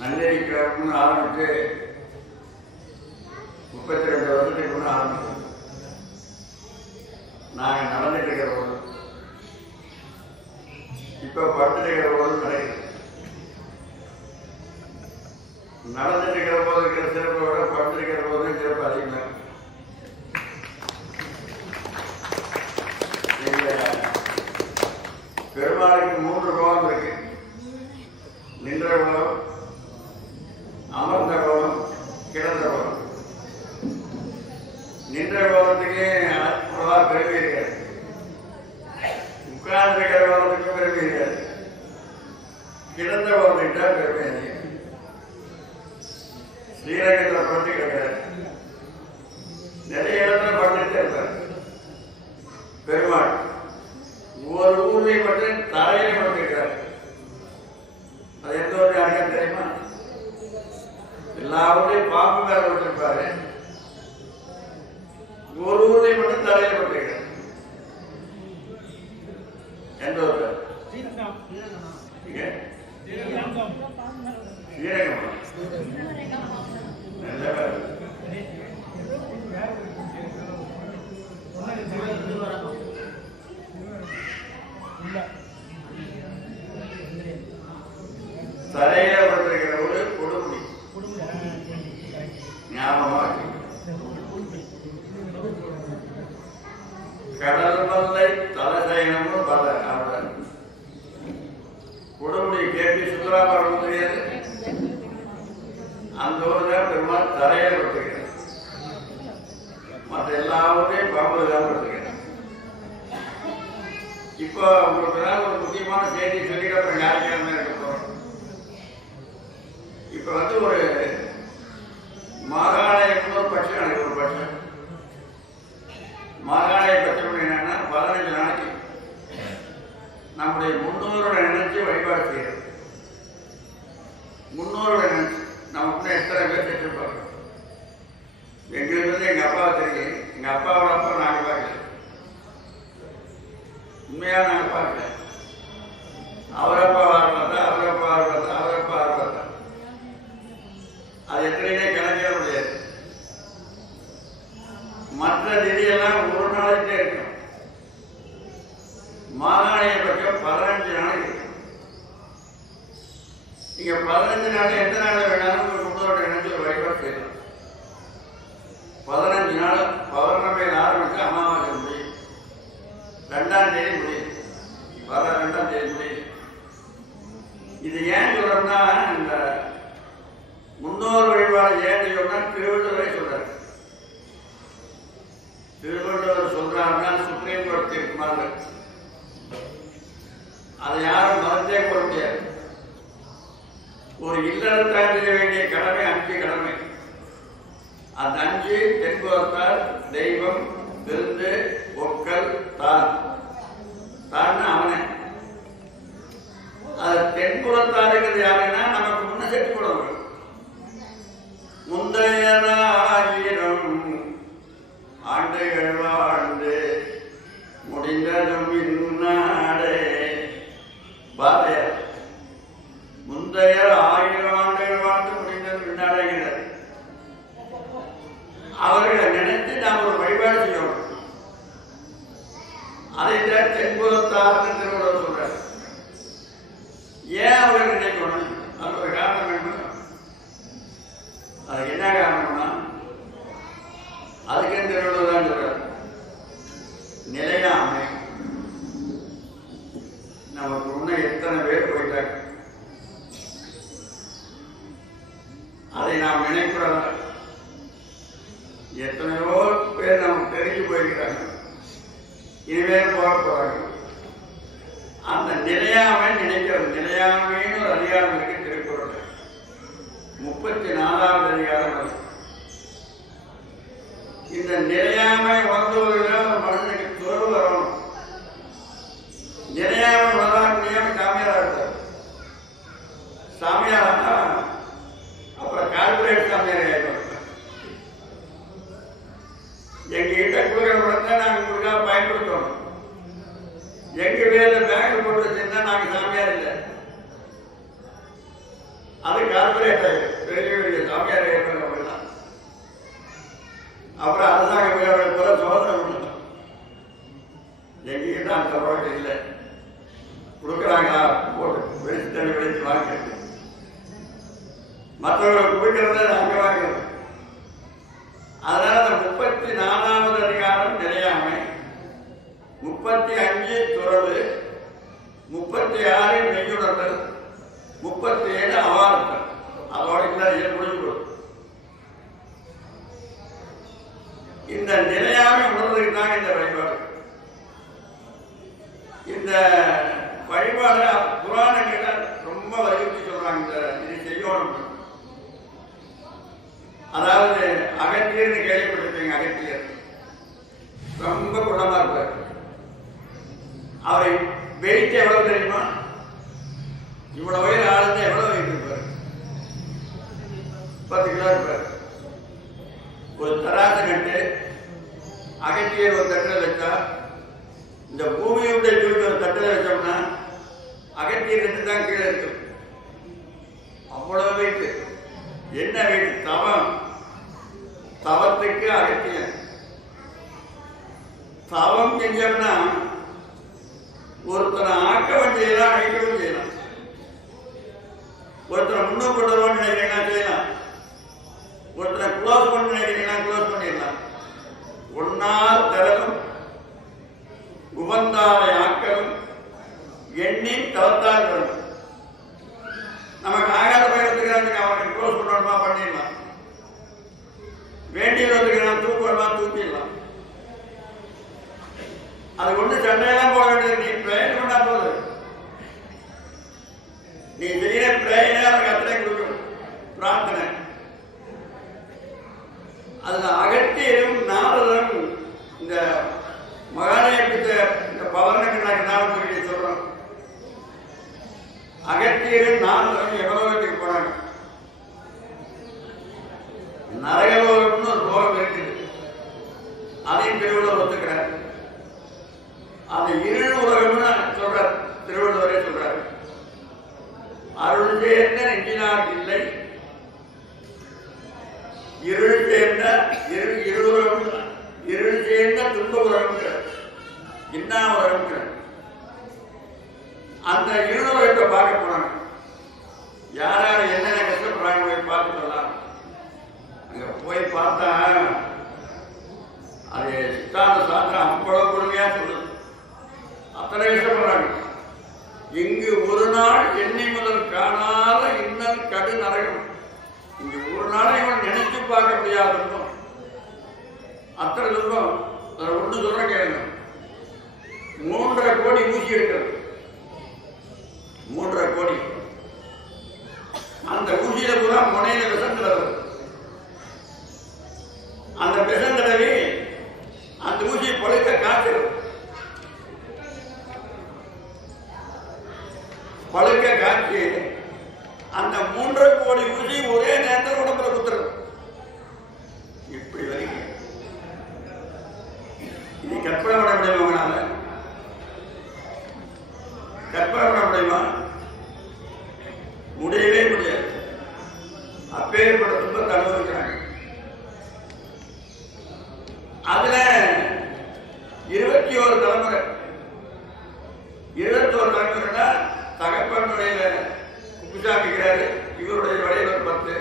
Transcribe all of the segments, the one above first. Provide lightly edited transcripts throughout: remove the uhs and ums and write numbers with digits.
நன்றிக்கிறவங்க ஆரம்பிச்சு 32 வருஷத்துக்கு முன்ன ஆரம்பிச்சோம். நாங்கள் நடந்துட்டு இருக்கிற போது இப்ப படுத்துட்டு இருக்கிற போது நடக்குது. நடந்துட்டு இருக்கிற போது இருக்கிற சிறப்பை விட படுத்திருக்கிற போது சிறப்பு அதிகமாக. பெருமாளுக்கு 3 கோலம் இருக்கு. நின்ற கோலம், அமர்ந்த கோலம், கிடந்த கோலம். நின்ற கோலத்துக்கு பெருமை இருக்காது, உட்கார்ந்து இருக்கிற கோலத்துக்கு பெருமை இருக்காது, கிடந்த கோலத்துக்கிட்ட பெருமை அதிகம். ஸ்ரீரங்கத்தில் படுத்து கிடக்கிறார், நிறைய இடத்துல படுத்துட்டே இருப்பார் பெருமாள். ஒரு ஊர்லையும் மட்டும் தரையில படுத்துக்கிறார். அது எந்த ஒரு யாருக்கும் தெரியுமா? எல்லா ஊர்லையும் பாம்பு மேல படுத்திருப்பாரு, ஒரு ஊர்லையும் மட்டும் தரையில படுத்துக்கிறார். எந்த ஊர்? தரையில படுத்திருக்கிற ஊரு கொடுமுடி. ஞாபகமா கடல் மல்லை தலைசயனமும் பல கொடுமுடி கேபி சுந்தராபாரம் தெரியாது. அந்த ஊர்ல பெருமாள் தரையில படுத்துக்கிறேன். மற்ற எல்லா ஊரையும் பாம்பு தான் படுத்துக்கிறேன். இப்போ உங்களுக்கு ஒரு முக்கியமான செய்தி சொல்லிட்டு அப்புறம் ஞாயிற்றுக்கிழமை இருக்க போறோம். இப்ப ஒரு மாகாணம் ஒரு பட்சம் எனக்கு ஒரு பட்சம் மாகாண பட்சம் என்னன்னா 15 நாளைக்கு நம்முடைய முன்னோரோட நினைச்சு வழிபாடு செய்யறது. முன்னோரோட நினைச்சு நமக்கு எத்தனை பேர் செஞ்சிருப்பாங்க. எங்களுக்கு வந்து எங்க அப்பாவை தெரியும், எங்க அப்பாவோட அப்பா நாங்க பார்க்கல, உண்மையா நாங்க பார்க்கல. அவரப்பா பார்த்தா அவரப்பா பார்த்தா அவரப்பா பார்த்தா அது எத்தனையே கணக்கிட முடியாது. மற்ற திதியெல்லாம் ஒரு நாளைக்கே இருக்கும். மாகாணிய பட்சம் 15 நாளைக்கு இருக்கும். நீங்க 15 நாள் எந்த நாள் வேணாலும் ஒரு முன்னோட நினைச்சு ஒரு வழிபாடு செய்யலாம். 15 நாள் பௌர்ணமியில் ஆரம்பிச்சு அமாவாசை முடியும், 2ஆம் தேதி முடியும், வர 2ஆம் தேதி முடியும். இது ஏன் சொல்றோம்னா, இந்த முன்னோர் வழிபாடு ஏன் செய்யணும்னா திருவள்ளுவரை சொல்றாரு. திருவள்ளுவர் சொல்றாருன்னா சுப்ரீம் கோர்ட் தீர்ப்பு மாதிரி. அதை யாரும் மறந்தே போட முடியாது. ஒரு இல்லறத்தால் செய்ய வேண்டிய கடமை 5 கடமை. அந்த 5 தென்புறத்தால் தெய்வம், விருந்து, ஒக்கல், தான். தான் அவனை. அது தென்புறத்தால் இருக்கிறது யாருன்னா நமக்கு முன்ன செட்டு போடணும். முந்தைய 1000 ஆண்டுகள் வாழ்ந்து முடிந்ததும் இந்நாடே. பாரதியார் முந்தைய 1000 ஆண்டுகள் வாழ்ந்து முடிந்ததும் இந்நாடுகிறார். அவர்களை நினைத்து நாம் ஒரு வழிபாடு செய்யணும். அதை தென்புறத்தார் திருவள்ளுவர் சொல்றார். ஏன் அவர்கள் நினைக்கணும்? அது ஒரு காரணம் வேணும். அதுக்கு என்ன காரணம்னா, அதுக்கு திருவள்ளுவர் தான் சொல்றார், நிலையாமை. நமக்கு முன்ன எத்தனை பேர் போயிட்டாங்க, அதை நாம் நினைக்கிறோம். எத்தனையோ பேர் நமக்கு தெரிஞ்சு போயிருக்கிறாங்க. இனிமேல் போக போறாங்க. அந்த நிலையாமை நினைக்கிறது, நிலையாமைன்னு ஒரு அதிகாரம் இருக்கு திருக்குறள். 34வது அதிகாரம். இந்த நிலையாமை உணர்ந்தவர்கள் ஒரு மனிதனுக்கு துறவு வரணும். நிலையாமை உணராமையாக சாமியாரா இருக்கார். சாமியாரா அப்புறம் கார்பரேட் சாமியார் ஆகிடுவாங்க. எங்ககிட்ட குழுக்கள் வளர்த்தா நாங்கள் குழுக்காக பயன்படுத்தணும். எங்க பேர்ல பேங்க் போட்டு வச்சிருந்தா நாங்க சாமியார் இல்லை, அது கார்பரேட் ஆகிடும். பெரிய பெரிய சாமியார் ஆகிடுவாங்க. அப்படிலாம் அப்புறம் அரசாங்க கூட சோதனை பண்ணணும். எங்ககிட்ட அந்த பழக்கம் இல்லை. கொடுக்குறாங்களா போட்டு வெளிச்சு தண்ணி வெளிச்சு வாங்கிறது, மற்றவர்கள் கொடுக்கறத நாங்க வாங்கிறது. அதனால அந்த 34வது அதிகாரம் நிலையாமை, 35 துறவு, 36 மெய்யுணர்தல், 37 அவார்த்தல். அதோட முடிஞ்சு போடும். இந்த நிலையாமை உணர்வதற்கு தான் இந்த வழிபாடு. இந்த வழிபாடு புராணங்கள்ல ரொம்ப வலியுறுத்தி சொல்றாங்க. இது செய்யணும். அதாவது அகத்தியர்னு கேள்விப்பட்டிருப்பீங்க. அகத்தியர் ரொம்ப குணமா இருப்பார். அவரை வெயிட் எவ்வளவு தெரியுமா? இவ்வளவு வயது ஆளுந்து எவ்வளவு வெயிட் இருப்பார்? 10 கிலோ இருப்பார். ஒரு தராசு நட்டு அகத்தியர் ஒரு தட்டில் வச்சா, இந்த பூமியுடைய தூக்கி ஒரு தட்டில் வச்சோம்னா அகத்தியர் ரெண்டு தான் கீழே இருக்கு. அவ்வளவு வெயிட். என்ன வெயிட்? தவம். தவத்துக்கு அகத்தியன். தவம் செஞ்சோம்னா ஒருத்தனை ஆக்கவும் செய்யலாம், அழிக்கவும் செய்யலாம். ஒருத்தரை முன்னும் கொண்டு வருவான்னு நினைக்கிறீங்கன்னா செய்யலாம். ஒருத்தரை க்ளோஸ் பண்ண நினைக்கிறீங்கன்னா க்ளோஸ் பண்ணிடலாம். ஒன்னார் தரலும் உபந்தாரை ஆக்களும் எண்ணி தவத்தார் வரும். நமக்கு ஆகாத பயணத்துக்கு அவனுக்கு க்ளோஸ் பண்ணணுமா பண்ணிடலாம். வேண்டியவர்களுக்கு தூக்கணுமா தூக்கிடலாம். அது ஒண்ணு சண்டையெல்லாம் போக வேண்டியது. நீ பிரேயர் பண்ணா போது, நீ செய்யற பிரேயர் அவனுக்கு அத்தனை கொடுக்கணும். பிரார்த்தனை. அதுல அகத்தியரும் நாரதரும் இந்த மகாலய இந்த பவர்ணக்கு நாள் குறிப்பிட்டு சொல்றோம். அகத்தியரும் நாரதரும் எவ்வளவுக்கு போனாங்க. நரகலோகம்னு ஒரு லோகம் இருக்குது. அதையும் திருவள்ளுவர் ஒத்துக்கிறார். அந்த இருள் உலகம்னு சொல்றார் திருவள்ளுவரே சொல்றார். அருள் சேர்ந்த நெஞ்சினார் இல்லை, இருள் சேர்ந்த இருளுலகம், இருள் சேர்ந்த துன்ப உலகம், என்ன உலகம். அந்த இருளுலகத்தை பார்க்க போனாங்க. யார் யார் என்னென்ன கஷ்டப்படுறாங்க போய் பார்த்து சொல்லலாம். அங்க போய் பார்த்தா அது சித்தாந்த சாஸ்திரம் அவ்வளவு பொறுமையா சொல்லுது. அத்தனை கஷ்டப்படுறாங்க. இங்கு ஒரு நாள் எண்ணி முதல் காணாத இன்னல் கடு நரகம். இங்கு ஒரு நாளை இவன் நினைச்சு பார்க்க முடியாத துன்பம், அத்தனை துன்பம். அதை ஒன்று சொல்ற கேளுங்க. 3.5 கோடி ஊசி எடுக்கிறது. 3.5 கோடி. அந்த ஊசியில பூரா முனையில விஷம் தடவை. அந்த விஷம் தடவி அந்த ஊசியை பழுக்க காய்ச்சல். பழுக்க காய்ச்சி அந்த 3.5 கோடி ஊசி ஒரே நேரத்தில் உடம்புல குத்துறது. இப்படி வரைக்கும் இது கற்பனை பண்ண முடியுமா? கற்பனை பண்ண முடியுமா? முடியவே முடியாது. அப்பேற்பட்ட துன்பத்தை அனுபவிக்கிறாங்க. அதுல 21 தலைமுறை. 21 தலைமுறைனா தகப்பனுடைய குப்புசாமிக்கிறாரு. இவருடைய வடையில 10,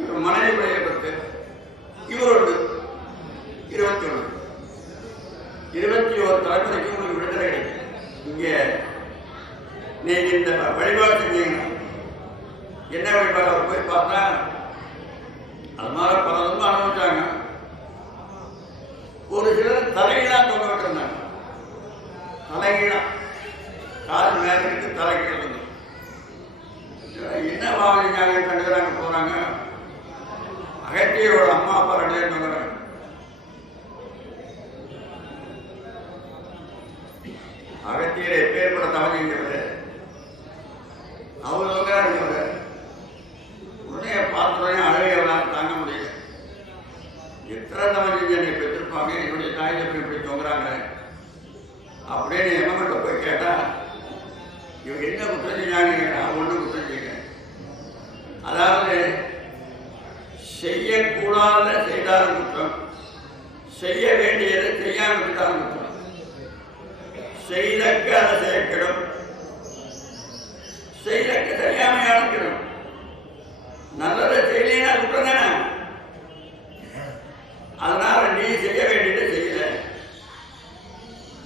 இவர் மனைவி வடையில 10, இவரோடு 21. 21 தலைமுறைக்கு உங்களுக்கு விடுதலை கிடைக்கும். இங்க நீங்க இந்த வழிபாடு செஞ்சீங்கன்னா என்ன வழிபாடு? அவர் போய் பார்த்தா அது மாதிரி பலரும் அனுபவிச்சாங்க. ஒரு சிலர் தலையெல்லாம் தொங்க விட்டுருந்தாங்க. அகத்தியரோட அம்மா அப்பா 2 பேரும் சொல்றாங்க. அகத்தியரை எப்பேற்பட தவறிங்கிறது அவர் சொல்றாரு. உடனே பார்த்துறையும் அழகையெல்லாம் தாங்க முடியல. எத்தனை தவறு என்னை பெற்றிருப்பாங்க, என்னுடைய தாய் தப்பி இப்படி தொங்குறாங்க அப்படின்னு எம்மகிட்ட போய் கேட்டா இவங்க என்ன குற்றம் செஞ்சாங்க? நான் ஒன்றும் குற்றம் செய்யல. அதாவது செய்யக்கூடாத செய்தாலும் குற்றம், செய்ய வேண்டியதை செய்யாமல் விட்டாலும் குற்றம். செய்தக்க அதை செய்யக்கிடும், செய்தக்க செய்யாமையாலும் கிடும். நல்லதை செய்யலைன்னா குற்றம் தானே. அதனால நீ செய்ய வேண்டியதை செய்யல,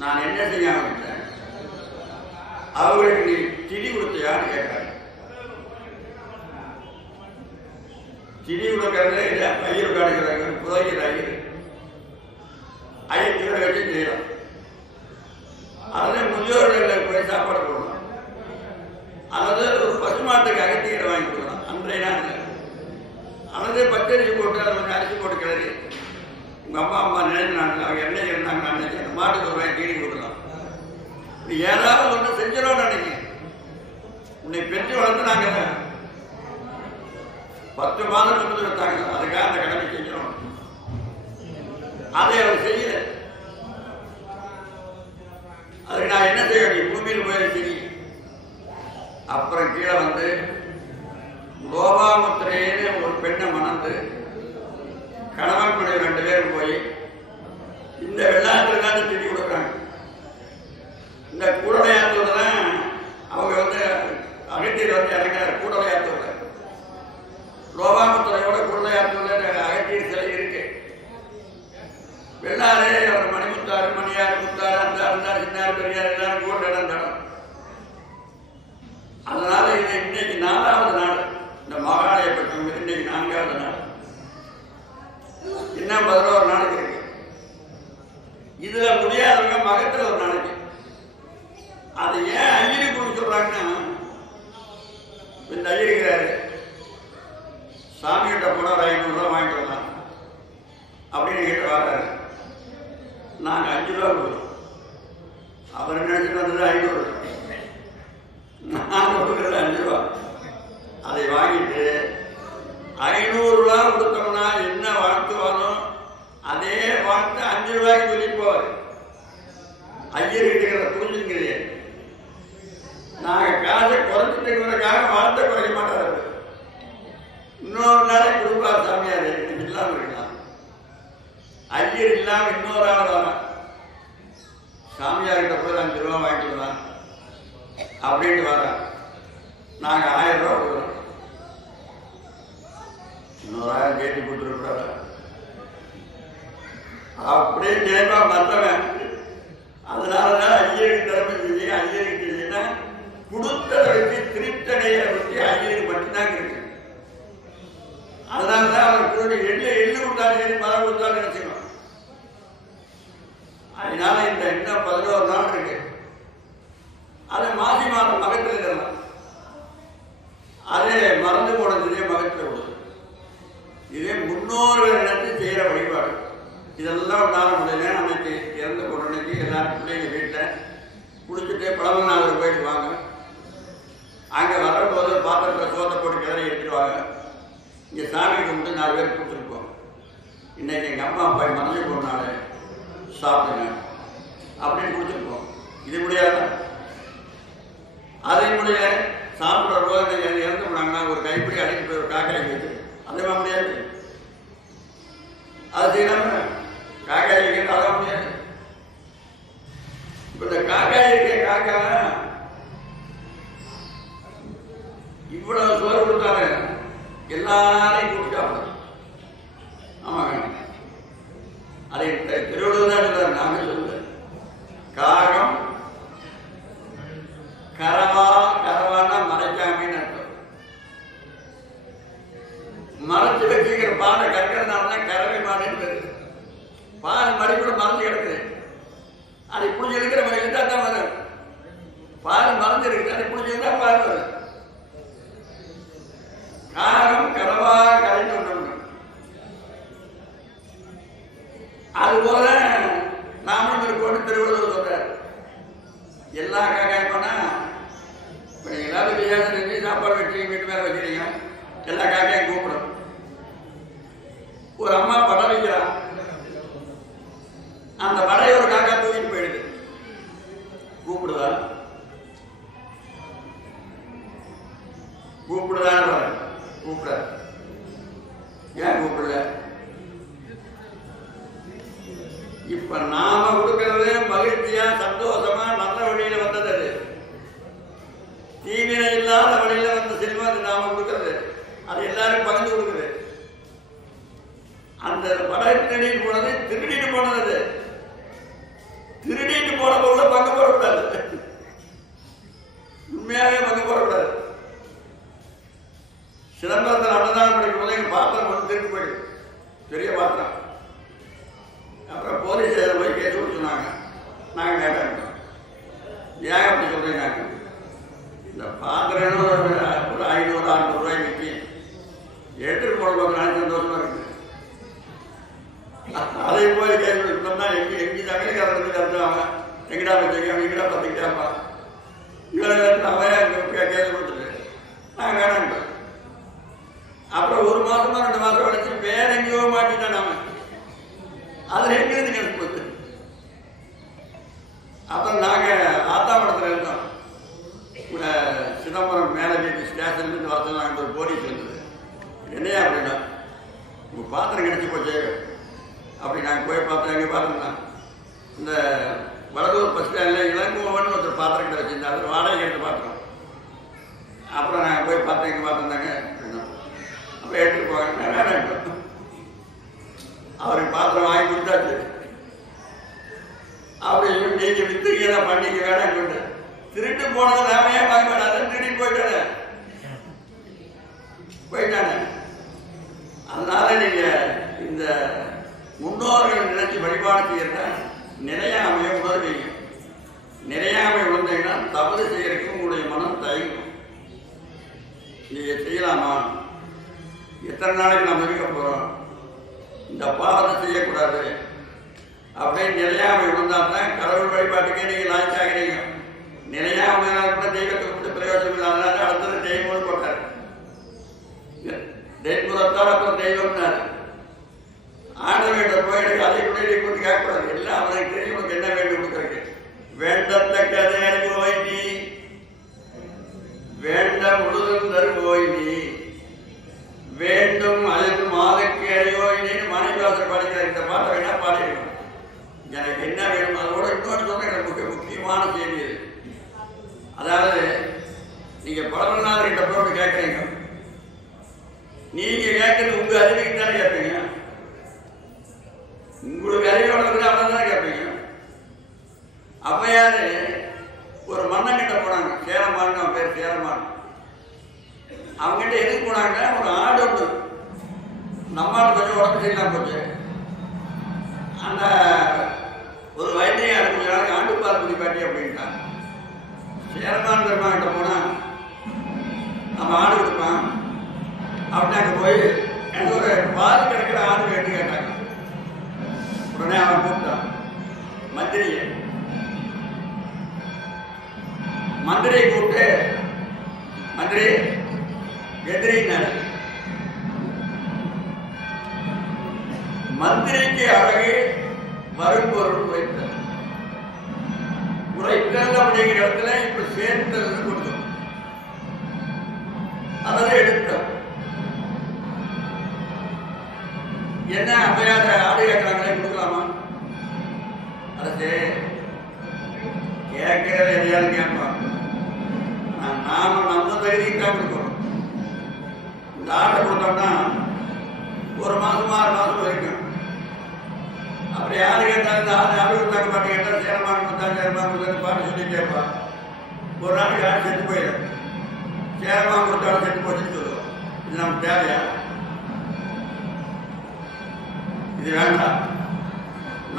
நான் என்ன செய்யாம விட்டேன். அவங்களுக்கு நீ திதி கொடுத்தியான்னு கேட்காரு. திதி கொடுக்கறது இல்லை, பயிர் காடுகிறாங்க, புதைக்கிற ஐயர் வச்சு செய்யலாம். அதில் முதியோர்கள் போய் சாப்பாடு போடணும். அதாவது ஒரு பசுமாட்டுக்கு அகத்தியரை வாங்கி கொடுக்கலாம் அன்றைய நாள். அல்லது பச்சரிசி போட்டு அதை கொஞ்சம் அரிசி போட்டு கிளறி உங்கள் அம்மா நினைச்சாங்க அவங்க என்ன இருந்தாங்க அன்னைக்கு அந்த மாட்டுக்கு ஒரு வாங்கி கீழே கொடுக்கலாம். நீ ஏதாவது ஒன்று செஞ்சிடணும் நினைக்க. உன்னை பெற்று வளர்த்துனாங்க, 10 மாதம் சுமந்து வச்சாங்க, அதுக்காக அந்த கடமை செஞ்சிடணும். அதை அவர் செய்யல. அதுக்கு நான் என்ன செய்ய வேண்டிய பூமியில் போயிருச்சு. அப்புறம் கீழே வந்து லோபாமுத்திரேன்னு ஒரு பெண்ணை மணந்து கணவன் மனைவி 2 பேரும் போய் இந்த வெள்ளாற்றுக்காக திட்டி கொடுக்குறாங்க. இந்த கூடலையாத்தூர் தான் அவங்க வந்து அகத்தியர் வந்து இறங்கினார். கூடலையாத்தூர்ல லோபாமுத்திரையோட கூடலையாத்தூர்ல அகத்தியர் சிலை இருக்கு. வெள்ளாறு அவர் மணிமுத்தாறு, மணியார், முத்தாறு, அந்த சின்னார், பெரியார் எல்லாரும் கூட நடந்தாலும். அதனால இது இன்னைக்கு 4வது நாள். இந்த மகாலயப்பட்டம் இன்னைக்கு 4வது நாள். இன்னும் 11 நாளைக்கு இருக்கு. இதுல முடியாதவங்க மகத்துல ஒரு நாளைக்கு. அதை ஏன் ஐயரு கொடுத்து சொல்றாங்கன்னா, இந்த ஐயருக்கிறாரு சாமிகிட்ட போனா ஒரு 500 ரூபா வாங்கிட்டு வரலாம் அப்படின்னு கிட்ட வர்றாரு. நாங்கள் 5 ரூபா கொடுக்குறோம். அவர் நினைச்சிட்டு வந்தது 500. நான் கொடுக்குறது 5 ரூபா. அதை வாங்கிட்டு 500 ரூபா கொடுத்தோம்னா என்ன வாழ்த்து வரும், அதே வாழ்த்து 5 ரூபாய்க்கு சொல்லிட்டு போவார். ஐயர் கிட்ட புரிஞ்சுங்கிறீங்க. நாங்கள் காசை குறைச்சிட்டுங்கிறதுக்காக வாழ்த்தை குறைக்க மாட்டார். இன்னொரு நாளைக்கு கொடுப்பார் சாமியார். இன்னைக்கு இல்லாமல் இருக்கலாம். ஐயர் இல்லாம இன்னொரு ஆள் வரலாம். சாமியார்கிட்ட போய் 5 ரூபா வாங்கிட்டு வரலாம் அப்படின்ட்டு வர. நாங்க 1000 ரூபா கொடுக்குறோம். இன்னொரு 1000 கேட்டு கொடுத்துருக்கூடாது அப்படியே கேட்பா மற்றவன். அதனாலதான் ஐயருக்கு திறமை செஞ்சு ஐயருக்கு செஞ்சுன்னா கொடுத்ததை வச்சு திருப்தடைய வச்சு ஐயருக்கு மட்டும்தான் இருக்கு. அதனாலதான் அவர் கூட எள்ளு கொடுத்தாலும் சரி, மரம் கொடுத்தாலும் நினைச்சுக்கணும். அதனால இந்த இன்னும் 11 நாள் இருக்கு. அது மாசி மாதம் மகத்தில் இருக்கலாம். அதே மறந்து போனதுலேயே மகத்தில் விடுது. இதே முன்னோர்கள் நினைத்து செய்கிற வழிபாடு. இதெல்லாம் நாள முடியல. அன்னைக்கு இறந்து போனன்னைக்கு எல்லாரும் பிள்ளைங்க வீட்டில் குடிச்சுட்டு பழமநாதர் போயிட்டு வாங்க. அங்கே வரும்போது பாத்திரத்தில் சோத்தை போட்டு கிளறி எடுத்துருவாங்க. இங்கே சாமி கும்பிட்டு 4 பேர் கொடுத்துருப்போம். இன்னைக்கு எங்கள் அம்மா அப்பா மறைஞ்சு போனால சாப்பிடுங்க அப்படின்னு கொடுத்துருப்போம். இது முடியாது. அதே முடியல. சாப்பிட்ற போது இறந்து போனாங்கன்னா ஒரு கைப்பிடி அடிக்க போய் ஒரு காக்காய் வைத்து அதே முடியாது. அது செய்யலாம காக்காய் வைக்கிறது அதான் முடியாது. இப்ப இந்த காக்காய் இருக்க காக்கா இவ்வளவு சோறு கொடுத்தாங்க, எல்லாரையும் கூப்பிட்டாங்க. ஆமாங்க, அதை திருவள்ளுவர் தான் சொல்றாரு, நாம சொல்லுங்க. காகம் கரவானா மறைக்காமின்னு அர்த்தம். மறைச்சு வச்சுக்கிற பாலை கற்கிறதுனால தான் கறவை மாடுன்னு பேரு. பால் மடிப்புல மறைஞ்சு கிடக்குது. அதை புடிச்சு இருக்கிற மாதிரி இருந்தா தான் வரும். பால் மறைஞ்சு இருக்குது, அதை புடிச்சிருந்தா பால் வரும். காகம் கரவா கரைந்து கொண்டு அதுபோல நாமளும் இருக்கோன்னு திருவள்ளுவர் சொல்றாரு. எல்லா காக்காய்ப்போனா இப்போ நீங்கள் எல்லாரும் வித்தியாசம் செஞ்சு சாப்பாடு வச்சு வீட்டு மேலே வைக்கிறீங்க, எல்லா காக்கையும் கூப்பிடும். ஒரு அம்மா படம் வைக்கிறான், அந்த வடையை ஒரு காக்கா தூக்கிட்டு போயிடுது. கூப்பிடுதா? கூப்பிடுதான்னு கூப்பிடாது. ஏன் கூப்பிடல? இப்ப நாம கொடுக்கறது மகிழ்ச்சியா சந்தோஷமா நல்ல வழியில வந்தது. அது தீவிர இல்லாத வழியில வந்த சினிமா நாம கொடுக்கறது, அது எல்லாரும் பகிர்ந்து கொடுக்குது. அந்த படம் திருடிட்டு போனது திருடிட்டு போனது, திருடிட்டு போன பொருளை பங்கு போடக்கூடாது, உண்மையாவே பங்கு போடக்கூடாது. சிதம்பரத்தில் அன்னதானம் படிக்கும் போது எங்க பாத்திரம் வந்து திருப்பி போயிடுது, பெரிய பாத்திரம். அப்புறம் போலீஸ் ஸ்டேஷன் போய் கேட்டு சொன்னாங்க. நாங்கள் கேட்டாங்க, ஏன் அப்படி சொல்றீங்க? இந்த பாத்திரம் ஒரு 500-600 ரூபாய் விற்கி எடுத்துட்டு போடுவாங்க, நான் சந்தோஷமா இருக்கு. அதை போய் கேட்கணும்னா எங்க தமிழ்காரங்க கருத்தாங்க, எங்கடா வச்சுக்க எங்கடா பார்த்துக்கிட்டாப்பா இவன் அவன் கேள்வி கொடுத்துட்டு நாங்கள் வேணாம். அப்புறம் 1 மாசமா 2 மாசம் வச்சு வேற எங்கேயோ மாட்டிட்டான் அவன். அதுல எங்கிருந்து எனக்கு போச்சு. அப்புறம் நாங்க ஆத்தாமடத்துல இருந்தோம், சிதம்பரம் மேல வீட்டு ஸ்டேஷன்ல பார்த்தோம். நாங்கள் ஒரு போலீஸ் இருந்தது. என்னையா அப்படின்னா, உங்க பாத்திரம் கிடைச்சி போச்சு அப்படி நாங்கள் போய் பார்த்தோம். எங்க பார்த்தோம்னா இந்த வடலூர் பஸ் ஸ்டாண்ட்ல இளங்கோவன் ஒருத்தர் பாத்திரம் கிட்ட வச்சிருந்தாரு, வாடகை எடுத்து பார்த்தோம். அப்புறம் நாங்கள் போய் பார்த்தோம், எங்க பார்த்துருந்தாங்க. அப்ப எடுத்துட்டு போவாங்க, வேணாம் அவருக்கு பாத்திரம் வாங்கி கொடுத்தாச்சு. அப்படி நீங்க வித்துக்கீங்க பண்ணிக்க வேணாம் கொண்டு திருட்டு போனது நாம ஏன் வாங்க வேணாம், திருடி போயிட்டானே. அதனால நீங்க இந்த முன்னோர்கள் நினைச்சு வழிபாடு செய்யறத நிறையாமையை உணர்வீங்க. நிறையாமை உணர்ந்தீங்கன்னா தவறு செய்யறதுக்கு உங்களுடைய மனம் தயங்கும். நீங்க செய்யலாமா, எத்தனை நாளைக்கு நம்ம இருக்க போறோம், இந்த பாவத்தை செய்யக்கூடாது அப்படின்னு நிறையாமை உணர்ந்தால்தான் கடவுள் வழிபாட்டுக்கே நீங்க லாய்ச்சாகிறீங்க. நிறையாமை கூட தெய்வத்தை கொடுத்து பிரயோஜனம் இல்லாத அடுத்தது தெய்வம் போட்டார். தெய்வத்தால் அப்புறம் தெய்வம்னாரு. ஆண்டவர்கிட்ட போய் எனக்கு அதை கூட நீ கொடுத்து கேட்கக்கூடாது, எல்லாம் அவனுக்கு தெரியும் உனக்கு என்ன வேண்டும் கொடுக்குறக்கு. வேண்டத்தக்கதை அறிவோய் நீ, வேண்ட முழுதும் தருவோய் நீ, வேண்டும் அதற்கு மாதக்கு அறிவோயின்னு மாணிக்கவாசர் பாடிக்கிறார். இந்த பாட்டை வேணா பாடிக்கணும். எனக்கு என்ன வேணும் அதோட இன்னொரு சொல்ல எனக்கு முக்கியமான செய்தி இது. அதாவது நீங்க பலவனார்கிட்ட போய் கேட்கறீங்க, நீங்க கேட்கறது உங்க அறிவுக்கு தானே கேட்பீங்க, உங்களுக்கு அறிவோட இருக்கு அவன் தானே கேட்பீங்க. அப்பயாரு ஒரு மன்னன் கிட்ட போனாங்க, சேரமான், அவன் பேர் சேரமான். அவங்ககிட்ட எதுக்கு போனாங்க, ஒரு ஆடு ஒன்று நம்மால் கொஞ்சம் உடம்பு சரியில்லாம போச்சு. அந்த ஒரு வைத்தியம் கொஞ்ச நாளைக்கு ஆண்டு பால் குடி காட்டி அப்படின்ட்டாங்க. சேரமான் பெருமாங்கிட்ட போனா நம்ம ஆடு கொடுப்பான் அப்படின்னு அங்கே போய் எனக்கு ஒரு பால் கிடைக்கிற ஆடு கேட்டு கேட்டாங்க. உடனே அவன் கூப்பிட்டான் மந்திரியை கூப்பிட்டு, மந்திரி எதிரினார். மந்திரிக்கு அழகு வரும்பொருள் உரைத்தல். உரைத்தல் அப்படிங்கிற இடத்துல இப்ப சேர்த்தல் கொடுக்கும், அதில் எடுத்தல். என்ன அப்பயாத ஆடு கேட்கிறாங்களே கொடுக்கலாமா? அது கேட்கிறது எதையாவது கேட்பான். நாம நம்ம தகுதிக்கு தான் கொடுக்கணும். இந்த ஆடை கொடுத்தோம்னா 1 மாசம் 6 மாசம் வரைக்கும். அப்படி யாரு கேட்டாலும் இந்த ஆடு கொடுத்தாங்க பாட்டு கேட்டா சேரமான் கொடுத்தாங்க, சேரமான் கொடுத்தாங்க பாட்டு சொல்லி கேட்பான். ஒரு நாளைக்கு ஆடு செத்து போயிடும். சேரமான் கொடுத்தாலும் செத்து போச்சுன்னு சொல்லுவோம். இது நமக்கு தேவையா? இது வேண்டாம்.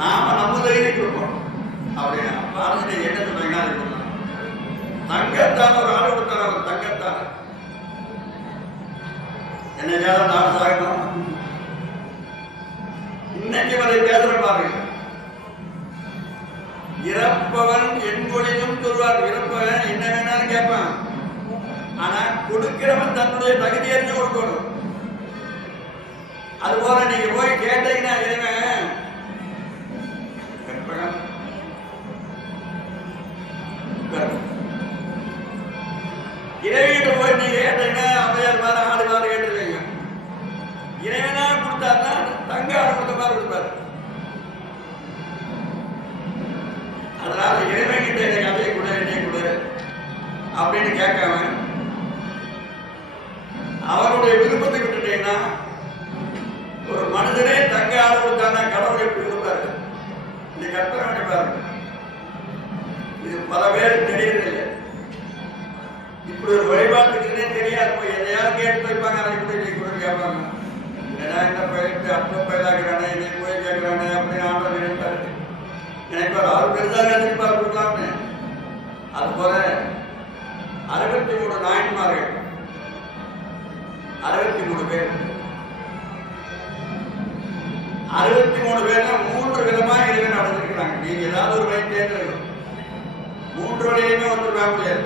நாம நம்ம தகுதிக்கு கொடுப்போம். அப்படின்னா அப்ப அரசு நீங்க என்ன சொல்றீங்க? அது கொடுக்கலாம். தங்கத்தால் ஒரு ஆடு கொடுத்தாங்க, ஒரு தங்கத்தால் என்னைக்காவது நாடு சாகணும். இன்னைக்கு வரை பேச சொல்ற பாருங்க. இறப்பவன் என்கொழிலும் சொல்வார். இறப்பவன் என்ன வேணாலும் கேட்பான். ஆனா கொடுக்கிறவன் தன்னுடைய தகுதி அறிஞ்சு கொடுக்கணும். அதுபோல நீங்க போய் கேட்டீங்கன்னா இறைவன் கற்பகம் இறைவன்கிட்ட போய் நீங்க கேட்டீங்கன்னா அம்மையார் மாதிரி ஆடு மாதிரி கேட்டுருவீங்க. இறைவனா கொடுத்தாருன்னா தங்க கொடுத்த மாதிரி கொடுப்பாரு. அதனால இறைவன் கிட்ட எனக்கு அதையை கொடு என்னை கொடு அப்படின்னு கேட்காம அவருடைய விருப்பத்தை விட்டுட்டீங்கன்னா ஒரு மனிதனே தங்க ஆடு கொடுத்தானா கடவுளை எப்படி கொடுப்பாரு? நீ கற்பனை பண்ணி பாருங்க. இது பல பேருக்கு தெரியறதில்லை. இப்படி ஒரு வழிபாட்டுக்குன்னே தெரியாது. போய் எதையாவது கேட்டு வைப்பாங்க. அதை கூட நீ கூட கேட்பாங்க. ஏன்னா இந்த பயிர்த்து அப்ப பயிராகிறானே நீ போய் கேட்கிறானே அப்படின்னு ஆண்டவர் நினைப்பாரு. நினைப்பார் அவர் பெருசாக நினைப்பார் கொடுக்கலாம்னு. அது போல 63 நாயன்மார்கள் 63 பேர் 63 பேர்ல 3 விதமா இறைவன் நடந்திருக்கிறாங்க. நீங்க ஏதாவது ஒரு வழி தேர்ந்தெடுக்கணும். 3 வழியுமே ஒருத்தர் வாங்க முடியாது.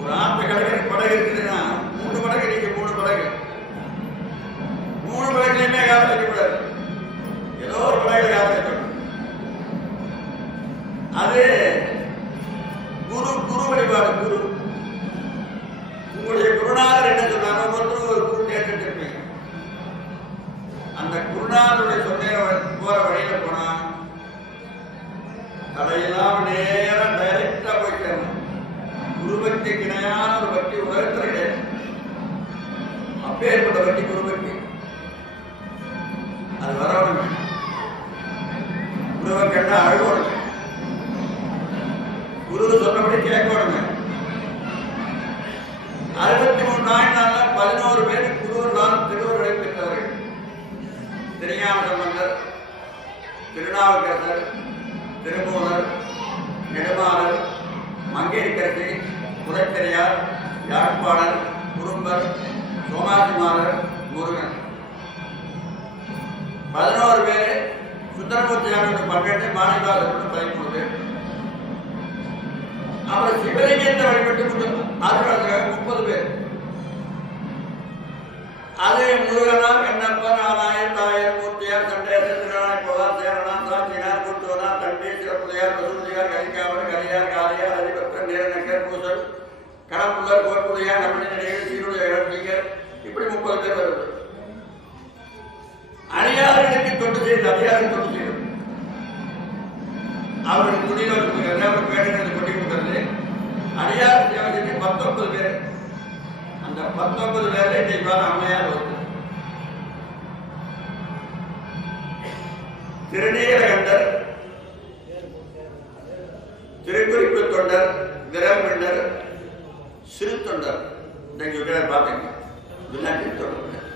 ஒரு ஆற்று கடற்கரை படகு இருக்குதுன்னா 3 படகு நீங்க 3 படகு 3 படகுலையுமே யாரும் வைக்கக்கூடாது. ஏதோ ஒரு படகுல யாரும் வைக்கணும். அது குரு வழிபாடு. குரு உங்களுடைய குருநாதர் என்ன சொன்னாரோ ஒருத்தர் ஒரு குரு தேர்ந்தெடுத்திருப்பீங்க. அந்த குருநாதருடைய போற வழியில போனா தடையெல்லாம் நேரம் டைரக்டா போயிட்டு குரு பக்தி இணையான ஒரு பக்தி உலகத்தில் கிடையாது. அப்பேற்பட்ட பக்தி குரு பக்தி. அது வரவணுங்க. குருவை கேட்டா அழுவணுங்க. குரு சொன்னபடி கேட்கணுங்க. 63 நாயனால 11 பேர் குருவர்களால் திருவருளை பெற்றவர்கள். திருஞான சம்பந்தர், திருநாவுக்கரசர், திருமூலர், நெடுமாறர், மங்கையர்கரசி, குலச்சிறையார், யாழ்ப்பாணர், குறும்பர், சோமாசிமாரர், முருகன் 11 பேர். சுந்தரமூர்த்தியாரோட 12, மாணிக்காசரோட 13. அவர் சிவலிங்கத்தை வழிபட்டு ஆறுகாலத்துக்காக 30 பேர். அது முருகனார், கண்ணப்பர், ஆனாயர், தாயர், மூர்த்தியார், சண்டையர், திருநாய், போவார், சேரனார், சாட்சினார், குருத்தோனார், தண்டி, சிறப்புதையார், பசுதியார், கரிக்காவர், கரியார், காரியார், அதிபத்தர், நேரநக்கர், பூசல், கடம்புள்ளர், கோட்புதையார், நம்மளை நடிகர், சீருடைய இழந்தீங்கர், இப்படி 30 பேர் வருது. அடியார்களுக்கு தொண்டு செய்து அடியாருக்கு தொண்டு செய்யும். அவருக்கு துணியில் வச்சுக்கிறது, அவருக்கு வேணுங்கிறது கொட்டி கொடுக்கறது. அடியார் சேவத்துக்கு 19 பேர். அந்த 19 பேர்ல இன்னைக்கு அம்மையார் வருது. திருநீலகண்டர், திருக்குறிப்பு தொண்டர், விரமண்டர், சிறு தொண்டர். இன்னைக்கு பார்த்தீங்க தொண்டர்.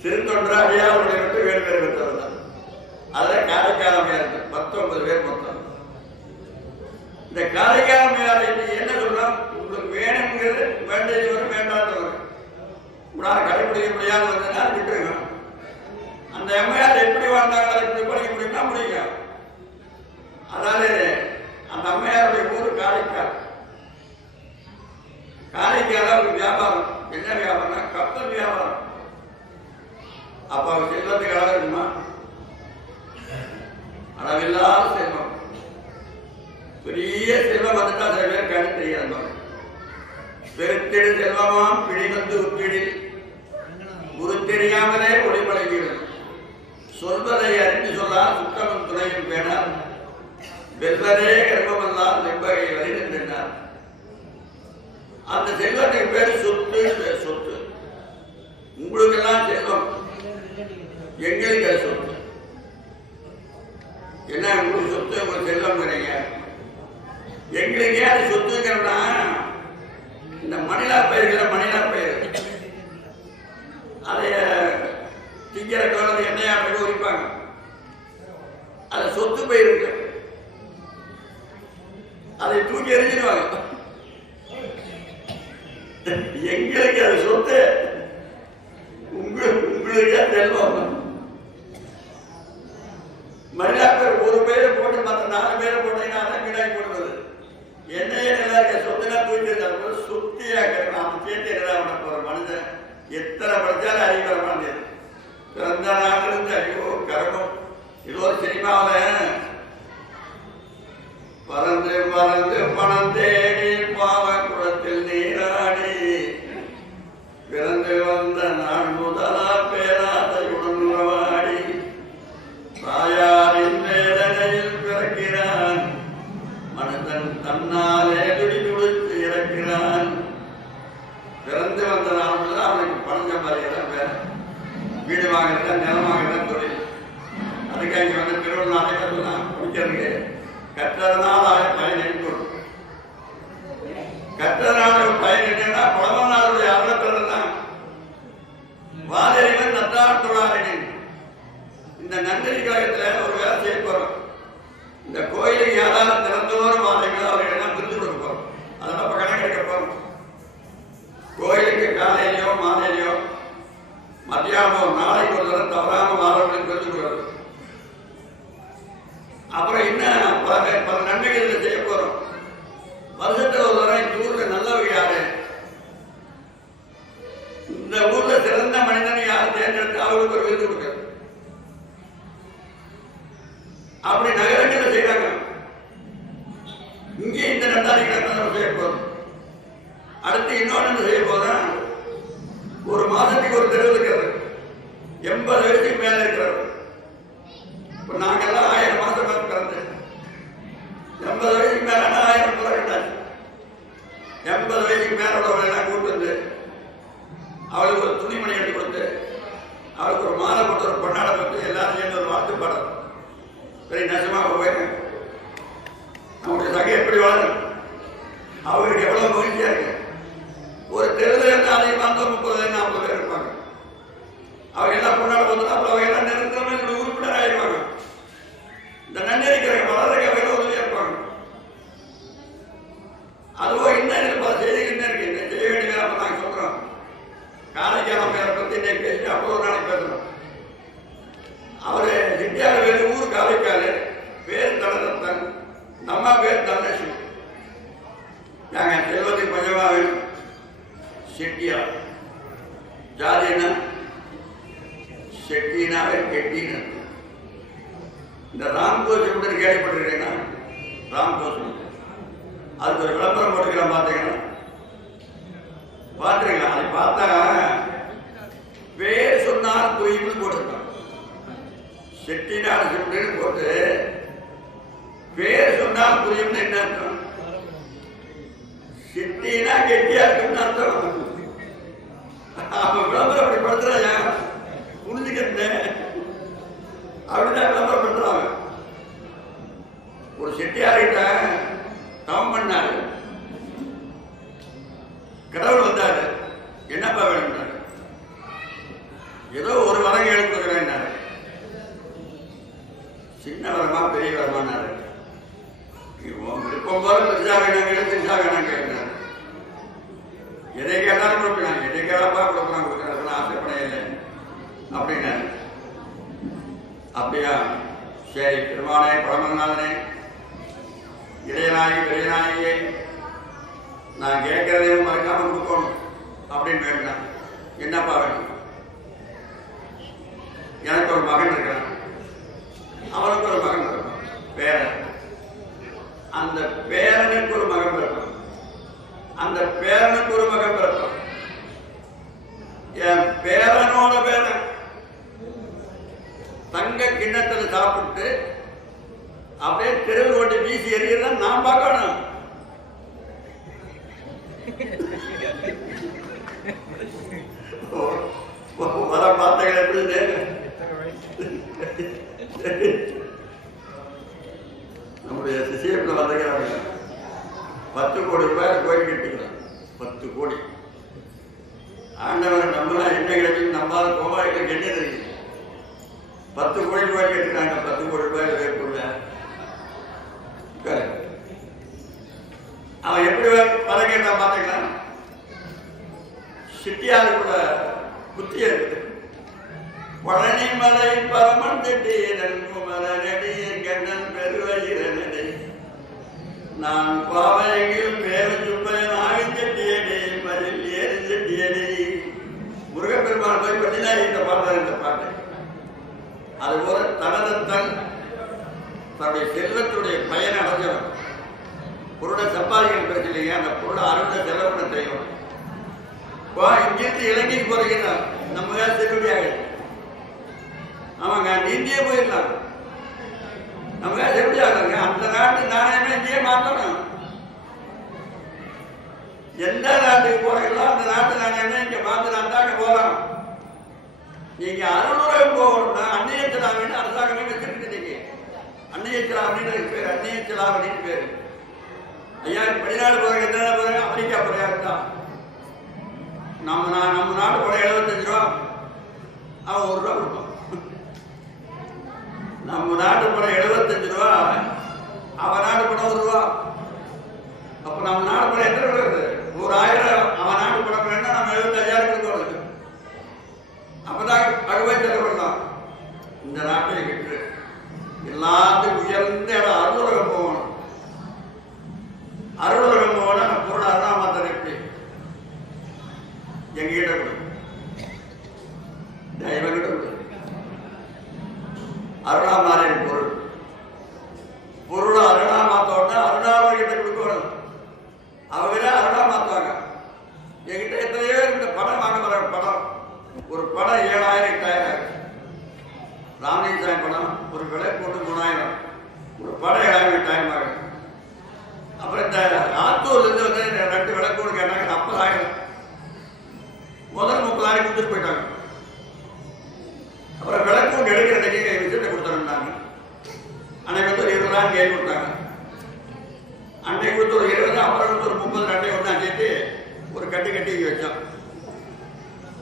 சிறு தொண்டர் அடியாருடைய விட்டு வேறு வேறு பெற்றவர் தான். அதில் காரைக்கால் அம்மையார் 19 பேர் மொத்தம். இந்த காரைக்கால் அம்மையார் என்ன சொல்றோம்? உங்களுக்கு வேணுங்கிறது வேண்டியது வரும், வேண்டாத வரும். உங்களால் கடைபிடிக்க முடியாத வந்ததுன்னா விட்டுருங்க. அந்த அம்மையார் எப்படி வாழ்ந்தாங்க எப்படி படிக்க முடியும்னா முடியும். அதாவது அந்த அம்மையாருடைய ஊர் காரைக்கால். காரைக்கால ஒரு வியாபாரம். என்ன வியாபாரம்னா கப்பல் வியாபாரம். அப்ப அவர் செல்வத்துக்கு அளவு இருக்குமா? அளவில்லாத செல்வம். பெரிய செல்வம் வந்துட்டா சில பேர் கண்ணு தெரியாது. பெருத்திடு செல்வமாம் பிடிவந்து உத்திடி குரு தெரியாமலே ஒளிபழகிறது. சொல்வதை அறிந்து சொல்லால் சுத்தமும் துணையும் பேணார். வெல்வதே கர்மமல்லால் வெவ்வகை வலிதென்றார். அந்த செல்வத்துக்கு பேர் சொத்து. சொத்து உங்களுக்கு எல்லாம் செல்வம், எங்களுக்கு அது சொத்து. என்ன உங்களுக்கு சொத்து, உங்களுக்கு செல்வம் கிடையாது. எங்களுக்கு அது சொத்துக்கிறோம்னா இந்த மணிலா பயிர்களை மணிலா பயிர் அதைய திங்கிற காலத்து எண்ணெயா போய் உரிப்பாங்க. அது சொத்து பயிர் இருக்கு. அதை தூக்கி எறிஞ்சிடுவாங்க. எங்களுக்கு அது சொத்து, உங்களுக்கு செல்வம். பேரை போட்டீங்கன்னா அதான் வீடாகி போடுவது. என்னையே நல்லா இருக்க சொத்தெல்லாம் தூக்கிட்டு சுத்தியாக நாம் கேட்டு என்ன பண்ண போற மனிதன் எத்தனை படிச்சாலும் அறிவு வர மாட்டேது. பிறந்த நாட்டிலிருந்து ஐயோ கரகம். இது ஒரு சினிமாவில் பறந்து பறந்து பணம் தேடி பாவ குளத்தில் நீராடி பிறந்து வந்த நாள் முதலா பேராசையுடன் உறவாடி தாயாரின் வேதனையில் பிறக்கிறான் மனிதன் தன்னாலே துடி துடித்து இறக்கிறான். பிறந்து வந்த நாள் முதல் அவனுக்கு பணம் சம்பாதிக்கிறதான் வேற, வீடு வாங்குறதா நிலம் வாங்குறதா தொழில். அதுக்கு அங்கே வந்து திருவண்ணாமலை சொல்லலாம் குடிக்கிறதுக்கு கற்றதனால் பயன் எடுக்கணும். கற்றதனால பயன் என்னன்னா புலவனாருடைய அருளப்பெறது தான். வாதறிவன் நத்தாட்டுள்ளாரின் இந்த நன்றி கழகத்தில் ஒரு வேலை செய்ய போறோம். இந்த கோயிலுக்கு யாராவது திறந்தோறும் வாதைகளோ அவர்கள் எல்லாம் பிரித்து கொடுக்க போறோம். அதெல்லாம் இப்போ கணக்கெடுக்க போறோம். கோயிலுக்கு காலையிலையோ மாலையிலையோ மத்தியானம் நாளைக்கு ஒரு தரம் தவறாம வாரவர்களுக்கு பிரித்து கொடுக்குறது. அப்புறம் இன்னும் பல நன்மைகள் செய்ய போறோம். வருஷத்துல ஒரு தரம் இந்த ஊர்ல நல்லவங்க யாரு, இந்த ஊர்ல சிறந்த மனிதனை யார் தேர்ந்தெடுத்து அவருக்கு ஒரு விருது கொடுக்கிறது. அப்படி நகரங்களை செய்யறாங்க. இங்கே இந்த 2,000 செய்ய போறோம். அடுத்து இன்னொன்று செய்ய போறோம். ஒரு மாதத்துக்கு ஒரு தெருவு இருக்கிறது, 80 வயசுக்கு மேல இருக்கிறது. இப்ப நாங்கெல்லாம் 1000 மாசம் பிறந்து 80 வயசுக்கு மேல 1000 பிறகு 80 வயசுக்கு மேல உள்ளவர்களெல்லாம் கூட்டு வந்து அவளுக்கு ஒரு துணிமணி எடுத்து கொடுத்து அவளுக்கு ஒரு மாலை போட்டு ஒரு பொன்னாடை பற்றி எல்லாரும் சேர்ந்து ஒரு வாழ்த்து பாடம் பெரிய நெசமாக போயிருக்கேன். நம்முடைய சகை எப்படி வளரும், அவருக்கு எவ்வளவு மகிழ்ச்சியா இருக்கு. ஒரு தெருவில் இருந்தால் அதிகமாக 30 40 பேர் இருப்பாங்க. அவங்க எல்லாம் பொன்னாடை போட்டு அப்புறம் அவங்க எல்லாம் நிரந்தரமாக உறுப்பினர் ஆகிடுவாங்க. இந்த நன்னறிக்கிற வளர்றதுக்கு அவங்க உதவியா இருப்பாங்க. அதுவும் இன்னும் பல செய்திகள் என்ன இருக்கு. இந்த செய்ய வேண்டிய வேலை நாங்கள் சொல்றோம். காரைக்காலம் பேரை பத்தி இன்னைக்கு பேசிட்டு அப்போ ஒரு நாளைக்கு பேசுறோம். அவரு செட்டியார் வேறு ஊர் காரைக்கால், பேர் தலரத்தன், நம்ம பேர் தனலட்சுமி. நாங்க செல்வத்துக்கு கொஞ்சமா வேணும். செட்டியார் ஜாதினா செட்டினாவே கெட்டின்னு. இந்த ராம்கோஸ் எப்படி கேள்விப்பட்டிருக்கீங்கன்னா ராம்கோஸ் அதுக்கு ஒரு விளம்பரம் போட்டுக்கலாம். பார்த்தீங்கன்னா பார்த்துருக்கலாம். அதை பார்த்தா பேர் சொன்னால் தூய்மை போட்டுருக்கான். செட்டினார் சுட்டுன்னு போட்டு பேர் சொன்னால் புரியும் என்ன அர்த்தம்? செட்டினா கெட்டியா இருக்குன்னு அர்த்தம். அவன் விளம்பரம் அப்படி படுத்துறாயா புரிஞ்சுக்கிறேன் அப்படிதான் விளம்பரம் பண்றாங்க. ஒரு செட்டியார்கிட்ட தவம் பண்ணாரு. கடவுள் வந்தாரு. என்னப்பா வேணும்னாரு. ஏதோ ஒரு வரம் எழுப்புகிறேன்னாரு. சின்ன வரமா பெரிய வரமானாரு. விருப்பம் போல பெருசா வேணும் பெருசா வேணாம் கேட்கிறாரு. எதை கேட்டாலும் கொடுக்குறாங்க. எதை கேட்டாப்பா கொடுக்குறான் கொடுக்குறாங்க ஆசைப்பட இல்லை அப்படின்னாரு. அப்படியா சரி பெருமானே பரமநாதனே இளையநாயகி பெரியநாயகியே நான் கேட்கறதையும் மறக்காம கொடுக்கணும் அப்படின்னு வேண்டாம். என்னப்பா வேணும்? எனக்கு ஒரு மகன் இருக்கிறான், அவனுக்கு ஒரு மகன் இருப்பான், பேரன். அந்த பேரனுக்கு ஒரு மகன் பிறப்பான், அந்த பேரனுக்கு ஒரு மகன் பிறப்பான். என் பேரனோட பேரன் தங்க கிண்ணத்தில் சாப்பிட்டு அப்படியே தெருவில் ஓட்டி வீசி எறிகிறத நான் பார்க்கணும். வர பார்த்தீங்க எப்படி நம்முடைய சிசிஎம்ல வந்துக்கிறாங்க. 10 கோடி ரூபாய் கோயில் கட்டிக்கலாம். 10 கோடி. ஆண்டவரை நம்மளா என்ன கிடைக்கும் நம்மளால கோவாய்க்கு என்ன தெரியும். 10 கோடி ரூபாய் கட்டினாங்க. 10 கோடி ரூபாய் வேறுபுள்ள அவன் எப்படி பதவியா பாத்தீங்கன்னா சிட்டியாருக்குள்ள புத்திய இருக்கு. பழனி மலை பரமன் திட்டி நன்கு மலரடி கண்ணன் பெருவயிரனடி நான் பாவையில் மேலும் சுப்பையனாக செட்டியடி மதில் ஏறி செட்டியடி. முருகப்பெருமான் போய் பண்ணினார் இந்த பாடல். இந்த பாட்டு அதுபோல தனதத்தன் தன்னுடைய செல்வத்துடைய பயனை அடைஞ்சவன். பொருளை சம்பாதிக்கிற பிரச்சனைங்க, அந்த பொருளை அருளை செலவுன்னு செய்யணும். இங்கிருந்து இலங்கைக்கு போறீங்கன்னா நம்ம செல்லுபடியாக ஆமாங்க, இந்தியே போயிடலாம். நம்ம செல்லுபடியாகுங்க. அந்த நாட்டு நாணயமே இந்தியே மாற்றணும். எந்த நாட்டுக்கு போறீங்களோ அந்த நாட்டு நாணயமே இங்க மாத்தினான் தாங்க போகலாம். நீங்க அருளுலகம் போகணும்னா அந்நிய செலாவணின்னு அரசாங்கமே வச்சிருக்கீங்க. அந்நிய செலாவணின்னு பேரு, அந்நிய செலாவணின்னு பேரு. ஐயா வெளிநாடு போறாங்க, என்ன போறாங்க, அமெரிக்கா போறாங்க தான். நம்ம நாடு போற 75 ரூபா, அவன் 1 ரூபா கொடுப்பான். நம்ம நாட்டு போற 75 ரூபா, அவன் நாடு போன 1 ரூபா. அப்ப நம்ம நாடு போற எத்தனை வருது? ஒரு 1000 அவன் நாடு போன வேணா நம்ம 75,000 கொடுக்கணும். அப்பதான் அறுவை செலவுலாம். இந்த நாட்டை விட்டு எல்லாத்துக்கும் உயர்ந்த இடம் அருளுலகம் போகணும். அருளுலகம் போனா பொருள் அருணாமாத்தன் எப்படி எங்கிட்ட கொடு, தெய்வங்கிட்ட கொடு. அருணாமாரின் பொருள் பொருள் அருணாமாத்தோட அருணாமர்கிட்ட கொடுக்கணும். அவங்களே அருணாமாத்தாங்க. என்கிட்ட எத்தனையோ இந்த படம் வாங்க வர படம், ஒரு படம் 7,000 8,000. ராமலிங்காய் படம் ஒரு விலை போட்டு 3,000, ஒரு படம் 7,000 8,000 ஆகும். அப்புறம் இந்த ஆத்தூர்ல இருந்து வந்து 2 விளக்கோடு கேட்டாங்க, 50,000. முதல் 30,000 கொடுத்துட்டு போயிட்டாங்க. அப்புறம் விளக்கும் எடுக்கிற அன்னைக்கு விசிட்ட கொடுத்துருந்தாங்க. அன்னைக்கு வந்து ஒரு 20,000 கேள்வி கொடுத்தாங்க. அன்னைக்கு கொடுத்து ஒரு 20, அப்புறம் கொடுத்து ஒரு 30 2 ஒன்றா சேர்த்து ஒரு கட்டி இங்கே வச்சோம்.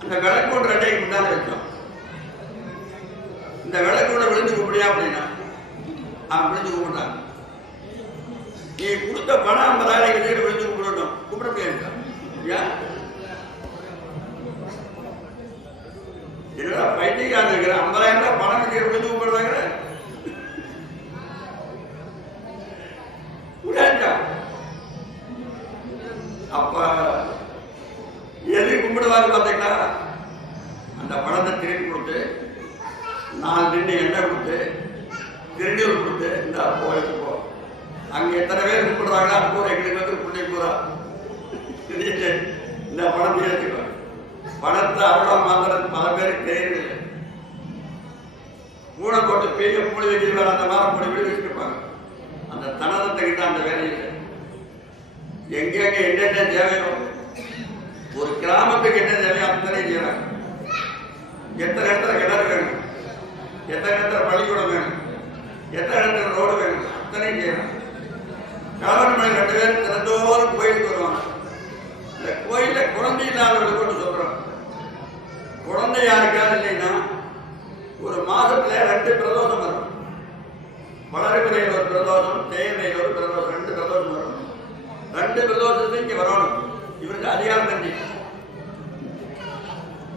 அந்த விளக்கோடு 2 முன்னாடி வச்சோம். இந்த விளக்கோட விழுந்து கூப்பிடியா அப்படின்னா அவன் விழுந்து கூப்பிட்டாங்க. நீ கொடுத்த பணம் 50,000 வச்சுட்டு விழுந்து கூப்பிடணும், கூப்பிட முடியாது. ஏன் என்னடா பைத்தியக்காரன் இருக்கிற 50,000 ரூபாய் பணம் வச்சு விழுந்து கூப்பிடுறாங்க. அப்ப எது கும்பிடுவாங்க பார்த்தீங்கன்னா, அந்த பணத்தை திரும்பி கொடுத்து 4 திண்டு எண்ணெய் கொடுத்து திருநீர் கொடுத்து இந்த போயிட்டு போ. அங்க எத்தனை பேர் கும்பிடுறாங்களா அது போற எங்களுக்கு வந்து பிள்ளை பூரா இந்த பணத்தை எடுத்துக்கோ. பணத்தை அவ்வளோ மாத்திரம் பல பேருக்கு தெரியவில்லை. மூளை போட்டு பெரிய மூளை வைக்கிறாங்க, அந்த மாதிரி மூணு வீடு வச்சிருப்பாங்க. அந்த தனதத்தை கிட்ட அந்த வேலையில் எங்கெங்க என்னென்ன தேவையோ, ஒரு கிராமத்துக்கு என்ன தேவையோ அத்தனை செய்யறாங்க. எத்தனை இடத்துல கிணறு வேணும், எத்தனை இடத்துல பள்ளிக்கூடம் வேணும், எத்தனை இடத்துல ரோடு வேணும், அத்தனை செய்யறாங்க. கவர்மெண்ட் 2 பேர் தினந்தோறும் கோயிலுக்கு வருவாங்க. இந்த கோயில குழந்தை இல்லாதவர்களுக்கு ஒன்று சொல்றோம். குழந்தை யாருக்காவது இல்லைன்னா ஒரு மாசத்துல 2 பிரதோஷம் வரும். வளர்பிறையில் ஒரு பிரதோஷம், தேவையில் ஒரு பிரதோஷம், 2 பிரதோஷம் வரும். 2 பிரதோஷத்துக்கு இங்க வரணும். இவருக்கு அதிகாரம் நன்றி.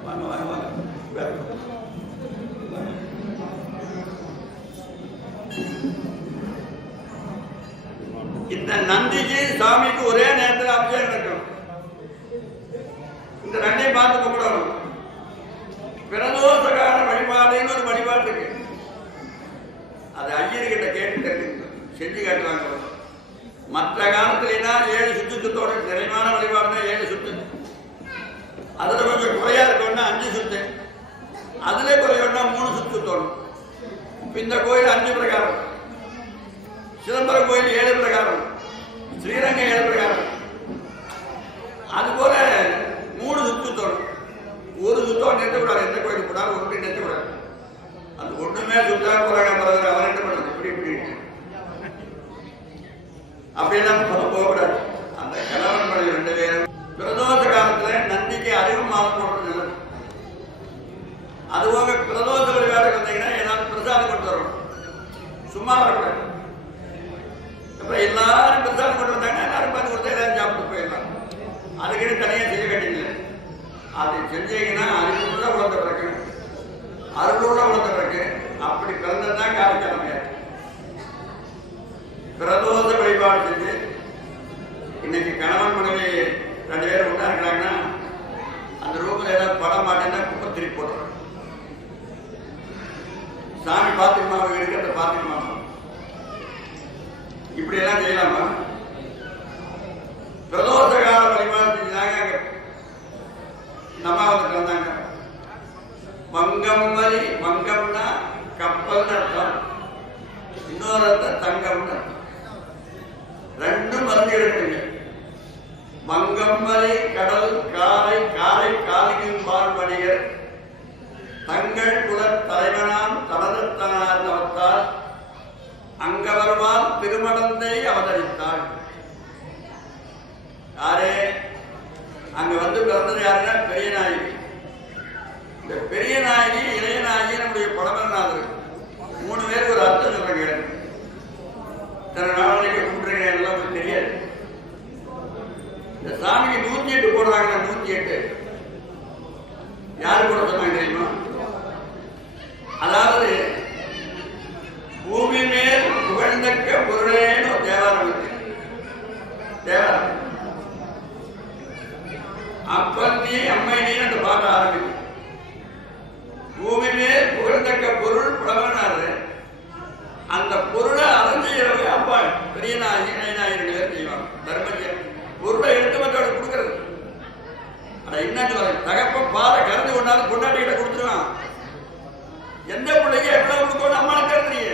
வாங்க வாங்க வாங்க. இந்த நந்திக்கு சாமிக்கு ஒரே நேரத்தில் அபிஷேகம் நடக்கும். இந்த 2ஐயும் பார்த்து கும்பிடணும். பிரதோஷகார வழிபாடுன்னு ஒரு வழிபாடு இருக்கு. அது ஐயர்கிட்ட கேட்டு தெரிஞ்சுக்கணும், செஞ்சு காட்டுவாங்க. மற்ற காலத்துலனா 7 சுத்தத்தோட நிறைவான வழிபாடுனா 7 சுத்து. அதுல கொஞ்சம் குறையா இருக்கணும்னா 5 சுத்து. அதுல குறையோம்னா 3 சுத்து தோணும். இந்த கோயில் 5 பிரகாரம், சிதம்பரம் கோயில் 7 பிரகாரம், ஸ்ரீரங்கம் 7 பிரகாரம். அதுபோல 3 சுத்து தோணும். ஒரு சுத்தம் நிறுத்தக்கூடாது. எந்த கோயிலுக்கு கூடாது, ஒன்று நிறுத்தக்கூடாது. அது ஒண்ணுமே சுத்தா போறாங்க. அவர் என்ன பண்ணுறது, இப்படி இப்படி அப்படியெல்லாம் போகக்கூடாது. அந்த கணவன் மனைவி 2 பேரும் பிரதோஷ காலத்துல நந்திக்கு அதிகமாக போடுறது நல்லது. அதுபோக பிரதோஷ வழிபாடு வந்தீங்கன்னா ஏதாவது பிரசாதம் கொண்டு வரணும், சும்மா வரக்கூடாது. அப்புறம் எல்லாரும் பிரசாதம் கொண்டு வந்தாங்கன்னா எல்லாரும் பார்த்து கொடுத்தா எல்லாரும் சாப்பிட்டு போயிடலாம். அதுக்குன்னு தனியாக செய்ய வேண்டியதில்லை. அதை செஞ்சீங்கன்னா அறிவுள்ள குழந்தை பிறகு, அருளுள்ள குழந்தை பிறகு. அப்படி பிறந்ததுதான் காலக்கிழமையா பிரதோஷ வழிபாடு செஞ்சு போடுறாங்க. சாமி பார்த்துக்குமா, அவங்க இருக்கிறத பார்த்துக்குமா? இப்படி எல்லாம் செய்யலாமா? பிரதோஷ கால வழிபாடு செஞ்சாங்க. நம்ம வந்து வந்தாங்க. மங்கம் வரி, மங்கம்னா கப்பல்னு அர்த்தம், இன்னொரு அர்த்தம் தங்கம்னு அர்த்தம். ரெண்டும் மருந்து எடுத்துங்க. மங்கம் வரி கடல் காலை, காலை காலியின் பால் வணிகர் தங்கள் குல தலைவனாம் தமதத்தனார் தவத்தால் அங்க வருவால் திருமணத்தை அவதரித்தாள். யாரே அங்க வந்து பிறந்தது யாருன்னா பெரிய நாயகி. இந்த பெரிய நாயகி இளைய நாயகி நம்முடைய படமநாதர் 3 பேருக்கு ஒரு அர்த்தம் சொல்றாங்க. சில நாளைக்கு கும்பிடுறீங்க எல்லாம் தெரியாது. இந்த சாமிக்கு 108 போடுறாங்க. 108 யாரு கூட சொன்னாங்க தெரியுமா? அதாவது பூமி மேல் புகழ்ந்தக்க பொருளேன்னு ஒரு தேவாரம் இருக்கு. தேவாரம் அப்பந்தி அம்மை நீ என்று பார்க்க ஆரம்பிச்சு. பூமி மேல் புகழ்ந்தக்க பொருள் புலவனாரு. அந்த பொருளை அறஞ்செய்யறவங்க அப்பா பெரிய நாயகர்களே செய்வாங்க. தர்மஜன் பொருளை எடுத்து மக்களுக்கு கொடுக்கறது. ஆனா என்ன தகப்ப பாலை கறந்து கொண்டாலும் கொண்டாடிக்கிட்ட கொடுத்துருவான். எந்த பிள்ளைங்க எவ்வளவு கொடுக்கணும் அம்மா கருதுறீங்க,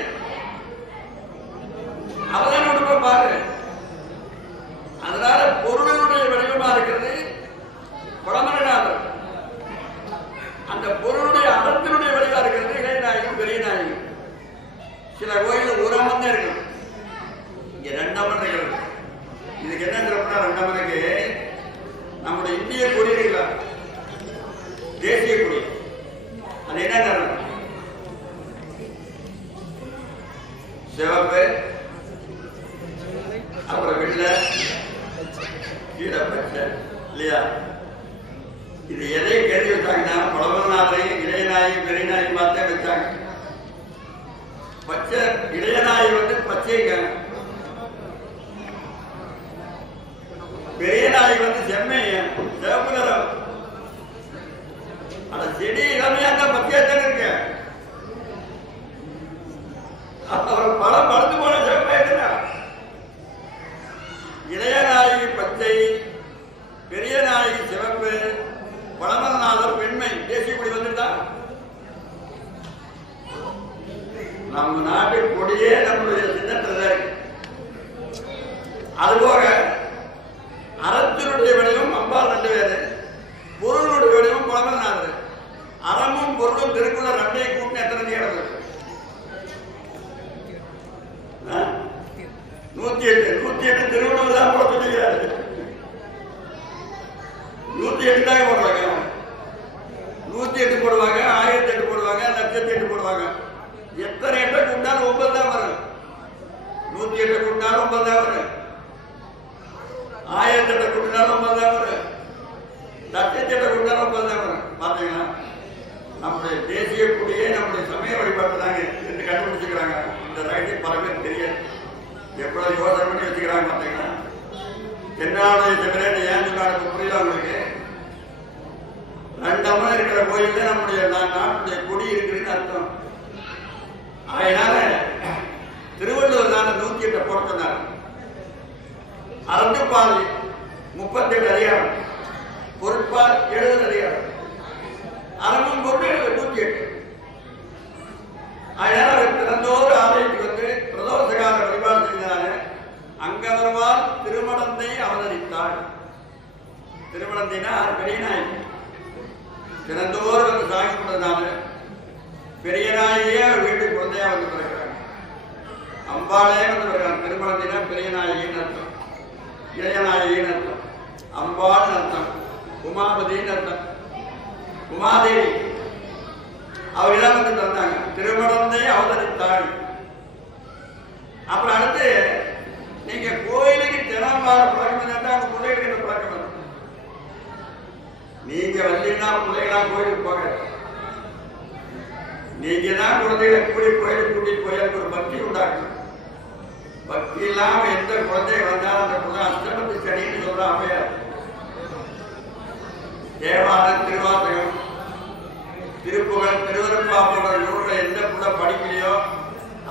அவதான் கொடுப்ப பாரு. அதனால பொருளுடைய வடிவமா இருக்கிறது பழமநாதர். அந்த பொருளுடைய அறத்தினுடைய வடிவா இருக்கிறது இளைநாயகம் பெரிய நாயகம். சில கோயில் ஒரு அம்மன் தான் இருக்கு, இங்க 2 அம்மன் இருக்கு. இதுக்கு என்ன சிறப்புனா 2 அம்மனுக்கு நம்முடைய இந்திய கொடி இருக்குல்ல, தேசிய கொடி, அது என்ன காரணம்? சிவப்பு, அப்புறம் வெள்ளை, கீழே பச்சை இல்லையா? இது எதை கருதி வச்சாங்கன்னா பழமநாதரையும் இளையநாயகி பெரியநாயகி பார்த்தே வச்சாங்க. பச்சை இளையநாயகி வந்து பச்சைங்க, பெரியநாயகி வந்து செம்மைய சிவப்பு நிறம். அந்த செடி இளமையா தான் பச்சையாத்தான் இருக்க. அப்புறம் பழம் பழுத்து போன சிவப்பாயிட்டா. இளையநாயகி பச்சை, பெரிய நாயகி சிவப்பு, பழமநாதர் வெண்மை. தேசிய கொடி வந்துட்டா. நம்ம நாட்டு கொடியே நம்முடைய சின்னத்தில் இருக்கு. அதுபோக அறத்தினுடைய வடிவம் அம்பாள் 2 பேரு, பொருளுடைய வடிவம் பழமநாதர். அறமும் பொருளும் திருக்குறள் 2ஐயும் கூட்டின எத்தனை நேரம் இருக்கு? 108 திருவள்ளுவர் தான் போட சொல்லிக்கிறாரு. 108 தான் போடுவாங்க. 108 போடுவாங்க, 1008 போடுவாங்க, 1008 போடுவாங்க. எத்தனை 8 கூட்டாலும் 9 தான் வரும். 108 கூட்டாலும் 9 தான் வரும். 1008 கூட்டினாலும் 9 தான் வரும். 1008 கூட்டாலும் 9 தான் வரும். பாத்தீங்கன்னா நம்முடைய தேசிய கொடியே நம்முடைய சமய வழிபாட்டு தாங்க என்று கண்டுபிடிச்சுக்கிறாங்க. இந்த ரகசியம் பல பேருக்கு தெரியாது. எவ்வளவு யோசனை பண்ணி வச்சுக்கிறாங்க பாத்தீங்கன்னா. தென்னாடைய தவிர ஏன் சொன்னாங்க புரியல அவங்களுக்கு? 2 அம்மன் இருக்கிற கோயில்ல நம்முடைய நாட்டுடைய கொடி இருக்குன்னு அர்த்தம். அதனால திருவள்ளுவர் தான் 108 போட சொன்னார். அறந்துப்பால் 38 அதிகாரம், பொருட்பால் 70 அதிகாரம், அறமும் பொருள் 108. அதனால திறந்தோர் ஆலயத்துக்கு வந்து பிரதோஷகால வழிபாடு செஞ்சாங்க. அங்க வருவால் திருமணத்தை அவதரித்தாள். திருமணத்தினா பெரிய நாயகி. திறந்தோர் வந்து சாமி கொண்டதால பெரிய நாயகியே வீட்டுக்கு குழந்தையா வந்து பிறக்கிறாங்க. அம்பாளே வந்து பிறக்கிறாங்க. திருமணத்தினா பெரிய நாயகின்னு அர்த்தம், இளையநாயகின்னு அர்த்தம், அம்பாள்னு அர்த்தம், உமாபதினு அர்த்தம், உமாதேவி. அவெல்லாம் வந்து தந்தாங்க. திருமணத்தை அவதரித்தாள். அப்புறம் அடுத்து நீங்க கோயிலுக்கு தினம் வர பழக்கம் இருந்தா அவங்க பிள்ளைகளுக்கு பழக்கம் வரும். நீங்க வரலன்னா பிள்ளைகளா கோயிலுக்கு போக, நீங்க தான் குழந்தைகளை கோயிலுக்கு கூட்டிட்டு போய் ஒரு பக்தி உண்டாக்கணும். பக்தி இல்லாம எந்த குழந்தைகள் வந்தாலும் அந்த குழந்தை அஷ்டமத்து சனின்னு சொல்ற அவையார். தேவாரம், திருவாசகம், திருப்புகழ் திருவருப்பாப்புகள் நூல்களை எந்த கூட படிக்கலையோ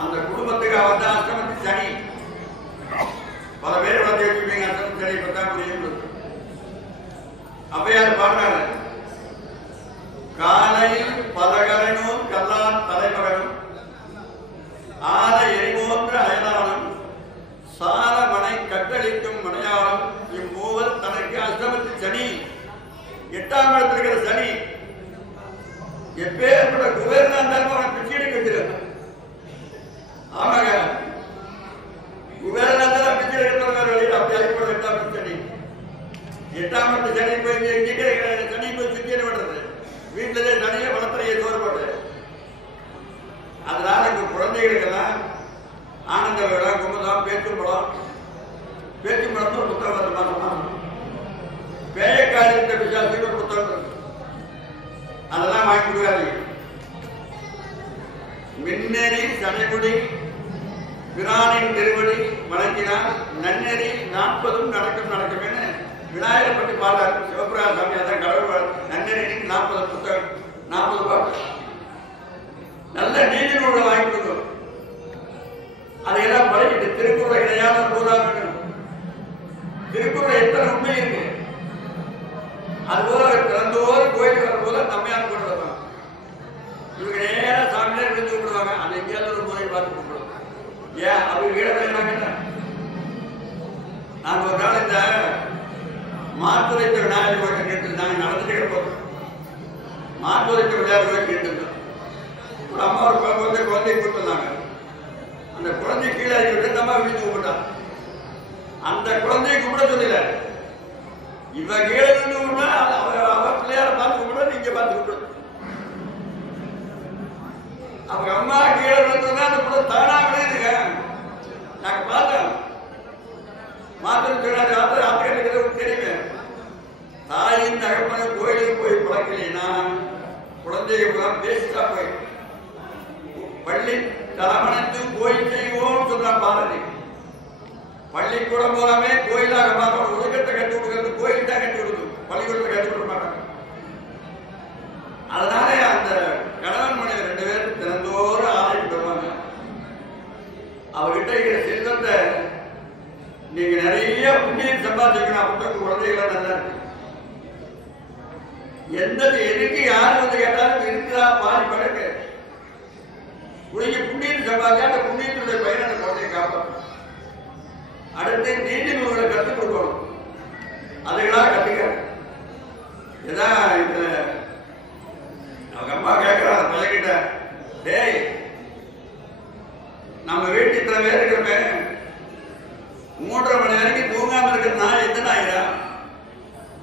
அந்த குடும்பத்துக்கு அவன் தான் அஷ்டமத்து சனி. பல பேர் வளர்த்து வச்சுப்பீங்க அஷ்டமத்து சனி பத்தாம் முடியும். அப்பயாரு பாடுறாரு, காலையில் பலகரனும் கல்லான் தலைமகனும் ஆல எரிபோன்ற அயலானும் சால மனை கட்டளிக்கும் மனையாளும் இம்மூவர் தனக்கு அஷ்டமத்து சனி, 8ஆம் இடத்துல இருக்கிற சனி. எப்பேற்பட்ட குபேரனா இருந்தாலும் அவனை பிச்சை எடுக்க வச்சிருக்க. ஆமாங்க, குபேரனா இருந்தாலும் பிச்சை எடுக்கிறவங்க வெளியில் அப்படி ஆகிப்போம். 8ஆம் இடத்து சனி, 8ஆம் இடத்து சனி போய் சனி போய் பிச்சை விடுறது, வீட்டிலே சனியை வளர்த்துறையை தோறுபட்டு. அதனால இந்த குழந்தைகளுக்கெல்லாம் ஆனந்த விடம், கும்பலம், பேச்சும்படம், பேச்சும்படம் ஒரு புத்தகம் வருது மாசம். பேயக்காரி இந்த பிசாசுக்கு ஒரு புத்தகம் இருக்கு, அதெல்லாம் வாங்கி கொடுக்காதீங்க. மின்னெறி சடைமுடி பிரானின் திருவடி வணங்கினால் நன்னெறி 40 நடக்குமே விநாயகரை பற்றி பாடுறாரு சிவபிரகாச சாமி. அதான் கடவுள் நன்னெறி 40 புத்தகம், 40 பாட்டு. நல்ல நீதி நூலை வாங்கி கொடுக்கணும். அதையெல்லாம் படிக்கிட்டு திருக்குறளை இணையான நூலாக இருக்கணும். திருக்குறளை எத்தனை உண்மை இருக்கு, அதுபோல திறந்தோர் கோயில் வர போல நம்மையார் கொண்டு வருவாங்க. இவங்க நேரம் சாமியார் விழுந்து விடுவாங்க. அந்த எங்கேயாவது ஒரு கோயில் பார்த்து கூப்பிடுவாங்க. ஏன் அவங்க ஈடுபடுறாங்க? நாங்கள் ஒரு நாள் இந்த மாத்துரைத்த விநாயகர் கோயில் கேட்டு நாங்கள் நடந்துட்டு கிடப்போம். மாத்துரைத்த விநாயகர் கோயில் கேட்டுருந்தோம். ஒரு அம்மா ஒரு குழந்தைய கொடுத்துருந்தாங்க. அந்த குழந்தை கீழே விட்டு நம்ம விழுந்து கும்பிட்டான். அந்த குழந்தைய கும்பிட சொல்லல, இவ கீழே விழுந்து கும்பிட்டா அவ பிள்ளையார பார்த்து கும்பிட, நீங்க பார்த்து கும்பிடு. அவங்க அம்மா கீழே விழுந்தா அந்த குழந்தை தானா விழுதுங்க. நாங்க பார்த்தோம். மாத்திரம் ஆத்திரம் தெரியுங்க. தாயின் தகப்பன கோயிலுக்கு போய் பழக்கலைன்னா குழந்தைகள் பேசிட்டா போய் பள்ளி தலைமணத்து கோயில் செய்வோம் சொல்றான் பாரதி. பள்ளிக்கூடம் போலாமே கோயிலாக மாறோம். உலகத்தை கட்டி கொடுக்கிறது கோயில் தான் கட்டி கொடுக்கும், பள்ளிக்கூடத்தை கட்டி கொடுக்க மாட்டாங்க. அதனால அந்த கணவன் மனைவி 2 பேரும் திறந்தோறு ஆலயத்துக்கு வருவாங்க. அவர்கிட்ட இருக்கிற செல்வத்தை நீங்க நிறைய புண்ணியம் சம்பாதிக்கணும். அப்பதான் குழந்தைகள் நல்லா இருக்கு. எந்த எதுக்கு யாரு வந்து கேட்டாலும் இருக்குதா பாதி பழக்க உடைய புண்ணியம் சம்பாதிக்க அந்த புண்ணியத்துடைய பயன் அந்த குழந்தைய காப்பாற்றும். அடுத்து நீதி நூல்களை கற்றுக் கொடுக்கணும். அதுகளா கத்துக்க. இதான் இந்த அவங்க அம்மா கேட்கிறாங்க பையன்கிட்ட, டேய் நம்ம வீட்டு இத்தனை பேர் இருக்கிறப்ப 3:30 மணி வரைக்கும் தூங்காம இருக்கிறது நான் எத்தனை ஆயிரம்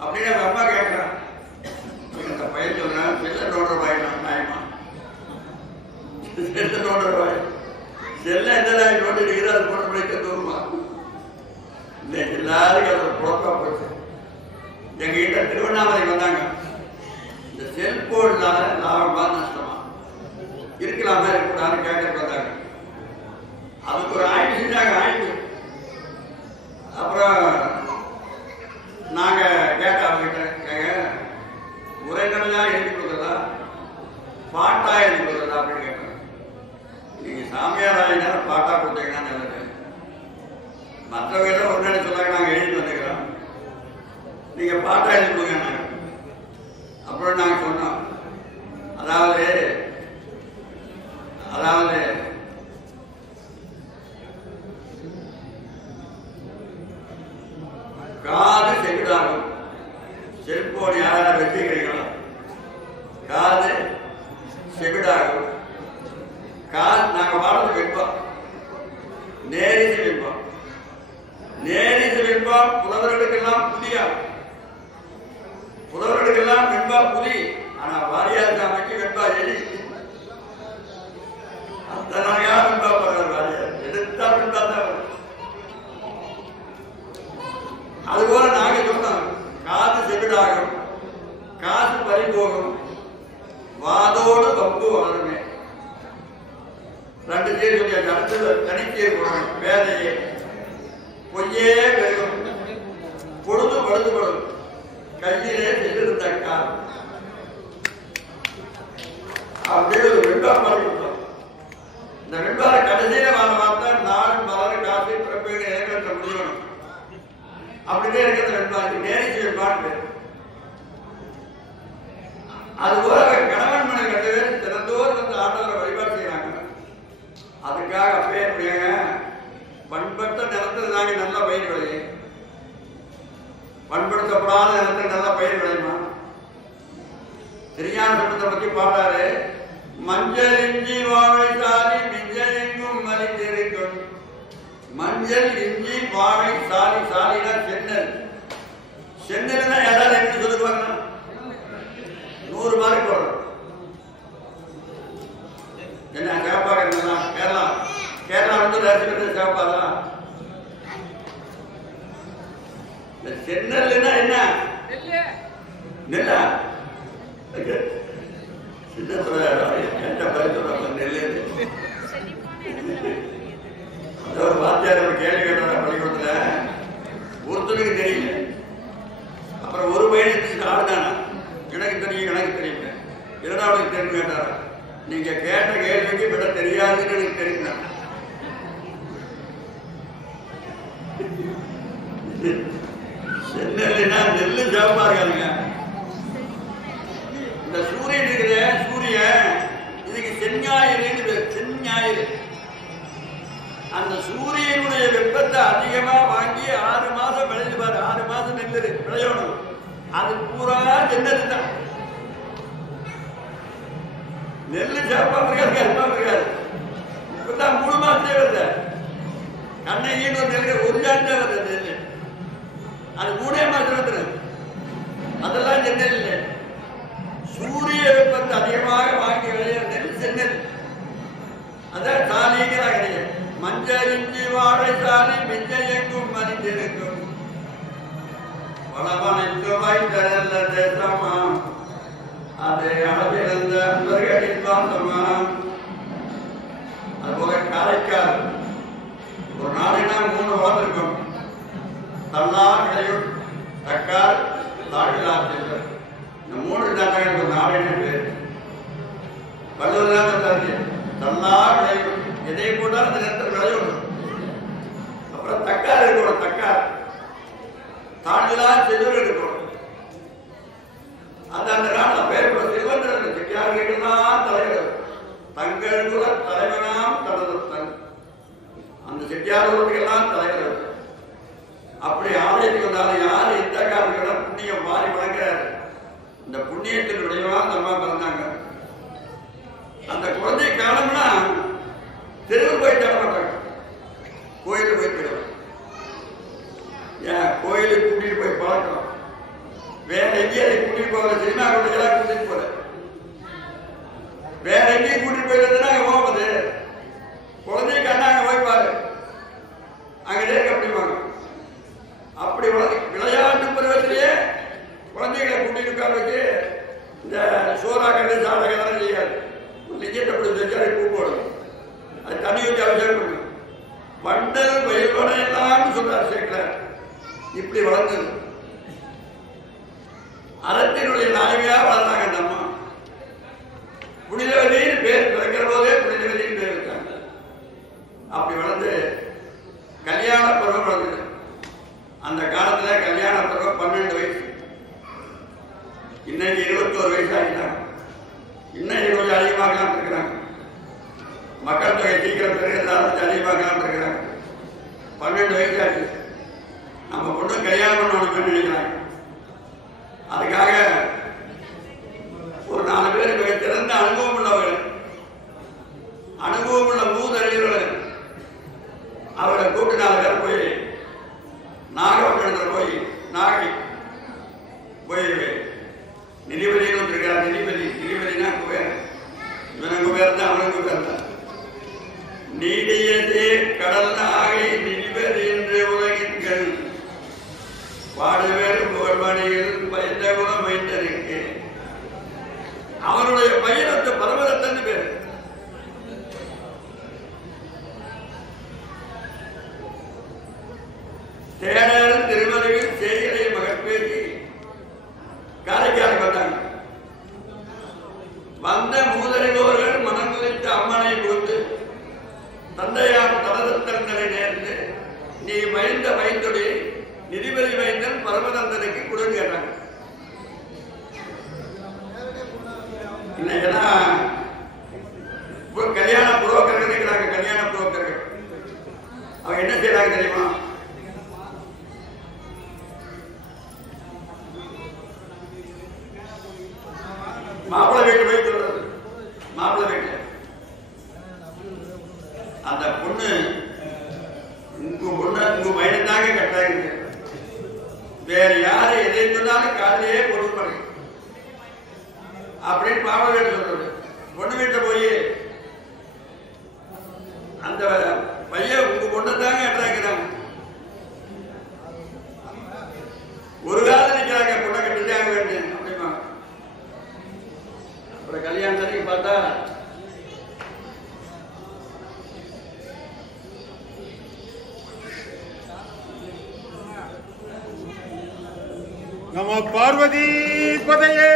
அப்படின்னு அவங்க அம்மா கேட்கிறான். அந்த பையன் சொல்றேன், செல்ல $100 நியாயமா? செல்ல $100 செல்ல எந்த நோட்டு இருக்கிற அது போட்டு படிக்க தூருமா? இன்னைக்கு எல்லாருக்கும் அது குழப்பா போச்சு. எங்க கிட்ட திருவண்ணாமலைக்கு வந்தாங்க. இந்த செல்போன்னால லாபமா நஷ்டமா இருக்கலாமா இருக்கக்கூடாதுன்னு கேட்க வந்தாங்க. அதுக்கு ஒரு ஆய்வு செஞ்சாங்க. ஆய்வு அப்புறம் நாங்க கேட்ட அவங்ககிட்ட, கேங்க உரைநடையா எழுதி கொடுக்குறதா பாட்டா எழுதி கொடுக்குறதா அப்படின்னு கேட்கறேன். நீங்க சாமியார் ஆகினா பாட்டா கொடுத்தீங்கன்னா நல்லது. மற்றவங்க ஒன்னு சொல்லாங்க, நாங்க எழுதி வந்துக்கிறோம், நீங்க பாட்டா எழுதி கொடுங்க. அப்புறம் நாங்க சொன்னோம், அதாவது காது செவிடாகும். செல்போன் யாராவது வச்சுக்கிறீங்களோ காது செவிடாகும். காது நாங்க வாழ்ந்து வைப்போம், நேரிசு வைப்போம். நேரிசு வெண்பம் புலவர்களுக்கெல்லாம் புரியாது. புலவர்களுக்கெல்லாம் வெண்பா புரி. ஆனா வாரியார் சாமிக்கு வெண்பா எலி. அத்தனையா வெண்பா போறார் வாரியார். எடுத்தா வெண்பா தான். அதுபோல நாங்க சொன்னோம், காது செவிடாகும், காசு பறிபோகும், வாதோடு பம்பு வளருமே. 2 பேர் சொல்லியாச்சு. அடுத்தது தனிச்சே போகணும். வேலையே பொய்யே பெருகும், பொழுது படுதுபடும், கையிலே செல்லிருந்தக்கா. அப்படியே ஒரு வெண்பார் மாதிரி கொடுத்தோம். இந்த வெண்பாரை கடைசியில பார்த்தா நாள் மலர் காசு பிறப்பு ஏகத்த முடியும் அப்படியே இருக்கிற வெண்பாருக்கு நேரிச்சு வெண்பாட்டு. அதுபோல கணவன் மனை 2 பேரும் தினந்தோறும் வந்து ஆண்டவரை வழிபாடு செய்யறாங்க. அதுக்காக அப்பயே எப்படியாங்க பண்பட்ட நிலத்துல தாங்க நல்ல பயிர் விளையும், பண்படுத்தப்படாத நிலத்துல நல்ல பயிர் விளையுமா? திருஞான சம்பந்தத்தை பத்தி பாட்டாரு. மஞ்சள் இஞ்சி வாழை சாரி மிஞ்செங்கும் மலிந்திருக்கும். மஞ்சள் இஞ்சி வாழை சாரி, சாரினா சென்னல். சென்னல்னா எல்லாரும் எப்படி சொல்லுவாங்க? 100 மார்க் வரும். என்ன சிவப்பாக இருந்தா கேரளா, கேரளா வந்து ரசிகர்கள் சிவப்பாதான். சென்னல்னா என்ன? நெல்லா வாத்தியார் ஒரு கேள்வி கேட்டார் பள்ளிக்கூடத்துல, ஒருத்தருக்கு தெரியல. அப்புறம் ஒரு பையனுக்கு ஆடுதானா எனக்கு தெரியும் எனக்கு தெரியும், இரண்டாவது தெரியும் கேட்டாரா, நீங்க கேட்ட கேள்விக்கு விட தெரியாதுன்னு எனக்கு தெரியும். சென்னல்னா நெல்லு சிவப்பா இருக்காங்க. இந்த சூரியன் இருக்கிற சூரியன் இதுக்கு செஞ்ஞாயிறு, செஞ்ஞாயிறு. அந்த சூரியனுடைய வெப்பத்தை அதிகமா வாங்கி 6 மாசம் விளைஞ்சு பாரு, 6 மாசம் நெல்லு விளையணும். அது பூரா சென்னல் தான். நெல்லு சிவப்பா இருக்காது, கருப்பா இருக்காது. இப்பதான் 3 மாசத்தே வருது. கண்ணகின்னு ஒரு நெல் ஒரு ஜான் தான் வருது நெல். அது 3 மாசம் வந்துரு. அதெல்லாம் சென்னல் இல்லை. சூரிய வெப்பத்தை அதிகமாக வாங்கி விளைய நெல் சென்னல். அதான் சாலிங்கிறா கிடையாது. மஞ்சள் இஞ்சி வாழை சாலி மிஞ்செங்கும் மலிந்திருக்கும். வளமனைத்து வைத்தல்ல தேசமா அதை அளவிருந்த அன்பர்களின் பாசமா. அதுபோல காரைக்கால் ஒரு நாளினா 3 வளம் இருக்கும். தன்னார் விளையும் தக்கார் தாழ்விலார் செல்வர். இந்த 3 தாண்டங்களுக்கு ஒரு நாளின பேர். வள்ளுவர் தான் தன்னார் விளையும், எதை போட்டாலும் அந்த நேரத்தில் விளையும். அப்புறம் தக்கார் இருக்கணும், தக்கார் தாழ்விலார் செல்வர் இருக்கணும். அது அந்த நாளில் பேர் செல்வந்தர் செட்டியார்கள்தான் தலைவர். தங்கள் கூட தலைவனாம் தனதன். அந்த செட்டியார்களுக்கெல்லாம் தலைவர். அப்படி ஆலயத்துக்கு வந்தாலும் யாரு எந்த காரணம் புண்ணியம் மாறி வழங்குறாரு. இந்த புண்ணியத்தின் விளைவா அந்த அம்மா பிறந்தாங்க. அந்த குழந்தை காலம்னா தெருவில் போய் தேட மாட்டாங்க, கோயிலுக்கு போய் தேடும். ஏன் கோயிலுக்கு கூட்டிட்டு போய் பழக்கம். வேற எங்கேயும் கூட்டிட்டு போகிற சினிமா குழந்தைகளா கூட்டிட்டு போற, வேற எங்கேயும் கூட்டிட்டு போயிருந்தா போகுது. குழந்தைய கண்ணா அங்க போய் பாரு, அங்கே அப்படிவாங்க. அப்படி விளையாட்டு பருவத்திலேயே குழந்தைகளை கூட்டிட்டு உட்கார வச்சு இந்த சோறாக்கண்டு சாதகம் செய்யாது. லிங்கத்தை அப்படி வச்சாரு பூ போடும், அது தண்ணி வச்சு அவசியம் பண்ணும். வண்டல் வயல்வனையெல்லாம் சொல்றாரு சேர்க்கிறார். இப்படி வளர்ந்தது. அறத்தினுடைய நாயகியா வளர்ந்தாங்க அந்த அம்மா. புனிதவதியின் பேர் பிறக்கிற போதே புனிதவதியின் பேர் இருக்காங்க. அப்படி வளர்ந்து கல்யாண பருவம் வளர்ந்தது. அந்த காலத்துல கல்யாண பருவம் 12 வயசு. இன்னைக்கு 21 வயசு ஆகிட்டாங்க. இன்னைக்கு கொஞ்சம் அதிகமாக இருக்கிறாங்க. மக்கள் தொகை சீக்கிரம் பெருகிறதால அதிகமாக இருக்கிறாங்க. 12 வயசு ஆச்சு. நம்ம பொண்ணு கல்யாணம் பண்ணணும்னு நினைக்கிறாங்க. அதுக்காக ஒரு 4 பேர் திறந்த அனுபவம் உள்ளவர்கள், அனுபவம் உள்ள மூதறிஞர்கள் அவரை கூட்டு 4 பேர் போய் நாகப்பட்டினத்தில் போய் நாகை போய் நிதிபதினு வந்திருக்கார். நிதிபதினா குபேர், இவன் குபேர் தான், அவனும் குபேர் தான். நீடியதே கடல் நாகை நிதிபதி என்று உலகின்கள் பாடுவேறு புகழ்மணியில் பயந்த குணம் வைத்திருக்கு. அவருடைய பயிரத்து பரமரத்தன்னு பேர். தேடர் திருமலையில் செய்களை மகப்பேசி காரைக்கால் வந்தாங்க. வந்த மூதறிவோ நீ பயந்த பயந்தொடி நிதிபதி வைத்தன் பரமதந்தனுக்கு கொடுன்னு கேட்டாங்க. இன்னைக்கெல்லாம் கல்யாண புரோக்கர்கள் இருக்கிறாங்க. கல்யாண புரோக்கர்கள் அவங்க என்ன செய்யறாங்க தெரியுமா? மாப்பிள்ளை வீட்டு போய் சொல்றது, மாப்பிள்ளை வீட்டு அந்த பொண்ணு உங்க பொண்ணு உங்க பையனுக்காக கட்டாயிருக்கு, வேற யாரு எதை சொன்னாலும் காலையே கொடுப்பாங்க அப்படின்னு மாப்பிள்ளை வீட்டு சொல்றது. பொண்ணு வீட்டை போய் அந்த பையன் உங்க பொண்ணை தாங்க கட்டாக்கிறாங்க, ஒரு காலம் நிற்கிறாங்க, பொண்ணை கட்டிட்டாங்க வேண்டிய அப்படிமா. அப்புறம் கல்யாணத்துக்கு பார்த்தா நம பார்வதி பதையே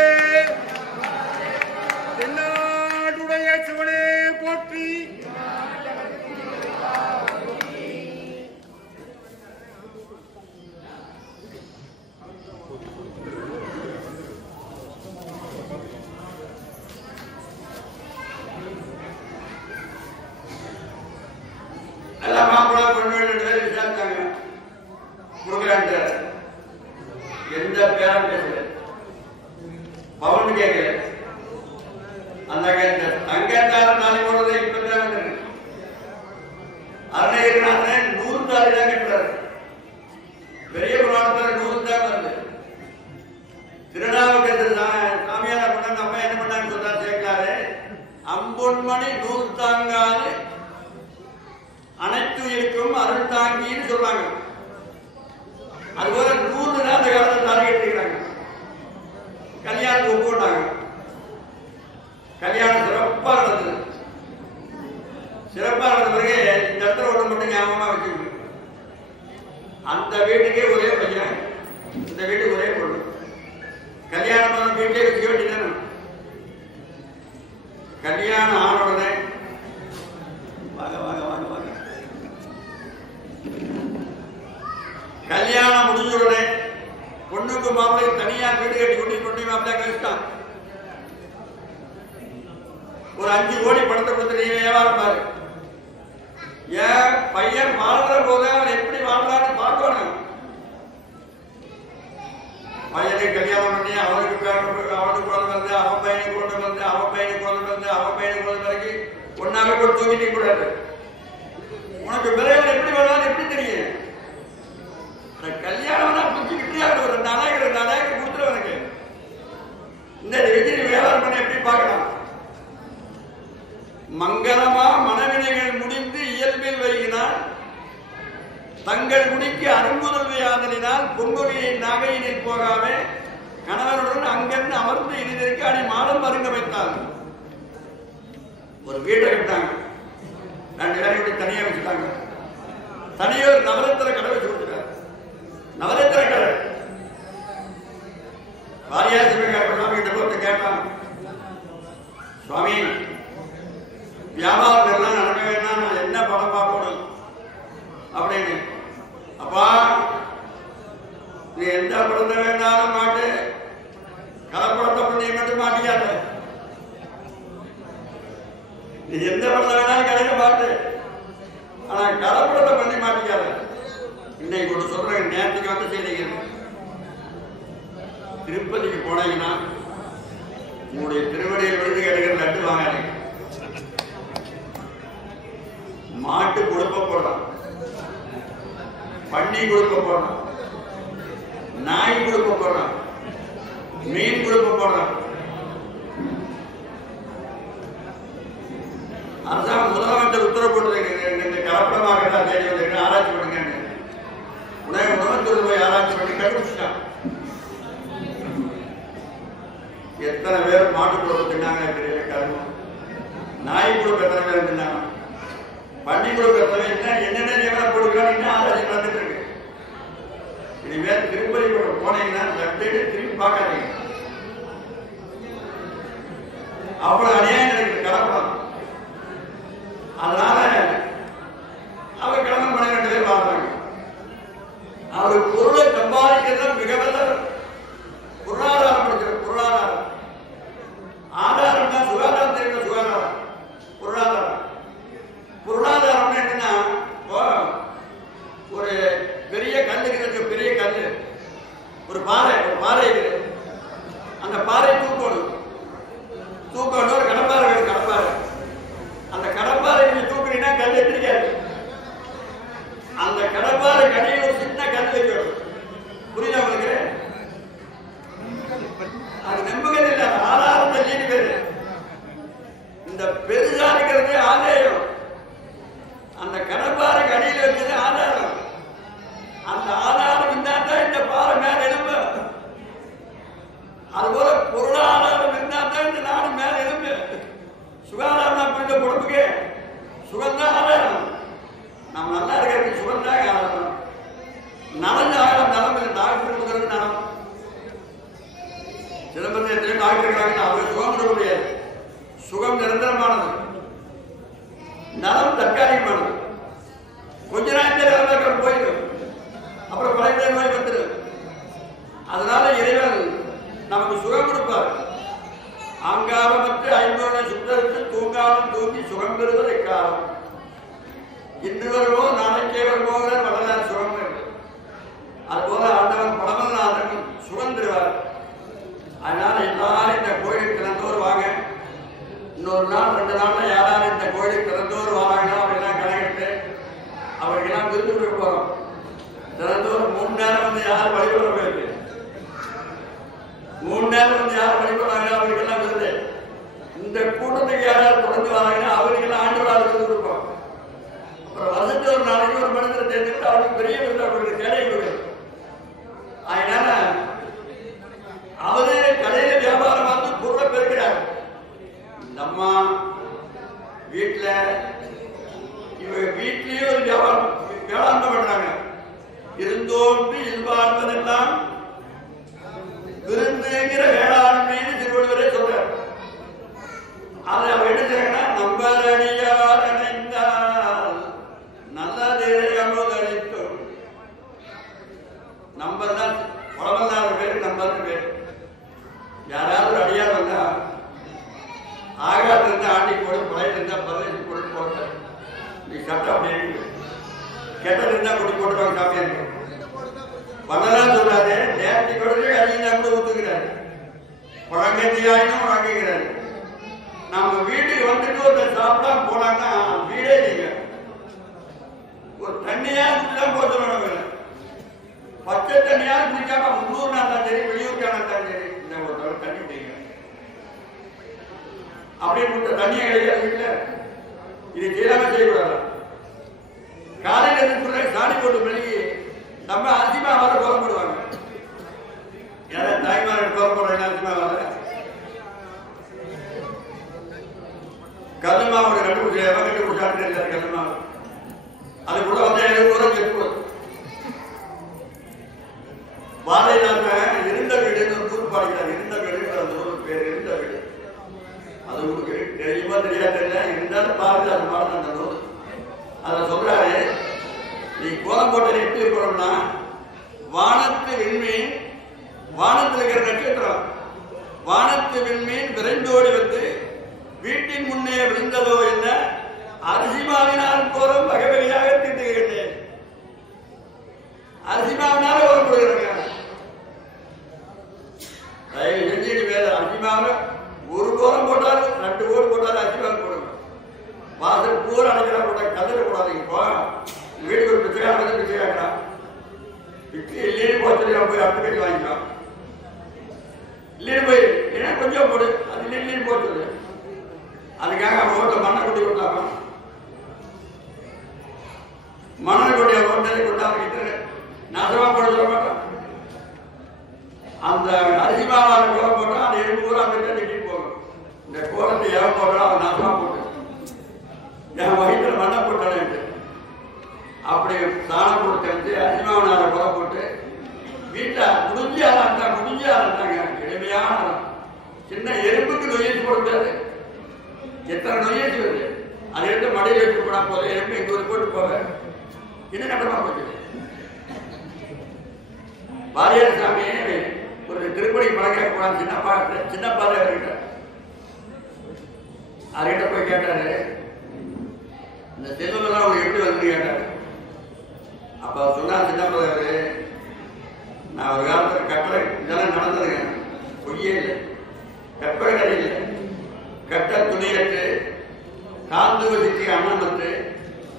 தென்னாடுடைய சிவனே போற்றி. எல்லாம் மாப்பிள்ளை பொண்ணு விசாரித்தாங்க. முருகராண்ட எந்த பேரும் பேசல, பவன் கேட்கல. அந்த தங்கத்தால நாளை போடுறதை இப்பதான் அருணகிரிநாதன் 100 தாலி தான் கட்டுறாரு. பெரிய புராணத்தில் 100 தான் வருது. திருநாவுக்கரசர் சாமியார பண்ண நம்ம என்ன பண்ணான்னு சொல்றா சேர்க்கிறாரு. அம்பொன்மணி 100 தாங்காது அனைத்து இருக்கும் அருள் தாங்கின்னு சொல்றாங்க. அதுபோல 100 நாள் அந்த காலத்தில் தாலி கட்டிருக்காங்க. கல்யாணம் ஒப்புட்டாங்க. கல்யாணம் சிறப்பா நடந்தது. சிறப்பா நடந்த பிறகு இந்த இடத்துல ஒண்ணு மட்டும் ஞாபகமா வச்சுக்கணும். அந்த வீட்டுக்கே ஒரே பையன், இந்த வீட்டுக்கு ஒரே பொண்ணு. கல்யாணம் பண்ண வீட்டே வச்சுக்க வேண்டியதானே. கல்யாணம் ஆன உடனே வாங்க வாங்க வாங்க வாங்க கல்யாணம் முடிஞ்ச உடனே பொண்ணுக்கு மாப்பிள்ளை தனியா வீடு கட்டி கொண்டு மாப்பிள்ளை கழிச்சிட்டான். ஒரு 5 கோடி பணத்தை கொடுத்து நீ வியாபாரம் பாரு. ஏன் பையன் வாழ்ற போது அவன் எப்படி வாழ்றான்னு பார்க்கணும். பையனை கல்யாணம் பண்ணி அவனுக்கு குழந்தை வந்து அவன் பையனுக்கு கொண்டு வந்து அவன் பையனுக்கு கொண்டு வந்து அவன் பையனுக்கு கொண்டு வரைக்கும் ஒன்னாவே போட்டு தூக்கிட்டு கூடாது. உனக்கு விரைவில் எப்படி வேணாலும் எப்படி தெரியும். கல்யாணம் புரிஞ்சுக்கிட்டே ஒரு 2 நாளாயிரம் கொடுத்துருவனுக்கு இந்த விஜய் வியாபாரம் பண்ண எப்படி பார்க்கலாம். மங்களமா மனவினைகள் முடிந்து இயல்பில் வைகினால் தங்கள் குடிக்கு அரும்புதல்வியாதலினால் பொங்கொழியை நாகையினில் போகாம கணவனுடன் அங்கிருந்து அமர்ந்து இனிதற்கு அணி மாடம் அருங்க வைத்தார். ஒரு வீட்டை கட்டாங்க. 2 பேரை விட்டு தனியா வச்சுட்டாங்க. தனியோர் நவரத்திர கடை வச்சு கொடுத்துட்டார். நவரத்திர கடை வாரியாசிரியர் கிட்ட போட்டு கேட்டான், சுவாமி வியாபாரம் எல்லாம் நடக்க வேண்டாம், நான் என்ன பணம் பார்க்கணும் அப்படின்னு. அப்பா நீ எந்த படத்தை வேண்டாலும் மாட்டு, கலப்படத்தை பண்ணி மட்டும் மாட்டிக்காத. நீ எந்த படத்தை வேணாலும் கிடைக்க மாட்டு, ஆனா கலப்படத்தை பண்ணி மாட்டிக்காத. இன்னைக்கு ஒரு சொல்றேன், நேரத்துக்கு வந்து செய்திங்க. திருப்பதிக்கு போனீங்கன்னா உங்களுடைய திருவடியை விழுந்து கிடைக்கிற லட்டு வாங்க. மாட்டு கொடுக்க போடலாம், பன்னி கொடுக்க போடலாம், நாய் கொடுக்க போடலாம், மீன் கொடுக்க போடலாம். அதுதான் முதலமைச்சர் உத்தரவு போட்டு இந்த கலப்படமாக தேடி வந்து ஆராய்ச்சி பண்ணுங்க. உணவு போய் ஆராய்ச்சி பண்ணி கண்டுபிடிச்சிட்டான். எத்தனை பேர் மாட்டு குழுப்ப தின்னாங்க தெரியல. கருமம். நாய் குழுப்ப எத்தனை பேர் தின்னாங்க, பன்னி குழுப்ப எத்தனை பேர் என்னென்ன கொடுக்கலாம் ஆராய்ச்சி நடந்துட்டு இருக்கு. இனிமேல் திருப்பதி போனீங்கன்னா திரும்பி பார்க்காதீங்க. அவ்வளவு அநியாயம் இருக்கு கலப்படம். அதனால அவர் கிளம்ப 12 பேர் வாழ்றாங்க. பெருசா இருக்கிறது ஆதாயம். அந்த கடப்பாறைக்கு அடியில் வச்சது ஆதாரம். அந்த ஆதாரம் இருந்தால் தான் இந்த பாறை மேல எழும்பு. அதுபோல பொருளாதாரம் இருந்தால் தான் இந்த நாடு மேல எழும்பு. சுகாதாரம் இந்த உடம்புக்கு சுகந்தான் ஆதாரம். நம்ம நல்லா இருக்கிறதுக்கு சுகந்தான் ஆதாரம். நலஞ்ச ஆகாரம் நலம் இல்லை. டாக்டர் கொடுக்கறது நலம். சிலம்பரத்தில் டாக்டர் அவருக்கு சுகம் கொடுக்க முடியாது. சுகம் நிரந்தரமானது, நலம் தற்காலிகமானது. கொஞ்ச நேரத்தில் போயிடும், அப்புறம் பழைய நோய் வந்துடும். அதனால இறைவன் நமக்கு சுகம் கொடுப்பார். ஆங்காலமற்ற ஐம்பது சுத்தருக்கு தூங்காலம் தூங்கி சுகம் பெறுவது எக்காலம். இன்று வருவோ நாளைக்கே வரும்போது வளராத சுகம் இருக்கு. அதுபோல ஆண்டவன் படமல்நாதன் சுகம் தருவார். அதனால எல்லாரும் இந்த கோயிலுக்கு திறந்தோர் வாங்க. இன்னொரு நாள் 2 நாள்ல யாராவது இந்த கோயிலுக்கு திறந்தோர் வாராங்களோ அவரெல்லாம் கணக்கிட்டு அவருக்கெல்லாம் விருது கொடுக்க போறோம். திறந்தோர் 3 நேரம் வந்து யார் வழிபட போயிருக்கு, 3 நேரம் வந்து யார் வழிபடுறாங்களோ அவருக்கெல்லாம் விருது. இந்த கூட்டத்துக்கு யாராவது தொடர்ந்து வராங்கன்னா அவருக்கெல்லாம் ஆண்டு விழா விருது கொடுப்போம். அப்புறம் வருஷத்துக்கு ஒரு நாளைக்கு ஒரு மனிதரை தேர்ந்தெடுத்து அவருக்கு பெரிய விருது அவருக்கு கேள்வி கொடுக்கும். அதனால அவரு கடையில வியாபாரம் வந்து பொருளை பெருக்கிறார். இந்த அம்மா வீட்டுல இவங்க வீட்லயே ஒரு வியாபாரம் வேளாண்மை பண்றாங்க. இருந்தோன்று இல்வாழ்வதெல்லாம் விருந்துங்கிற வேளாண்மைன்னு திருவள்ளுவரே சொல்றார். அதை அவர் என்ன செய்யறாங்கன்னா, நம்பரடியார் அணைந்தால் நல்லதே அமுதளித்தோம். நம்பர் தான் குழம்பல்லாத பேரு, நம்பர் பேரு. யாராவது அடியார் வந்தா ஆகாது இருந்தா ஆண்டி போடு, பழைய இருந்தா பதினஞ்சு பொருள் போட்ட நீ சட்டம் அப்படின்னு கெட்டது இருந்தா கொடி போட்டுவாங்க சாப்பியா இருக்கு. பண்ணலாம் சொல்லாது. நேரத்தை கொடுத்து அடியா கூட ஒத்துக்கிறாரு. பழங்கத்தியாயினும் வழங்குகிறாரு. நம்ம வீட்டுக்கு வந்துட்டு ஒரு சாப்பிடாம போனாங்கன்னா வீடே நீங்க ஒரு தண்ணியா தான் போட்டுருவாங்க. பச்சை தண்ணியா குடிக்காம உள்ளூர் நாள் சரி வெளியூருக்கான சரி இந்த ஒரு தண்ணி குடிங்க. அப்படின்னு தண்ணியை கிடைக்காது வீட்டுல. இது செய்யாம செய்யக்கூடாது. காலையில இருந்து சாணி போட்டு மெழுகி நம்ம அதிகமா வர கோலம் போடுவாங்க. யாராவது தாய்மார்கள் கோலம் போடுறாங்க அதிகமா வர கல்லுமாவோட கண்டுபிடிச்ச எவன் கண்டுபிடிச்சான்னு தெரியல. கல்லுமாவு அது கூட வந்து 70 ரூபாய் செட்டு வாழை இல்லாம இருந்த வீடுன்னு ஒரு ஊர் பாடிக்கிறார். இருந்த வீடு அந்த ஊருக்கு பேர் இருந்த வீடு. அது உங்களுக்கு தெரியுமா தெரியாது தெரியல. இருந்தாலும் பாருங்க அது பாருங்க அந்த நூல். அதை சொல்றாரு, நீ கோலம் போட்ட எப்படி இருக்கணும்னா வானத்து விண்மீன், வானத்தில் இருக்கிற நட்சத்திரம், வானத்து விண்மீன் விரைந்தோடி வந்து வீட்டின் முன்னே விழுந்ததோ என்ன அரிசிமாவினால் கோலம் வகை வகையாக தீட்டுகின்றேன். அரிசிமாவினால கோலம் போடுகிறாங்க. தயவு செஞ்சு வேற அரிசிமாவில ஒரு கோலம் போட்டாரு 2 கோல் போட்டாரு அரிசிமாவில் போடுங்க. வாசல் பூரா அடைக்கிறா போட்டா கதற கூடாதுங்க. இப்போ வீட்டுக்கு ஒரு பிச்சைக்கார வந்து பிச்சைக்காரா பிச்சை இல்லையே போச்சு போய் அடுத்த கட்டி வாங்கிக்கலாம். இல்லைன்னு போய் ஏன்னா கொஞ்சம் போடு அது இல்லைன்னு போட்டுது. அதுக்காக அவன் ஓட்ட மண்ணை கொட்டி கொடுத்தாங்க. மண்ணை கொட்டி ஓட்டத்தை கொண்டாடிட்டு நாசமா போட சொல்ல மாட்டான். அந்த அரிசிமாவான கோலம் போட்டா அந்த எறும்பு கூட அந்த கட்டிட்டு போகும். இந்த கோலத்தை ஏன் போடுறா அவன் நாசமா போட்டு என் வயிற்றுல மண்ணை போட்டானு அப்படி தானம் கொடுத்து அரிசிமாவனால கோலம் போட்டு வீட்டை முடிஞ்சு ஆரம்பித்தாங்க. எளிமையான சின்ன எறும்புக்கு நொய்யச்சு போடுறாரு. எத்தனை நொய்யச்சு வருது அதை எடுத்து மடியில் எடுத்து போனா போல எறும்பு எங்க ஒரு போட்டு போவேன். இன்னும் கட்டமா போச்சு. வாரியார் சாமி ஒரு திருப்பதி பழக்க போனான். சின்னப்பா அவர்கிட்ட அவர்கிட்ட போய் கேட்டாரு, இந்த செல்வமெல்லாம் உங்களுக்கு எப்படி வந்து கேட்டாரு. அப்ப சொன்னா சின்னப்பா அவரு, நான் ஒரு காலத்துல கட்டளை இதெல்லாம் நடந்ததுங்க, பொய்யே இல்லை, கற்பனை கடை இல்லை, கட்ட துணியற்று காந்து வசிச்சு அண்ணமத்து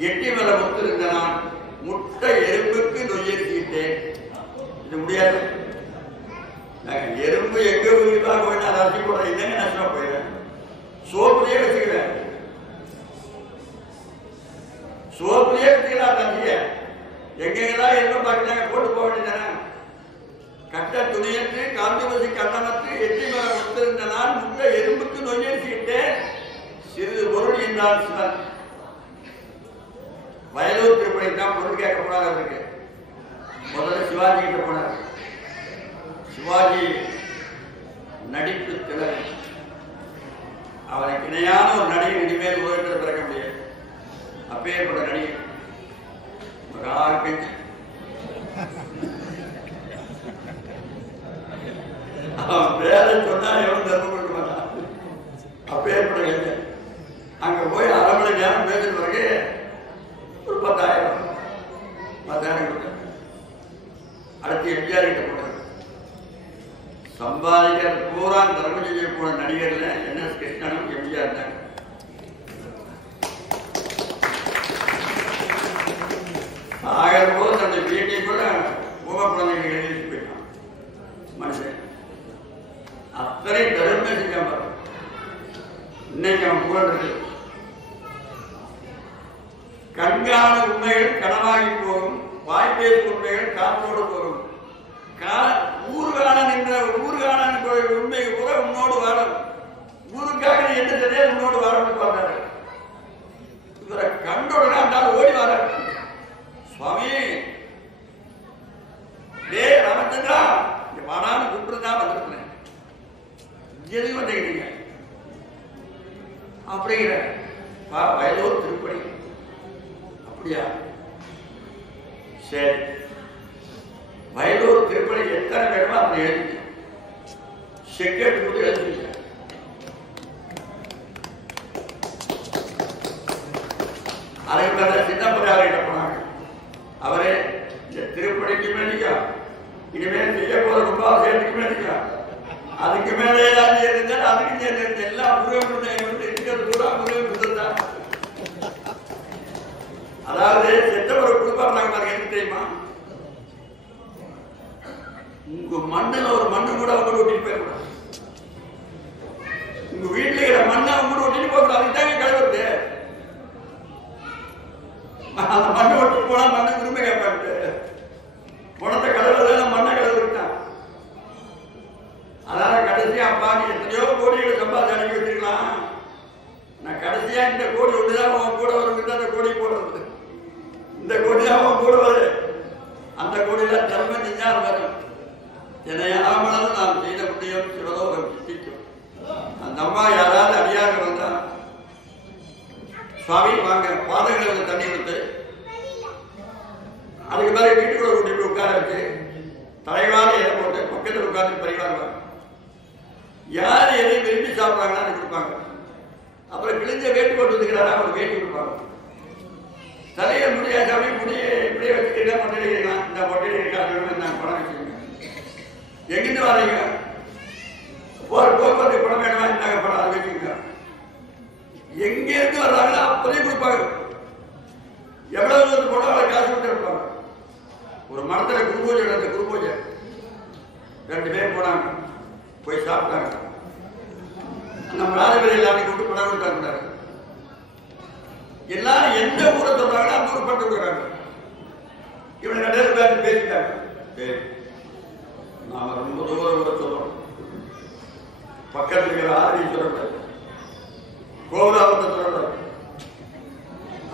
எட்டி மேல முத்து இருந்த நான் முட்டை எறும்புக்கு நொய்யேற்றிட்டேன். இது முடியாது. எறும்பு எங்க உயிர்தான் போய் நான் ரசி போடுறேன். என்னங்க நஷ்டமா போயிடுறேன். சோப்புலயே வச்சுக்கிறேன். சோப்பிலே வச்சுக்கலாம் தண்ணிய எங்கெங்கெல்லாம் என்ன பார்த்தாங்க போட்டு போக வேண்டியதானே. கட்ட துணியற்று காந்தி பசி கண்ணமற்று எட்டி மரம் கொடுத்திருந்த நான் முட்ட எறும்புக்கு நொய்யடிச்சுக்கிட்டேன் சிறிது பொருள் என்றால் சிவன். வயலூர் திருப்பணி தான் பொருள் கேட்க போனார். அவருக்கு முதல்ல சிவாஜி கிட்ட போனார். சிவாஜி நடிப்பு திறன், அவனுக்கு இணையான ஒரு நடிகர் இனிமேல் உலகத்தில் பிறக்க முடியாது. அப்பேற்பட்ட நடிகர் அவன் பேரை சொன்னா எவன் தர்மம் கொடுக்க மாட்டான். அப்பேற்பட்ட அங்க போய் அரை மணி நேரம் பேசுற பிறகு ஒரு 10,000 கொடுத்தார். அடுத்து எம்ஜிஆர் கிட்ட போனார். சம்பாதிக்கிற பூரா தர்மம் செய்ய போன நடிகர்ல என்எஸ் கிருஷ்ணனும் எம்ஜிஆர் தான். ஆகிற போது தன்னுடைய வீட்டை கூட முகக்குழந்தைகள் எழுதி போயிட்டான் மனுஷன். அத்தனை தர்மம் செஞ்சான். இன்னைக்கு அவன் புகழ் இருக்கு. கண்காண உண்மைகள் கனவாகி போகும், வாய்ப்பேற்று உண்மைகள் காற்றோடு போகும். ஊர்காணன் என்ற ஊர்காணன் உண்மை கூட உன்னோடு வாழும். ஊருக்காக என்ன செய்ய உன்னோடு வாழணும்னு பார்த்தாரு. இவரை கண்டோடனே அந்த ஓடி வர சுவாமி டே ராமச்சந்திரா இங்க வாடான்னு கூப்பிட்டுதான் வந்திருக்கிறேன். எதுக்கு வந்துக்கிட்டீங்க அப்படிங்கிற வயலூர் திருப்பணி. அப்படியா சரி, வயலூர் திருப்பணி எத்தனை வேணுமோ அப்படி எழுதி செக்கெட் கூட எழுதிங்க. அதுக்கு சின்னப்படியார்கிட்ட போனாங்க. அவரே இந்த திருப்பணிக்கு மேலிக்கா இனிமேல் செய்ய போற ரூபாய் சேர்த்துக்கு மேலிக்கா அதுக்கு மேலே ஏதாவது இருந்தால் அதுக்கு சேர்ந்து எல்லா முருகன் வந்து இருக்கிறது கூட முருகன் தான். அதாவது செத்தவரை கொடுப்பாங்க பாருங்க. என்ன தெரியுமா, உங்க மண்ணில் ஒரு மண்ணு கூட அவங்க ஓட்டிட்டு போயிடக்கூடாது. உங்க வீட்டுல இருக்கிற மண்ணை அவங்க ஓட்டிட்டு போகக்கூடாது. அதுதாங்க கழுவுறது. அந்த மண்ணை ஓட்டிட்டு போனா மண்ணை திரும்ப கேட்பாங்க. பணத்தை கழுவுறதுல மண்ணை கழுவுட்டான். அதனால கடைசியா அப்பா நீ எத்தனையோ கோடிகளை சம்பாதிச்சு அனுப்பி வச்சிருக்கலாம். நான் கடைசியா இந்த கோடி ஒண்ணுதான் அவன் கூட வருது. அந்த கோடி போடுறது இந்த கோடி தான் அவன் போடுவாரு. அந்த கோடியில தர்மம் செஞ்சா வரும். என்னையாமலும் நாம் செய்த முடியும் சிவலோகம் சித்திக்கும். அந்த அம்மா யாராவது அடியாக வந்தா சுவாமி வாங்க பாதங்களுக்கு தண்ணி கொடுத்து அதுக்கு மேலே வீட்டுக்குள்ள கூட்டிட்டு உட்கார வச்சு தலைவார இடம் போட்டு பக்கத்தில் உட்கார்ந்து பரிவாருவாங்க. யார் எதை விரும்பி சாப்பிட்றாங்கன்னா அது கொடுப்பாங்க. அப்புறம் கிழிஞ்ச வேட்டு போட்டு வந்துக்கிறாரா அவர் வேட்டி கொடுப்பாங்க. தலையை முடியாது சாமி முடிய இப்படியே வச்சுக்கிட்டா மொட்டையிலாம் இந்த மொட்டையில் இருக்காங்க நாங்கள் பணம் வச்சுக்கோங்க. எங்கிருந்து வரீங்க போற போக்குவரத்து பணம் வேணுமா இருந்தாங்க பணம் அது வச்சுக்கோங்க. எங்க இருந்து வர்றாங்களோ அப்பதே கொடுப்பாங்க. எவ்வளவு தூரத்து போனா அதை காசு கொடுத்து இருப்பாங்க. ஒரு மரத்துல குருபூஜை நடந்த குருபூஜை 2 பேர் போனாங்க. போய் சாப்பிட்டாங்க. நம்ம ராஜபதி எல்லாரையும் கூட்டு பணம் கொடுத்தாங்க. எல்லாரும் எந்த ஊரை சொல்றாங்களோ அந்த ஊர் பட்டு கொடுக்குறாங்க. இவனை 2 பேர் பேசிட்டாங்க. நாம ரொம்ப தூரம் சொல்றோம். பக்கத்தில் இருக்கிற ஆதி சொல்லக்கூடாது, கோபுராபத்தை சொல்லக்கூடாது.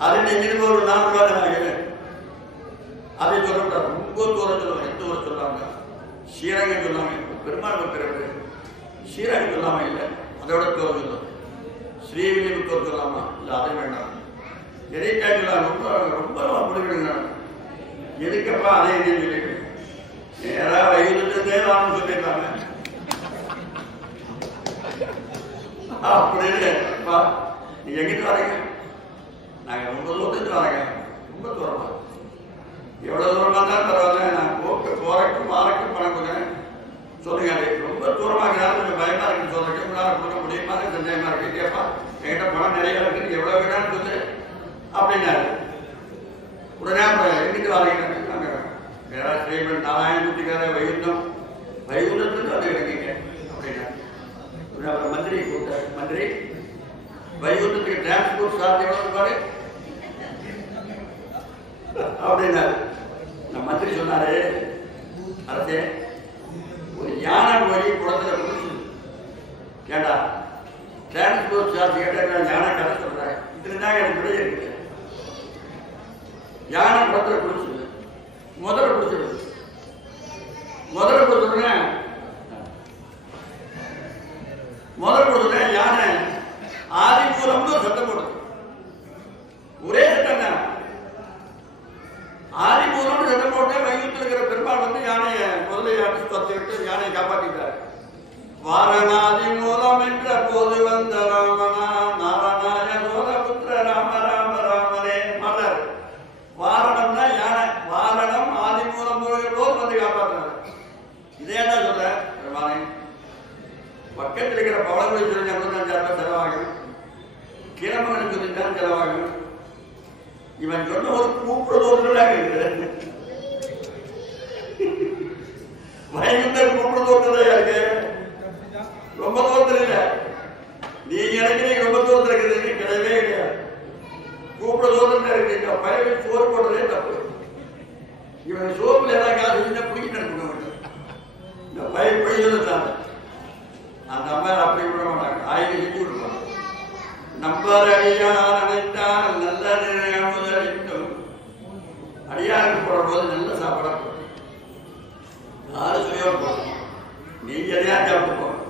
அது நீங்க ஒரு 4 ரூபாய் நான் அதை சொல்லக்கூடாது. ரொம்ப தூரம் சொல்லுவாங்க. எந்த ஊரை சொல்லாங்க. ஸ்ரீரங்கம் சொல்லாம பெருமாள் பக்தர் ஸ்ரீரங்கம் சொல்லாம இல்லை. அதோட தூரம் சொல்லுவாங்க. ஸ்ரீவில்லிபுத்தூர் சொல்லாமா இல்லை அதை வேண்டாம். எதைக்காக ரொம்ப ரொம்ப முடிவுங்க. எதுக்கப்பா அதே சொல்லிட்டு நேரா வயிறுத்தே தான் சொல்லிடுறாங்க. அப்படின்னு நீங்க எங்கிட்டு வரீங்க? நாங்க ரொம்ப தூரத்துக்கு வரேங்க. ரொம்ப தூரமா எவ்வளவு தூரமா தான் பரவாயில்ல. நான் போறக்கும் வாரக்கும் பணம் கொடுக்குறேன் சொல்லுங்க. ரொம்ப தூரமா இருக்கிறாங்க. கொஞ்சம் பயமா இருக்குன்னு சொல்றேன். உங்களால கொடுக்க முடியுமா? சந்தேகமா இருக்கு. கேட்பா என்கிட்ட பணம் நிறைய இருக்கு, எவ்வளவு வேணாலும் சொல்லு அப்படின்னாரு. உடனே எங்கிட்டு வரீங்க? ஸ்ரீமன் நாராயணத்துக்கார வைகுண்டம் வைகுண்டத்துக்கு வந்து இறங்கிங்க அப்படின்னா அப்புறம் மந்திரி கூப்பிட்டாரு. மந்திரி வைகுண்டத்துக்கு டிரான்ஸ்போர்ட் சார்ஜ் எவ்வளவு பாரு? அப்படின்னாரு. நம்ம மந்திரி சொன்னாரு, அரசே ஒரு யானை போய் குளத்துல குளிச்சு கேட்டா டிரான்ஸ்போர்ட் சார்ஜ் கேட்டா யானை கதை சொல்றேன். இதுதான் எனக்கு விடைய இருக்கு. யானை குளத்துல குளிச்சு முதல்ல குளிச்சிடுது. முதல்ல கொடுத்துருங்க யானை ஆதிமூலம்னு சத்தம் போடுது. ஒரே சட்டம் தான். ஆதிமூலம்னு சத்தம் போட்டு வைகுத்தில் இருக்கிற பெருமாள் வந்து யானையை முதலையாட்டி தொத்திட்டு யானையை காப்பாற்றிட்டார். வாரணாதி மூலம் என்ற போது வந்த ராமனா நாரணாய சோதபுத்திர ராம ராம ராமரே மாட்டார். வாரணம்னா யானை. வாரணம் ஆதிமூலம் போது வந்து காப்பாற்றினார். இதே என்ன சொல்ற பெருமானை பக்கத்தில் இருக்கிற பவளங்களை சொல்லி 55,000 செலவாகும். கிளம்புன்னு சொல்லித்தான் செலவாகும். இவன் சொன்ன ஒரு கூப்பிடுதோன்றாக இருக்குது. வைகுண்ட கூப்பிடுதோன்றதா இருக்கு. ரொம்ப தூரத்தில் இல்லை. நீங்க எனக்கு ரொம்ப தூரத்தில் இருக்கிறது கிடையவே கிடையாது. கூப்பிடுதோன்னு இருக்கு. பயிரை சோறு போடுறதே தப்பு. இவன் சோப்புல ஏதாவது காசு பிடிக்கிட்டு இருக்க இந்த பயிர் பொய்தான். அந்த அம்மா அப்படி விட மாட்டாங்க. ஆய்வு செஞ்சு விடுவாங்க. நம்பர் அடியார் அனைத்தால் நல்ல முதலிட்டும் அடியாருக்கு போற போது நல்ல சாப்பிட ஆறு சுவையோடு போடும். நீங்க எதையா சாப்பிட்டு போகணும்.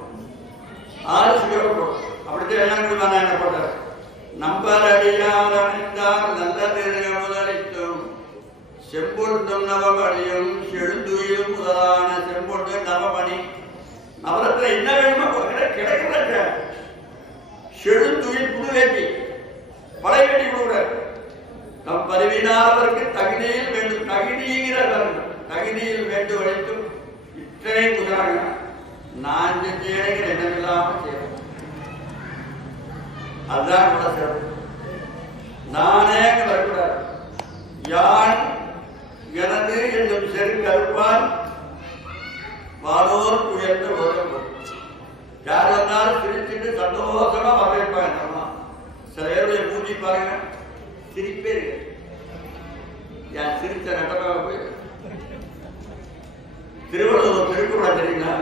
ஆறு சுவையோடு போடும். அப்படித்தான் எல்லாம் என்ன போட்டார். நம்பர் அடியார் அனைத்தால் நல்ல முதலிட்டும் செம்பொழுதும் நவமணியும் செழுந்துயிலும் முதலான செம்பொழுது நவமணி நவரத்துல என்ன வேணுமோ கிடைக்கிற செழுந்துயில் புதுவேட்டி படை வேட்டி கொடுக்குறாரு. நம் பதவியினாளருக்கு தகுதியில் வேண்டும். தகுதியில் வேண்டும் வரைக்கும் இத்தனை குதிராங்க. நான் செஞ்சேங்கிற எண்ணமில்லாமல் செய்யணும். அதுதான் கூட சிறப்பு. நானே வரக்கூடாது. யான் எனது என்னும் செருக்கருப்பான் வானோர் உயர்ந்த உலகம். யார் வந்தாலும் சிரிச்சுட்டு சந்தோஷமா வரவேற்பாங்க. சில பேருடைய மூஞ்சி பாருங்க, சிரிப்பே இருக்கு. என் சிரிச்ச நடமாக போய் திருவள்ளுவர் திருக்குறள் தெரியுங்களா?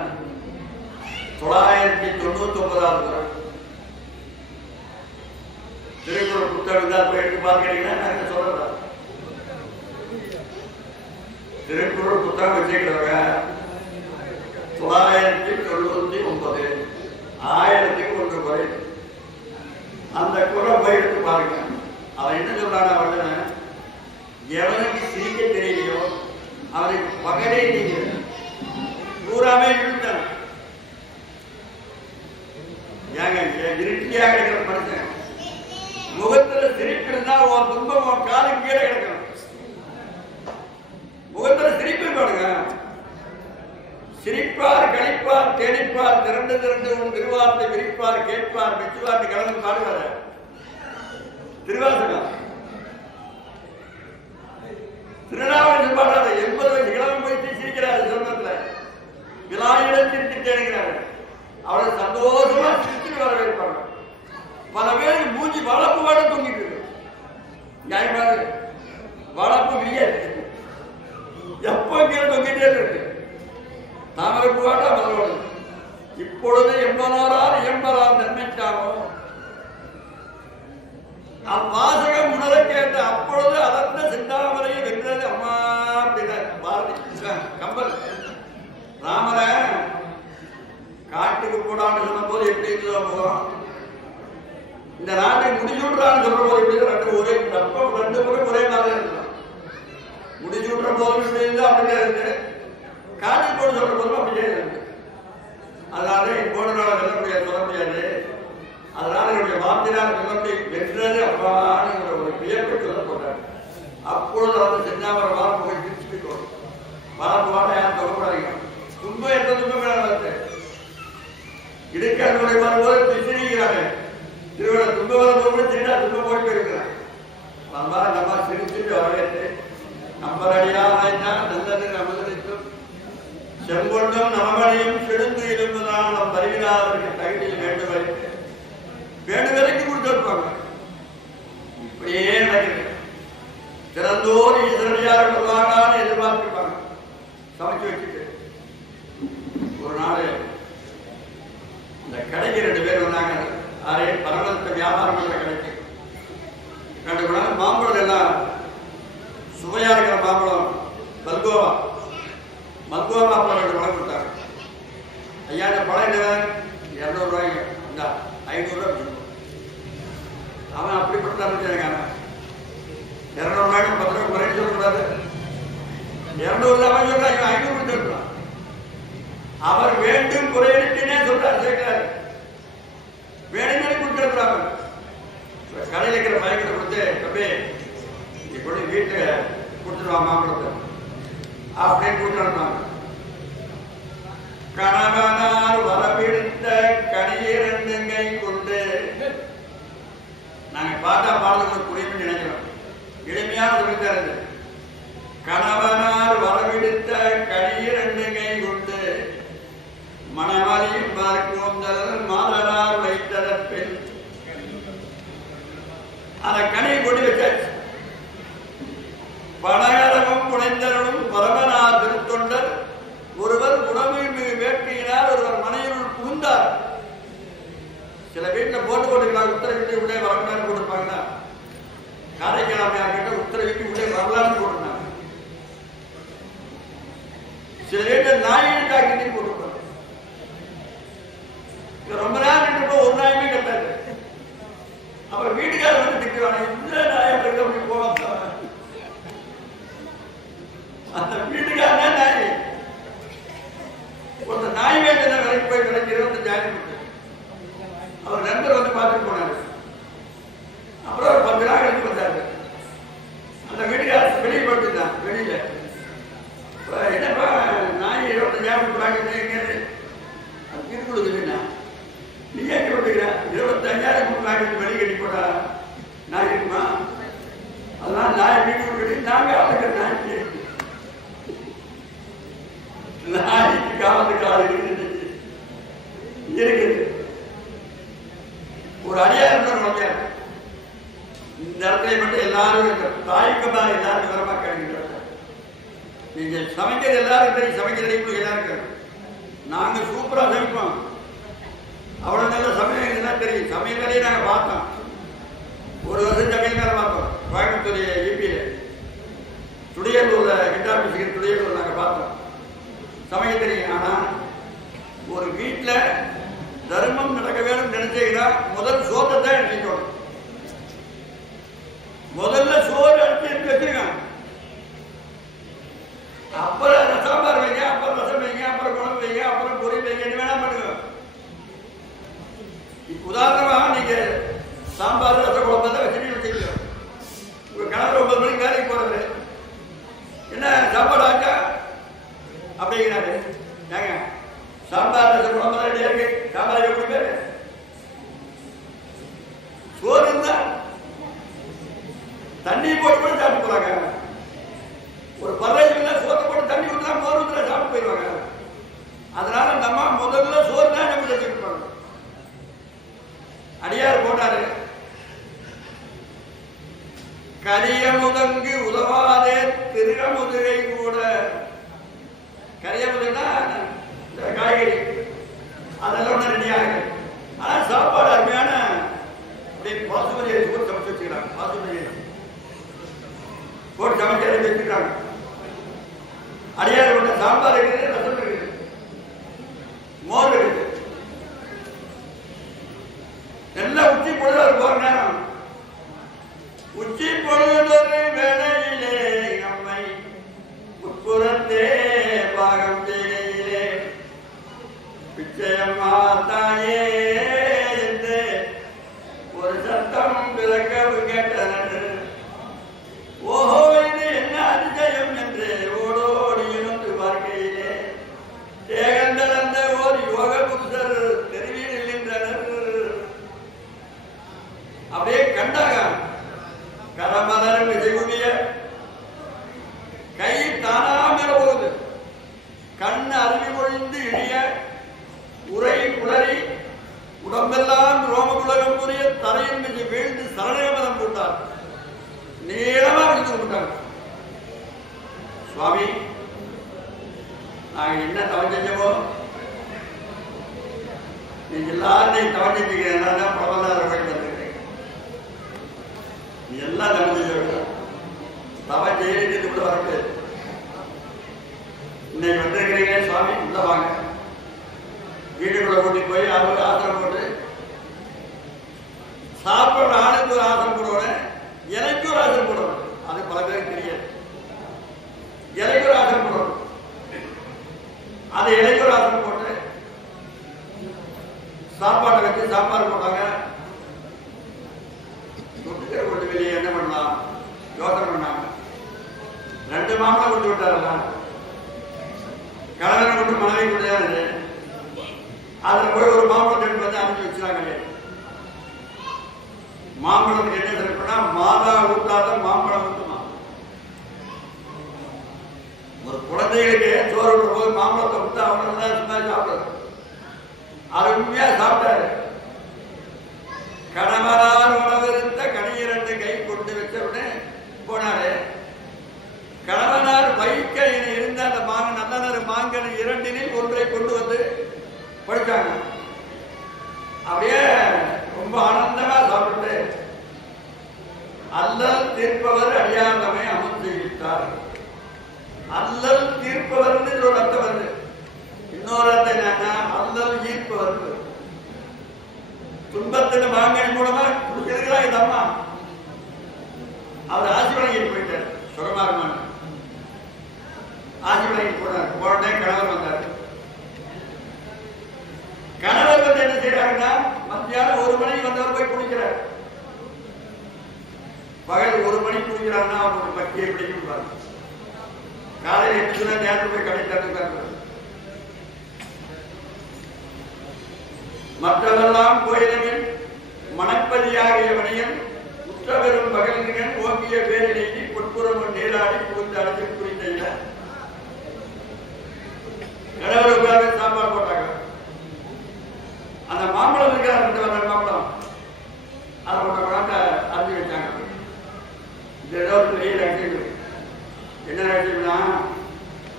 999 திருக்குறள் புத்தகம் தான் போயிட்டு பார்க்கிறீங்கன்னா நான் சொல்றேன். திருக்குறள் புத்தகம் வச்சுக்கிறவங்க 999 1001 குறை. அந்த குறை போய் எடுத்து பாருங்க. அவன் என்ன சொல்றான்? அவன் எவனுக்கு சிரிக்க தெரியலையோ அவனுக்கு பகலே தெரியாது. பூராமே இருட்டான். ஏங்க இருட்டியாக இருக்கிற மனுஷன் முகத்துல சிரிப்பு இருந்தா உன் துன்பம் உன் காலம் கீழே கிடக்கணும். முகத்துல சிரிப்பு பாருங்க. சிரிப்பார் கணிப்பார் தேடிப்பார் திரண்டு திரண்டு உன் திருவார்த்தை விரிப்பார் கேட்பார் மெச்சுவார்த்தை கலந்து பாடுவார திருவாசகம். திருநாவல் பாடுறாரு. 80 வயசு கிழமை போயிட்டு சிரிக்கிறாரு. சொந்தத்துல விழாயிடம் சிரிச்சுட்டே இருக்கிறாரு. அவரை சந்தோஷமா சிரிச்சுட்டு வரவேற்பாங்க. பல பேருக்கு மூஞ்சி வளர்ப்பு வாட தூங்கிட்டு இருக்கு. நியாயமாக வளர்ப்பு வியது எப்போ கீழே தொங்கிட்டே இருக்கு. தாமரைப்பு வாட மலர்வாடு. இப்பொழுது எம்பனாரால் எம்பரால் நன்மைச்சாமோ அவ்வாசகம் உணர கேட்ட அப்பொழுது அடர்ந்த சிந்தாமரையை வென்றது அம்மா அப்படின்னார் பாரதி கம்பல். ராமர காட்டுக்கு போடான்னு சொன்ன போது எப்படி இருந்ததோ முகம், இந்த நாட்டை முடிச்சுடுறான்னு சொல்ற போது எப்படி ஒரே ரெண்டு முறை ஒரே நாளே இருக்கலாம். முடிச்சுடுற போது அப்படியே இருக்கு. காட்டுக்கு போட சொல்ற போதும் அப்படியே இருக்கு. அதனால போன நாள் சொல்ல முடியாது சொல்ல முடியாது. அதனால என்னுடைய வார்த்தையாக சொல்லி வென்றது அப்பான்னு ஒரு வியப்பை சொல்ல போட்டார். அப்பொழுது வந்து செஞ்சாமரை வாரம் போய் திருச்சிட்டு வாரம் வாட யாரும் சொல்லக்கூடாது. துன்பம் எந்த துன்பம் வேணாம். இடுக்கனுடைய வரும்போது திரிக்கிறாங்க. திருவிழா துன்பம் வரும்போது திருடா துன்பம் போயிட்டு இருக்கிறாங்க. நம்ம சிரிச்சுட்டு வரவேற்று நம்பர் அடியாதான் நல்லது அமர்ந்திருக்கும் செங்கொண்டும் நவமணியும் செழுந்து இருப்பதால் நம் பரிவினாருக்கு தகுதியில் வேண்டுவரை வேண்டுதலைக்கு கொடுத்திருப்பாங்க. இப்படியே நடக்குது. திறந்தோர் ஈஸ்வரன் பரிசாரம் வருவாங்கன்னு எதிர்பார்த்துருப்பாங்க. சமைச்சு வச்சுட்டு ஒரு நாள் இந்த கடைக்கு 2 பேர் வந்தாங்க. அதே பரவலத்தை வியாபாரம் பண்ற கடைக்கு 2 மணி நேரம் மாம்பழம் எல்லாம் சுவையா இருக்கிற மாம்பழம் மல்கோவா மாம்பழம் 2 பழம் கொடுத்தாங்க. ஐயா இந்த பழம் என்ன 200 ரூபாய்க்கு இந்த 500 ரூபாய். அவன் அப்படிப்பட்ட ஆரம்பிச்சாங்க. 200 ரூபாய்க்கு 10 ரூபாய் குறைன்னு சொல்லக்கூடாது. 200 ரூபாய் சொல்றாங்க, 500 சொல்றான். அவர் வேண்டும் குறையினே சொல்றாரு. சேர்க்கிறாரு வேணுமே கொடுத்துருக்குறாங்க. கடையில் இருக்கிற பையனை கொடுத்து தம்பி நீ கொண்டு வீட்டை கொடுத்துருவா மாம்பழத்தை அப்படின்னு கொடுத்துருந்தாங்க. கணவனார் வரவிடுத்த கனியிரண்டுங்கை கொண்டு நாங்க பாட்டா பாடலுக்கு புரியும்னு நினைக்கிறோம். எளிமையான சொல்லித்தரது. கணவனார் வரவிடுத்த கனியிரண்டுங்கை கொண்டு மணவாளியும் பார்க்கும் மாதனார் வைத்ததற்பின் அந்த கனியை கொண்டு வச்சாச்சு. பணகரமும் புனைந்தரனும் பரமனார் திருத்தொண்டர் ஒருவர் உணவு வேட்கையினால் ஒருவர் மனையினுள் புகுந்தார். சில வீட்டில் போட்டு போட்டுக்கலாம். உத்தரவிட்டு உள்ளே வரலான்னு போட்டுருப்பாங்கன்னா காரைக்கிழமையாக கிட்ட உத்தரவிட்டு உள்ளே வரலான்னு போட்டுருந்தாங்க. சில வீட்டில் நாயின் டாக்கெட்டி போட்டுருப்பாங்க. ரொம்ப நேரம் நின்று ஒரு நாயுமே கட்டாது. அப்புறம் வீட்டுக்காரர் வந்து திட்டுவாங்க, இந்த நாயை அப்படி போவாங்க. அந்த வீட்டுக்காரனே நாய். ஒரு நாய் வேண்டிய வேலைக்கு போய் வேலைக்கு 25,000 அவர் நண்பர் வந்து பார்த்துட்டு போனாரு. அப்புறம் ஒரு 10 நாள் எடுத்து வந்தாரு. அந்த வீட்டுக்காரர் வெளியே போட்டுட்டான். வெளியில என்னப்பா நாய் 25,000 வாங்கிட்டு அது வீடு கொடுக்குதுன்னா நீ ஏன் கொடுக்குற 25,000 வாங்கிட்டு வெளியே கட்டி போட்டா நாய் இருக்குமா? அதெல்லாம் நாய் வீட்டு கொடுக்குறது நாங்க அழகிற நாய்க்கு நாய்க்கு காலத்துக்கு ஆள் இருக்குது. ஒரு அடியார் வந்தார். இந்த இடத்துல மட்டும் எல்லாரும் தாய்க்கு தான் எல்லாரும் விவரமா கேட்கிறாங்க. நீங்க சமைக்கிறது எல்லாரும் தெரியும். சமைக்கிறது எல்லாருக்கும் நாங்க சூப்பரா சமைப்போம். அவ்வளவு நல்ல சமையல் என்ன தெரியும். சமையல் வேலையை நாங்க பார்த்தோம். ஒரு வருஷம் சமையல் வேலை பார்த்தோம். கோயம்புத்தூர் ஈபியில துடியலூர்ல கிட்டார் மியூசிக் துடியலூர் நாங்க பார்த்தோம். சமைக்க தெரியும். ஆனா ஒரு வீட்டுல தர்மம் நடக்க வேணும் நினைச்சீங்கன்னா முதல் சோத்தை தான் எடுத்துக்கணும். முதல்ல சோறு எடுத்து வச்சிருக்காங்க. அப்புறம் சாம்பார் வைங்க, அப்புறம் ரசம் வைங்க, அப்புறம் குழம்பு வைங்க, அப்புறம் பொரியல் வைங்க, என்ன வேணா பண்ணுங்க. உதாரணமாக நீங்க சாம்பார் ரசம் குழம்பு தான் வச்சுக்கலாம். உங்க கணவர் 9 மணிக்கு வேலைக்கு போறது என்ன சாப்பாடு ஆச்சா அப்படிங்கிறாரு. ஏங்க சாம்பார் ரசம் குழம்பு தான் ரெடியா இருக்கு. சாம்பார் எப்படி பேரு சோறு இருந்தா தண்ணி போட்டு போட்டு சாப்பிட்டு போறாங்க. ஒரு பறவைல சோத்தை போட்டு தண்ணி ஊற்றா மோர் ஊற்றா சாப்பிட்டு போயிடுவாங்க. அதனால நம்ம முதல்ல சோறு தான் நம்ம வச்சுருப்பாங்க. அடியார் போட்டாரு. கரிய முதங்கு உதவாதே திருக முதுகை கூட. கரிய முதல்னா காய்கறி அதெல்லாம் ஒண்ணு ரெடியாக. ஆனா சாப்பாடு அருமையான பாசுமதி அரிசி போட்டு சமைச்சு வச்சுக்கிறாங்க. பாசுமதி அரிசி போட்டு சமைச்சு வச்சுக்கிறாங்க. அடியார் கொண்ட சாம்பார் இருக்குது, ரசம் இருக்குது, மோர் இருக்குது. எல்லாம் உச்சி பொழுது போற நேரம். உச்சி பொழுதொரு வேளையிலே நம்மை உட்புறத்தே பாகம் செய்கையிலே பிச்சையம்மா தாயே என்று ஒரு சத்தம் பிறக்க கேட்டனர். ஓஹோ இது என்ன அதிசயம் என்று ஓடோடி இருந்து பார்க்கையிலே ஏகந்தளந்த ஓர் யோக புருஷர் தெருவில் நின்றனர். அப்படியே கண்டாங்க. கரமலர் விஜகுடிய கை தானா மேல போகுது. கண் அருவி பொழிந்து இழிய உரை குளறி உடம்பெல்லாம் ரோமகுலகம் புரிய தரையின் மீது வீழ்ந்து சரணமதம் போட்டார். நீளமா விழுந்து கொண்டார். சுவாமி நாங்க என்ன தவம் செஞ்சோமோ நீங்க எல்லாரும் தவம் செஞ்சுக்கிறேன் பிரபலாத கோயில் வந்திருக்கேன். நீ எல்லாம் தவம் செஞ்சு தவம் செய்து கூட வரது இன்னைக்கு வந்திருக்கிறீங்க சுவாமி உள்ள வாங்க. வீட்டுக்குள்ள கூட்டிட்டு போய் அவருக்கு ஆசிரம் போட்டு சாப்பிட்ற ஆளுக்கு ஒரு ஆசிரம் போடுவேன், எனக்கு ஒரு ஆசிரம் போடுவேன். அது பல பேருக்கு தெரியாது. எனக்கு ஒரு ஆசிரம் போடுவேன், அது எனக்கு ஒரு ஆசிரம் போட்டு சாப்பாட்டை வச்சு சாம்பார் போட்டாங்க. தொட்டுக்கிற கொண்டு வெளியே என்ன பண்ணலாம் யோசனை பண்ணாங்க. 2 மாமலை கொண்டு விட்டாரா, கணவனை கொண்டு மனைவி கிடையாது. அதுல போய் ஒரு மாம்பழத்தை வந்து அமைச்சு வச்சுறாங்க. மாம்பழத்துக்கு என்ன சிறப்புனா மாதா ஊட்டாத மாம்பழம் ஊட்டுமா. ஒரு குழந்தைகளுக்கு சோறு விடுற போது மாம்பழத்தை விட்டு அவனதான் சும்மா சாப்பிடுறது. அது உண்மையா சாப்பிட்டாரு. கணவரால் உணவிருந்த கனியிரண்டு கை கொண்டு வச்ச உடனே போனாரு. கணவனார் வைக்கையில் இருந்த அந்த நல்ல மாங்கனி 2 ஒன்றை கொண்டு வந்து படிச்சாங்க. அப்படியே ரொம்ப ஆனந்தமா சாப்பிட்டு அல்லல் தீர்ப்பவர் அடியாந்தமை அமர்ந்து விட்டார். அல்லல் தீர்ப்பவர் ஒரு அர்த்தம் வருது. இன்னொரு அர்த்தம் என்னன்னா அல்லல் ஈர்ப்பவர். துன்பத்தின் மாங்கனி மூலமா கொடுக்கிறீங்களா இந்த அம்மா. அவர் ஆட்சி வழங்கிட்டு போயிட்டார். சுகமாகமான ஆட்சி வழங்கிட்டு போனார். உடனே கணவர் வந்தார். கணவர் வந்து என்ன செய்யறாங்கன்னா மத்தியானம் 1 மணிக்கு வந்தவர் போய் குடிக்கிறார். பகல் 1 மணிக்கு குடிக்கிறாருன்னா அவருக்கு பக்தியை பிடிக்கும். காலையில் 8 நேரத்தில் போய் கடை தட்டுக்காரு. மற்றவெல்லாம் கோயிலவன் மணப்பதியாகிய மணியன் உற்றவரும் பகலின் ஓங்கிய பேரிலேயே பொற்புறம் நீராடி புகுந்து அழைத்து குறித்த கடவுளுக்காக சாம்பார் போட்டாங்க. அந்த மாம்பழம் இருக்கிற மாம்பழம் அதை ஒரு குழந்தை அறிஞ்சு வச்சாங்க. இந்த ஏதோ ஒரு பெரிய ரகசியம். என்ன ரகசியம்னா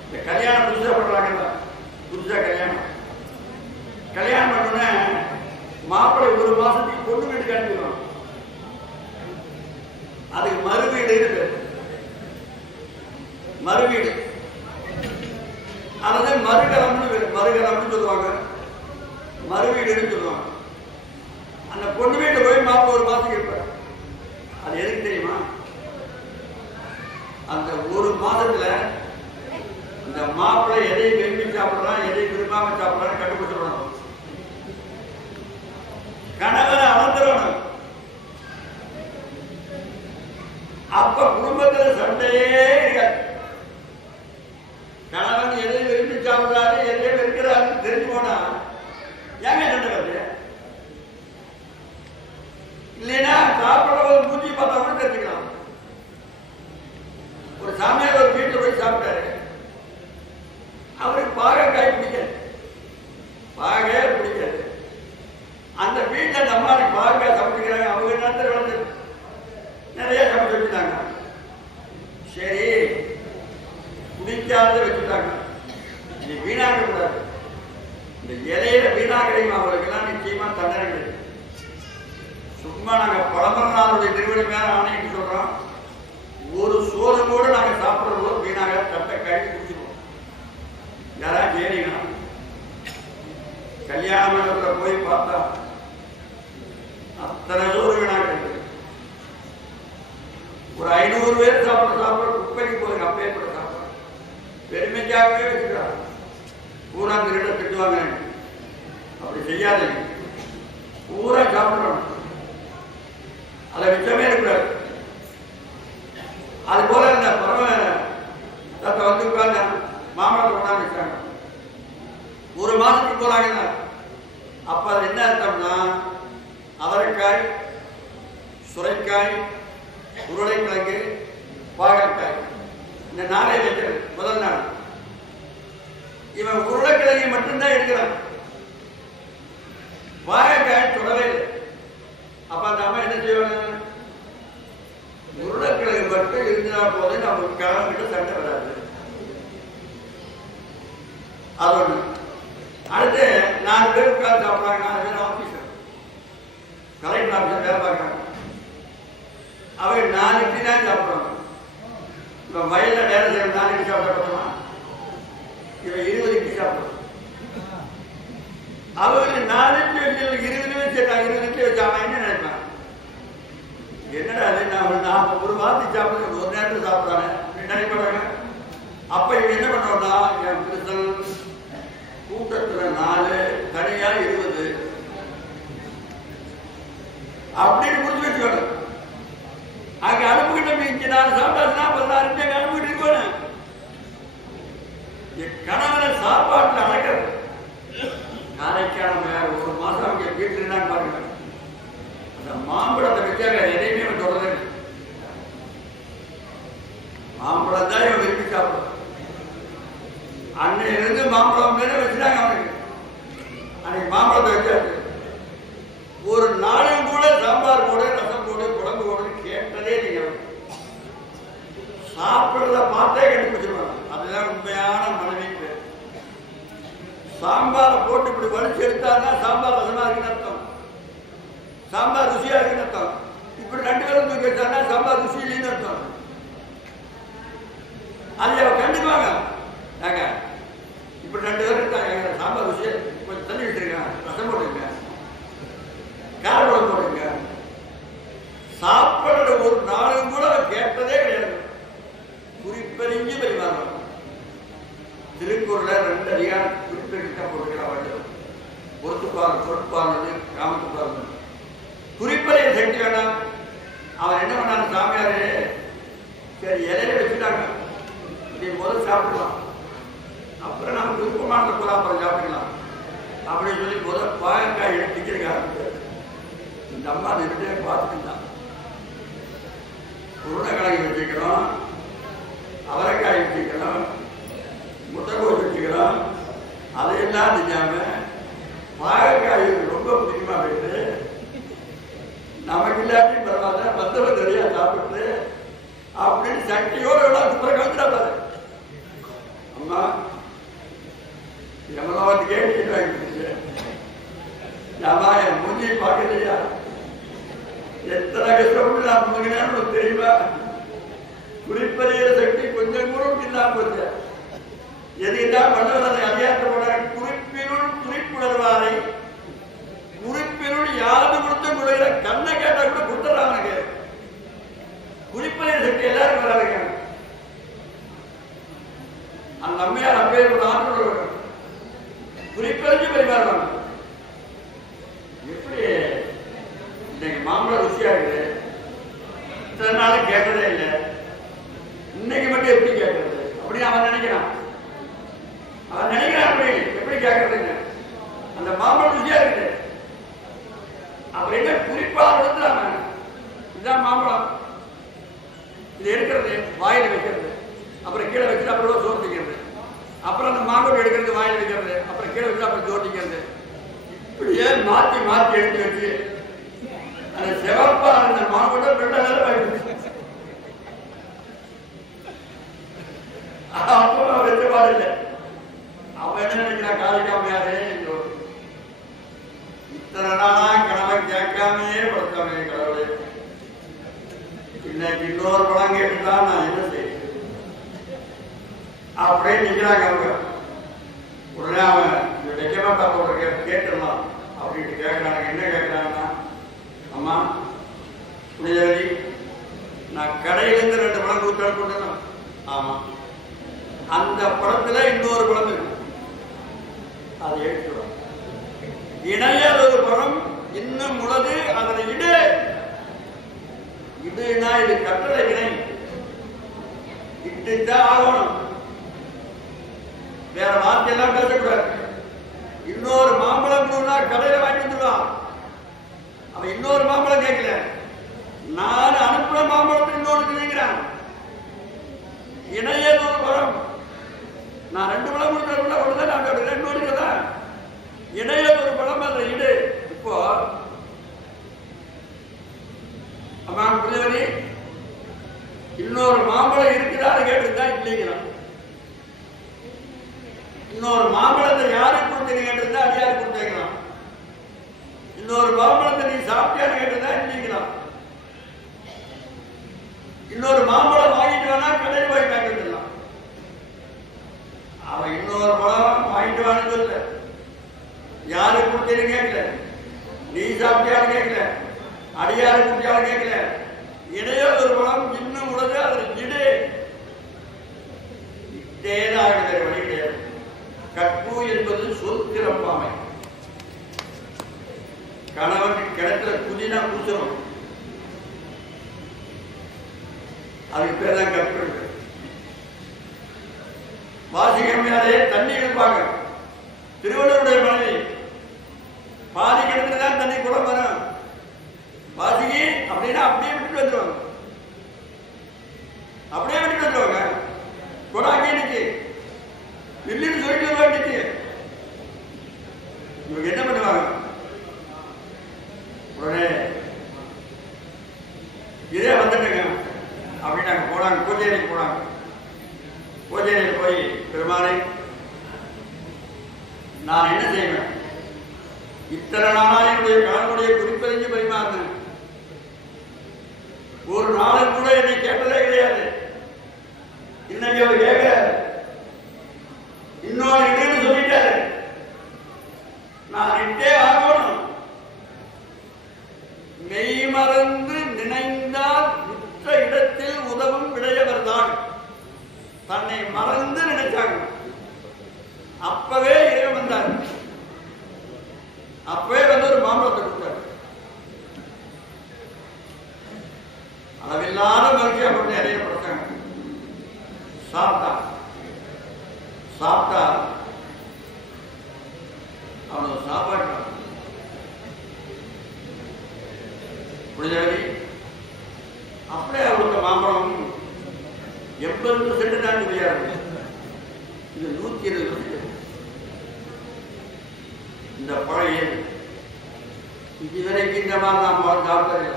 இந்த கல்யாணம் புதுசாக பண்றாங்கல்ல, புதுசா கல்யாணம் பண்ணோன்னே மாப்பிள்ளை 1 மாசத்துக்கு பொண்ணு வீட்டுக்கு அனுப்பிடுவாங்க. அதுக்கு மறுவீடு இருக்கு. மறுவீடு அதாவது மறுகலம்னு சொல்லுவாங்க, மறுவீடுன்னு சொல்லுவாங்க. அந்த பொண்ணு வீட்டு போய் மாப்பிள்ளை 1 மாசத்துக்கு இருப்பார். அது எதுக்கு தெரியுமா? அந்த 1 மாதத்துல இந்த மாப்பிள்ளை எதை விரும்பி சாப்பிடலாம் எதை விரும்பாம சாப்பிடலாம் கண்டுபிடிச்சிடணும். கணவனை அமர்ந்துடணும். அப்ப குடும்பத்துல சண்டையே இருக்காது. கணவன் எதை விரும்பி சாப்பிடுறாரு எதை வெறுக்கிறாரு தெரிஞ்சு போனா ஏங்க சண்டை வருது? இல்லைன்னா சாப்பிட மூஞ்சி பார்த்தா கூட தெரிஞ்சுக்கலாம். ஒரு சாமியார் ஒரு வீட்டுல போய் சாப்பிட்டாரு. அவருக்கு பாகக்காய் பிடிக்காது, பாகே பிடிக்காது. அந்த வீட்டுல நம்மளுக்கு பாகக்காய் சமைச்சுக்கிறாங்க. அவங்க நேரத்தில் வந்து நிறைய சமைச்சு வச்சுட்டாங்க. சரி குடிக்காத வச்சுட்டாங்க. இது வீணாக்க கூடாது. இந்த இலையில வீணாக்கடையும் அவர்களுக்கெல்லாம் நிச்சயமா தண்டனை கிடையாது. சும்மா நாங்க பழமரனாருடைய திருவடி மேல ஆணையிட்டு சொல்றோம். ஒரு சோறு கூட நாங்க சாப்பிடுறதோ வீணாக தட்டை கழித்து குடிச்சிருவோம். யாராவது கேறீங்கன்னா கல்யாண மண்டபத்துல போய் பார்த்தா அத்தனை சோறு வீணாக இருக்கு. ஒரு 500 பேர் சாப்பிட குப்பைக்கு போதுங்க. அப்பயே கூட சாப்பிட பெருமைக்காகவே வச்சுக்கிறாங்க. பூரா திருட திட்டுவாங்க. அப்படி செய்யாதீங்க. பூரா சாப்பிடணும். அதை மிச்சமே இருக்காது. அது போல இந்த பரம தத்தை வந்து உட்கார்ந்து மாம்பழத்தை கொண்டாந்து வச்சாங்க. 1 மாசத்துக்கு போறாங்க. அப்ப அது என்ன அர்த்தம்னா அவரைக்காய், சுரைக்காய், உருளைக்கிழங்கு, பாகற்காய் இந்த 4 வைக்கிறது. முதல் நாள் இவன் உருளைக்கிழங்கை மட்டும்தான் எடுக்கிறான். பாகற்காய் தொடவே இல்லை. அப்ப அந்த அம்மா என்ன செய்வாங்க? உருளைக்கிழங்கு மட்டும் இருந்தா போது நம்ம கிழங்கிட்ட சண்டை வராது. அது ஒண்ணு. அடுத்து 4 பேர் உட்கார்ந்து சாப்பிடுறாங்க. 4 பேர் ஆபீசர், கலெக்டர் ஆபீசர் வேலை பார்க்கறாங்க. அவங்க 4 இட்லி தான் சாப்பிடுறாங்க. இப்ப வயல்ல வேலை செய்ய 4 இட்லி சாப்பிடுறோமா, இவன் 20 இட்லி சாப்பிடுறான். அவங்க 4 இட்லி வச்சு 20 வச்சுட்டாங்க. 20 இட்லி வச்சாங்க. என்ன நினைப்பான், என்னடா நான் ஒரு வாரத்துக்கு சாப்பிடுறது ஒரு நேரத்தில் சாப்பிட்றாங்க நினைப்பாங்க. அப்ப இவன் என்ன பண்ணுவோம்னா, என் பிரிசல் கூட்டத்துல 4 தனியா 20 அப்படின்னு முடிச்சு வச்சுக்கோங்க. அங்க அனுப்பிக்கிட்ட மீச்சு 4 சாப்பிட்டா 16 அனுப்பிட்டு இருக்கணும். என் கணவனை சாப்பாட்டுல அடக்கிறது. நாளைக்கான ஒரு மாசம் அவங்க வீட்டுல பாருங்க, அந்த மாம்பழத்தை வச்சாங்க எதையுமே தொடர்ந்து மாம்பழம் தான் இவன் விரும்பி சாப்பிடும். அன்னையிலிருந்து மாம்பழம் மேல வச்சுட்டாங்க அவனுக்கு. அன்னைக்கு மாம்பழத்தை வச்சாச்சு. ஒரு நாளும் கூட சாம்பார் போடு, ரசம் போடு, குழம்பு போடு கேட்டதே நீங்க சாப்பிடுறத பார்த்தே கண்டுபிடிச்சிருவாங்க. அதுதான் உண்மையான மனைவி. சாம்பாரை போட்டு இப்படி வலிச்சு எடுத்தாதான் சாம்பார் ரசமா இருக்குன்னு அர்த்தம், சாம்பார் ருசியா இருக்குன்னு அர்த்தம். இப்படி 2 பேரும் தூக்கி வச்சாங்கன்னா சாம்பார் ருசி இல்லைன்னு அர்த்தம். அதை அவ கண்டுக்குவாங்க. நாங்க இப்படி 2 பேரும் இருக்காங்க, சாம்பார் ருசியா கொஞ்சம் தண்ணி விட்டுருங்க, ரசம் போட்டுங்க, கார குழம்பு போடுங்க. சாப்பிடுற ஒரு நாளும் கூட கேட்டதே கிடையாது. குறிப்பறிஞ்சு பரிமாறுவாங்க. திருக்குறள 2 அதிகாரம் குறிப்பிட்ட போடுகிறார்கள். பொறுத்துப்பார், பொறுப்பானது, காமத்துப்பார். குறிப்பறையை செஞ்சு வேண்டாம். அவன் என்ன பண்ணாங்க, சாமியாரு சரி இலையில வச்சுட்டாங்க, நீ முதல் சாப்பிடலாம், அப்புறம் நம்ம விருப்பமான அப்புறம் சாப்பிடலாம் அப்படின்னு சொல்லி முதல் பாகக்காய் எடுத்துக்கிறீங்க. இந்த அம்மா நிறுத்தே பார்த்துக்கிட்டான். உருளைக்கிழங்கு வச்சுக்கிறோம், அவரைக்காய் வச்சுக்கிறோம், முட்டைக்கோஸ் வச்சுக்கிறோம். அதையெல்லாம் செஞ்சாம பாகக்காய் ரொம்ப பிடிக்குமா போயிட்டு நமக்கு இல்லாட்டி பரவாயில்ல மத்தவங்க நிறையா சாப்பிட்டு அப்படின்னு சக்தியோட கவுத்துறாரு. அம்மா எவ்வளவு கேட்டு வாங்கிட்டு யாமா என் மூஞ்சி பார்க்கலையா, எத்தனை கஷ்டப்பட்டு நான் முன்னேன்னு தெரியுமா, குறிப்பறிய சக்தி கொஞ்சம் கூட தின்னா போச்சு. எதுதான் பண்ணுவதை அறியாற்றப்பட குறிப்பினுள் குறிப்புணர்வாரை குறிப்பினுள் யாது கொடுத்து முறையில கண்ணை கேட்டா கூட கொடுத்துறாங்க. குறிப்பறிய சக்தி எல்லாரும் வராதுங்க. அந்த அம்மையார் அப்பேர் ஒரு ஆற்றோடு குறிப்பறிஞ்சு பரிமாறுவாங்க. எப்படி இன்னைக்கு மாம்பழம் ருசியா இருக்குது, இத்தனை நாளும் கேட்டதே இல்லை, இன்னைக்கு மட்டும் எப்படி கேட்கறது அப்படின்னு அவன் நினைக்கிறான். அவன் நினைக்கிறான் அப்படி எப்படி கேட்கறதுங்க. அந்த மாம்பழம் ருசியா இருக்கு அப்படின்னு குறிப்பா கொடுத்துறாங்க. இதுதான் மாம்பழம், இது எடுக்கிறது வாயில வைக்கிறது, அப்புறம் கீழே வச்சுட்டு அப்புறம் சோறு திக்கிறது, அப்புறம் அந்த மாம்பழம் எடுக்கிறது வாயில வைக்கிறது, அப்புறம் கீழே வச்சு அப்புறம் சோறு திக்கிறது. இப்படியே மாத்தி மாத்தி எடுத்து வச்சு அந்த சிவப்பா அந்த மாம்பழம் 2 வேலை வாங்கிட்டு அப்போ அவர் எந்த பாடு இல்லை. அவன் என்ன நினைக்கிறான், காலிக்காமையாரே இத்தனை நாளா கணவன் கேட்காமையே படுத்தாமே கடவுளே, இன்னைக்கு இன்னொரு படம் கேட்டுதான் நான் என்ன செய்ய அப்படியே நிக்கிறாங்க அவங்க. உடனே அவன் நிஜமாட்டா போடுற கேட்டுடலாம் அப்படின்ட்டு கேட்கறாங்க. என்ன கேட்கறாங்கன்னா, அம்மா புனிதவதி நான் கடையிலிருந்து 2 படம் கொடுத்து கொண்டேன். ஆமா, அந்த படத்துல இன்னொரு படம் இருக்கு, அதை எடுத்துடும். இணையல் ஒரு படம் இன்னும் உள்ளது, அதனை இடு. இதுனா இது கட்டளை இணை, இட்டுதான் ஆகணும், வேற வார்த்தையெல்லாம் பேசக்கூடாது. இன்னொரு மாம்பழம் கடையில வாங்கி வந்துடுவான். அவன் இன்னொரு மாம்பழம் கேட்கல, நான் அனுப்புற மாம்பழத்தை இன்னொரு நினைக்கிறான். இணையல் ஒரு படம், நான் 2 படம் கொடுத்தா ஒண்ணுதான், நான் 2 ஒடுக்கதான். இணையல் ஒரு படம், அந்த இடு. இப்போ அம்மா புரிஞ்சவனி இன்னொரு மாம்பழம் இருக்குதான்னு கேட்டுதான் இல்லைங்கிறான். இன்னொரு மாம்பழத்தை யாருக்கு கொடுத்தீங்க கேட்டதா அடியாருக்கு கொடுத்தீங்களாம். இன்னொரு மாம்பழத்தை நீ சாப்பிட்டியான்னு கேட்டதா இல்லைங்களாம். இன்னொரு மாம்பழம் வாங்கிட்டு வேணா கடையில் போய் கேட்கலாம். அவன் இன்னொரு பழம் வாங்கிட்டு வான்னு சொல்ல, யாருக்கு கொடுத்தீங்கன்னு கேட்கல, நீ சாப்பிட்டியான்னு கேட்கல, அடியாரு கொடுத்தியான்னு கேட்கல. இடையே ஒரு பழம் இன்னும் உலக அதில் இடு தேனாகிற வழி கிடையாது. கற்பு என்பது சொற்கிறப்பாமை. கணவன் கிணத்துல குதினா குதிச்சிடும், அதுக்கு பேர் தான் கற்பு. வாசிகமையாலே தண்ணி எடுப்பாங்க. திருவள்ளுவருடைய மனைவி பாதி கிணத்துல தான் தண்ணி கூட வரும். வாசிகி அப்படின்னா அப்படியே விட்டுட்டு வந்துருவாங்க, அப்படியே விட்டுட்டு வந்துருவாங்க. கூட அங்கே நிற்கு இல்லைன்னு சொல்லிட்டு வருவாங்க. இவங்க என்ன பண்ணுவாங்க, உடனே இதே வந்துட்டுங்க அப்படின்னாங்க. போனாங்க, பூஜைக்கு போனாங்க. பூஜையில் போய் பெருமாளை நான் என்ன செய்வேன், இத்தனை நாளாக என்னுடைய கணவனுடைய குறிப்பறிஞ்சு பரிமாறினேன், ஒரு நாளும் கூட என்னை கேட்டதே கிடையாது. இன்னைக்கு அவர் கேட்கிறார், இன்னொரு இடம்னு சொல்லிட்டாரு, நான் இட்டே ஆகணும். மெய் மறந்து நினைந்தால் உற்ற இடத்தில் உதவும் விடையவர் தான். தன்னை மறந்து நினைச்சாங்க, அப்பவே இறைவன் வந்தார். அப்பவே வந்து ஒரு மாம்பழத்தை கொடுத்தார். அளவில்லாத மகிழ்ச்சியா கொண்டு இறைய கொடுத்தாங்க. சாப்பிட்டா சாப்பிட்டா அவனோட சாப்பாடு புரிஞ்சாடி. அப்படியே அவருக்கு மாம்பழம் 80% தாண்டி போயாரு. இது 120%. இந்த பழைய இதுவரைக்கும் இந்த மாதிரி நாம் பழம் சாப்பிட்டது,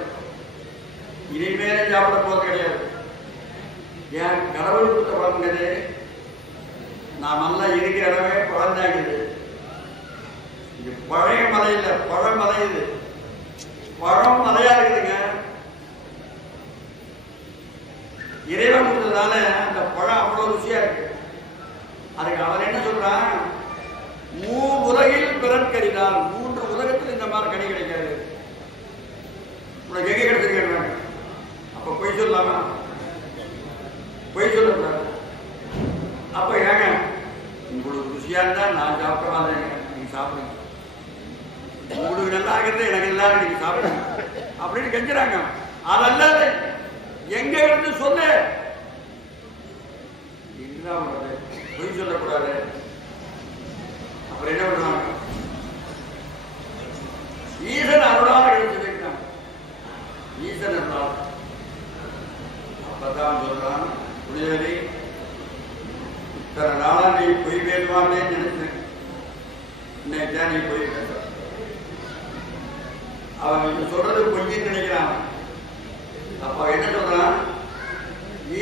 இனிமேலே சாப்பிட போது கிடையாது. ஏன் கடவுள் கொடுத்த பழங்கிறது, நான் நல்லா இருக்கிற இடமே பழந்தாங்குது. இது பழைய மலை இல்லை, பழமலை. இது பழம் மலையா இருக்குதுங்க. இறைவன் கொடுத்ததால அந்த பழம் அவ்வளவு ருசியா இருக்கு. அதுக்கு அவர் என்ன சொல்றான், உலகில் பிறன் கறிதான். 3 உலகத்தில் இந்த மாதிரி கனி கிடைக்காது. உனக்கு எங்க கிடைச்சிருக்க, அப்ப பொய் சொல்லாமா, பொய் சொல்லக்கூடாது. அப்ப ஏங்க உங்களுக்கு ருசியா இருந்தா நான் சாப்பிட வாங்க, நீங்க சாப்பிடுங்க. உங்களுக்கு நல்லா இருக்கிறது எனக்கு எல்லாரும் நீங்க சாப்பிடுங்க அப்படின்னு கெஞ்சுறாங்க. அதல்ல எங்க இருந்து சொல்ல, பொய் சொல்லக்கூடாது. அப்புறம் என்ன பண்ணுவாங்க, ஈசன் அருளாக எடுத்து ஈசன் அருளால். அப்பதான் சொல்றான், புனிதவதி இத்தனை நாளா நீ பொய் பேசுவானே நினைச்சேன், இன்னைக்கு தான் நீ பொய் பேச. அவன் சொல்றது பொய்ன்னு நினைக்கிறான். அப்ப என்ன சொல்றான்,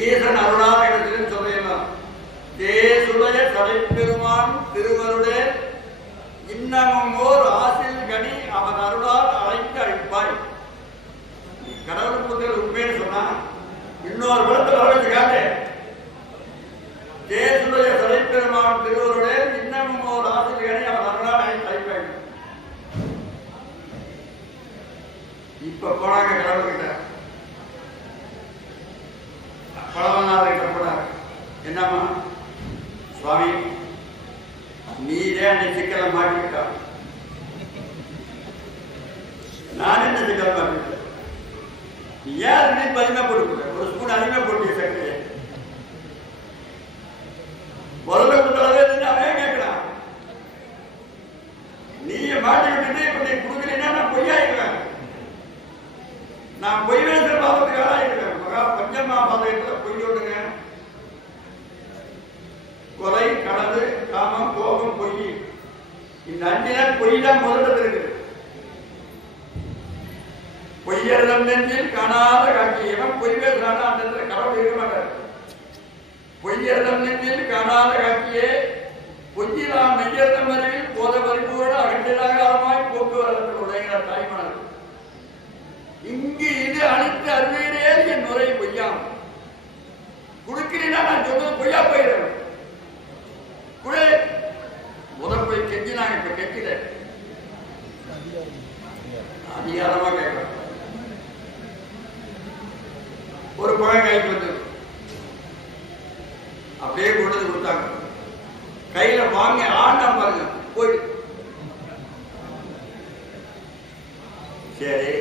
ஈசன் அருளாக இடத்துலன்னு சொல்றேன். தேசுடைய தலைப்பெருமான் திருவருடைய இன்னமும் ஓர் ஆசில் கனி அவன் அருளால் அழைத்து அழைப்பாய். கடவுள் புத்தர் உண்மைன்னு சொன்னா இன்னொரு படத்தில் அழைச்சு காட்டு. தேசுடைய தலைப்பெருமான் திருவருடைய இன்னமும் ஓர் ஆசில் கனி அவன் அருளால் அழைத்து அழைப்பாய். இப்ப போனாங்க கடவுள்கிட்ட, பழவனார்கிட்ட போனார். என்னம்மா சுவாமி, நீரே அந்த சிக்கலை மாட்டிக்கிட்டா, நான் என்ன சிக்கலை மாட்டிக்கிட்டேன், ஏன் நீ பதிமா போட்டு ஒரு ஸ்பூன் அதிகமா போட்டு சர்க்கரையை முதல்ல கொடுத்தாலே அவன் கேட்கிறான். நீங்க மாட்டி விட்டுட்டு இப்ப நீ கொடுக்கலன்னா நான் பொய்யாயிருவேன், நான் பொய் பேசுற பாவத்துக்காக ஆயிருவேன். மகா பஞ்சமா பாதகத்துல பொய் சொல்லுங்க. கொலை, களவு, காமம், கோபம், பொய், இந்த 5 நாள் பொய் தான் முதல்ல இருக்கு. பொய்யர்தம் நெஞ்சில் காணாத காட்சி. எவன் பொய் பேசுறானா அந்த இடத்துல கடவுள் இருக்க மாட்டார். பொய்யர்தம் நெஞ்சில் காணாத காட்சியே பொய்யிலாம் மெய்யத்தமரில் போத பரிபூரண அகண்டிலாகாரமாய் போக்குவரத்து உடைய தாய்மணர் இங்கு இது அனைத்து அருமையிலே என் முறை பொய்யாம் குடுக்கிறீனா நான் சொல்றது பொய்யா போயிடுறேன் குழே முதல் போய் கெஞ்சினாங்க இப்ப கெஞ்சில அதிகாரமா கேட்கணும் ஒரு பழம் கைக்கு வந்து அப்படியே கொண்டு வந்து கொடுத்தாங்க கையில வாங்கி ஆண்டா பாருங்க போயிடு சரி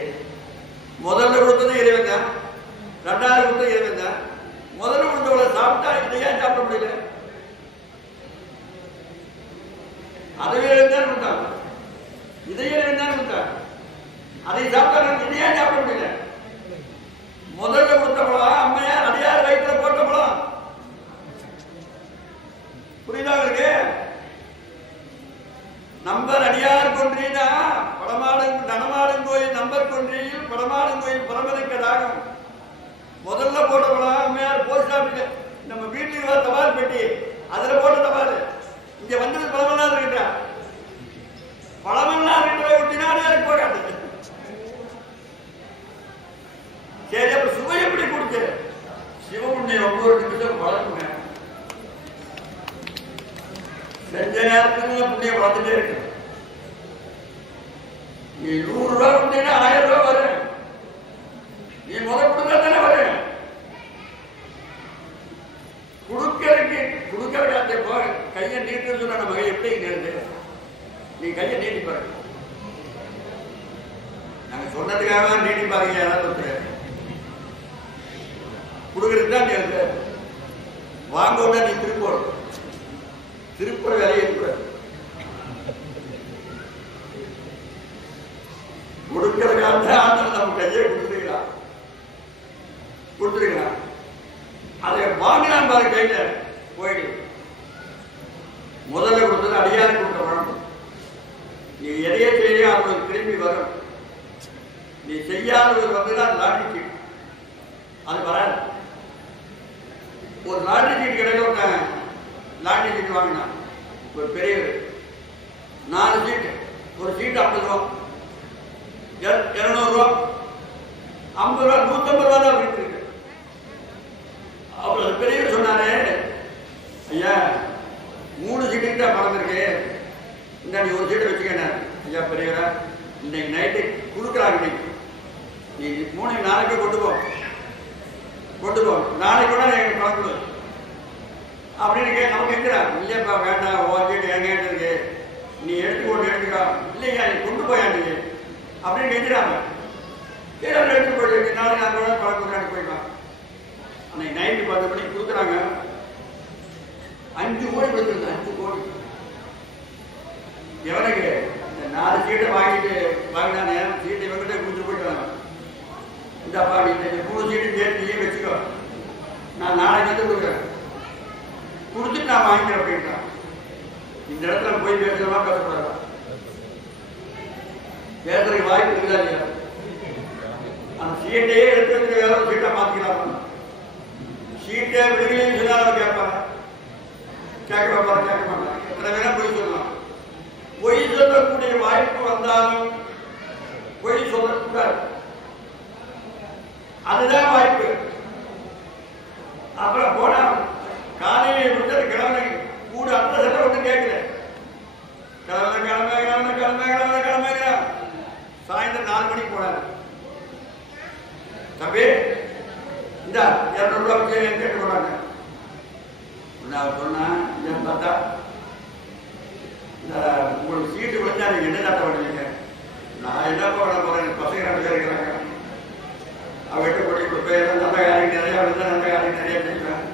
முதல்ல கொடுத்தது இறைவன் தான் ரெண்டாவது கொடுத்தது இறைவன் தான் முதல்ல கொடுத்தவளை சாப்பிட்டா இதை ஏன் சாப்பிட முடியல அதுவே தான் கொடுத்தாங்க இதையே தான் கொடுத்தாங்க அதை சாப்பிட்டா இதை ஏன் சாப்பிட முடியல முதல்ல கொடுத்தவளா அம்மையார் அடியார் வயிற்றுல போட்டவளா புரியுதா இருக்கு நம்பர் அடியார் கொன்றீனா படமாடும் தனமாடும் கோயில் நம்பர் கொன்றியில் படமாடும் கோயில் பரமதிக்கதாகும் முதல்ல போட்டவளா அம்மையார் போஸ்ட் ஆபீஸ் நம்ம வீட்டுக்கு வர தபால் பெட்டி அதுல போட்ட தபால் இங்க வந்தது பழமன்னார் இருக்கின்றா பழமன்னார் இருக்கிற ஒட்டினாடியாருக்கு போடாது சரி அப்ப சுவை எப்படி கொடுத்து சிவபுண்ணியம் ஒவ்வொரு நிமிஷம் வளர்க்குங்க செஞ்ச நேரத்துக்கு புண்ணியம் வளர்த்துட்டே இருக்கு நீ 100 ரூபாய் கொடுத்தீங்கன்னா 1000 ரூபாய் வரும் நீ முதல் கொடுத்தா தானே வரும் கொடுக்கறதுக்கு அந்த கையை நீட்டு சொன்ன நம்ம எப்படி இருந்து நீ கையை நீட்டி பாருங்க நாங்க சொன்னதுக்காக நீட்டி பாருங்க யாராவது கொடுக்கறதுக்கு தான் நீ வாங்க உடனே நீ திருப்புற வேலையை கொடுக்கறதுக்காக ஆண்டவன் நம்ம கையை கொடுத்துருக்கலாம் அதை வாங்கினான் பாரு கையில போயிடு முதல்ல கொடுத்தது அடியாரு கொடுத்த வழங்கும் நீ எதையே செய்ய அவங்களுக்கு திரும்பி வரும் நீ செய்யாதவர் வந்துதான் லாட்டரி அது வராது ஒரு லாட்டரி சீட் கிடைக்க லாட்டரி சீட் வாங்கினா ஒரு பெரியவர் 4 சீட்டு ஒரு சீட்டு 50 ரூபா 200 ரூபா 50 ரூபா 150 ரூபா தான் வீட்டு இருக்கு அப்புறம் பெரியவர் சொன்னாரு ஐயா 3 சீட்டுக்கு தான் பணம் இருக்கு இந்த நீ ஒரு சீட்டை வச்சுக்க ஐயா பெரியவரா இன்னைக்கு நைட்டு கொடுக்குறாங்க நீ 3 நாளைக்கு கொண்டு போ நாளைக்கு கூட எனக்கு பணம் கொடு அப்படின்னு நமக்கு எங்கிறார் இல்லையப்பா வேண்டாம் ஓகே எங்க இருக்கு நீ எடுத்துக்கோ இல்லையா நீ கொண்டு போயா நீங்க அப்படின்னு எங்கிறாங்க எடுத்து போயிட்டு நாளைக்கு நான் கூட பணம் கொடுக்குறாங்க போயிடலாம் அன்னைக்கு நைட்டு 10 மணிக்கு கொடுக்குறாங்க 5 கோடி கொடுத்துருங்க 5 கோடி எவனுக்கு இந்த 4 சீட்டை வாங்கினானே சீட்டை இவங்கிட்ட கொடுத்து போயிட்டாங்க இந்தப்பா நீ 3 சீட்டு சேர்த்து நீயே வச்சுக்கோ நான் நாளைக்கு வந்து கொடுக்குறேன் கொடுத்துட்டு நான் வாங்கிக்கிறேன் அப்படின்ட்டான் இந்த இடத்துல போய் பேசுறமா பேசக்கூடாது பேசுறதுக்கு வாய்ப்பு இருக்குதா இல்லையா அந்த சீட்டையே எடுக்கிறதுக்கு வேற ஒரு சீட்டை மாத்திக்கலாம் சீட்டை விடுதலைன்னு சொன்னாலும் கேட்பாங்க கேட்க மாட்டாங்க எத்தனை வேணா பொய் சொல்லலாம் பொய் சொல்லக்கூடிய வாய்ப்பு வந்தாலும் பொய் சொல்லக்கூடாது அதுதான் வாய்ப்பு அப்புறம் போனா காலையில் விட்டு கிழமை கூட அந்த சட்டம் ஒன்று கேட்கல கிழமை சாயந்தரம் 4 மணிக்கு போனாரு தம்பி இந்த 200 ரூபாய் கேட்டு போனாங்க நான் சொன்னேன் ஏன் பார்த்தா உங்களுக்கு சீட்டு விழுந்தா நீங்க என்ன சாப்பிட பண்ணுவீங்க நான் என்ன பண்ண போறேன் பசங்க 2 பேர் இருக்கிறாங்க அவர்கிட்ட போய் கொடுப்பேன் நல்ல காரியம் நிறைய விழுந்தா நல்ல காரியம் நிறைய செய்வேன்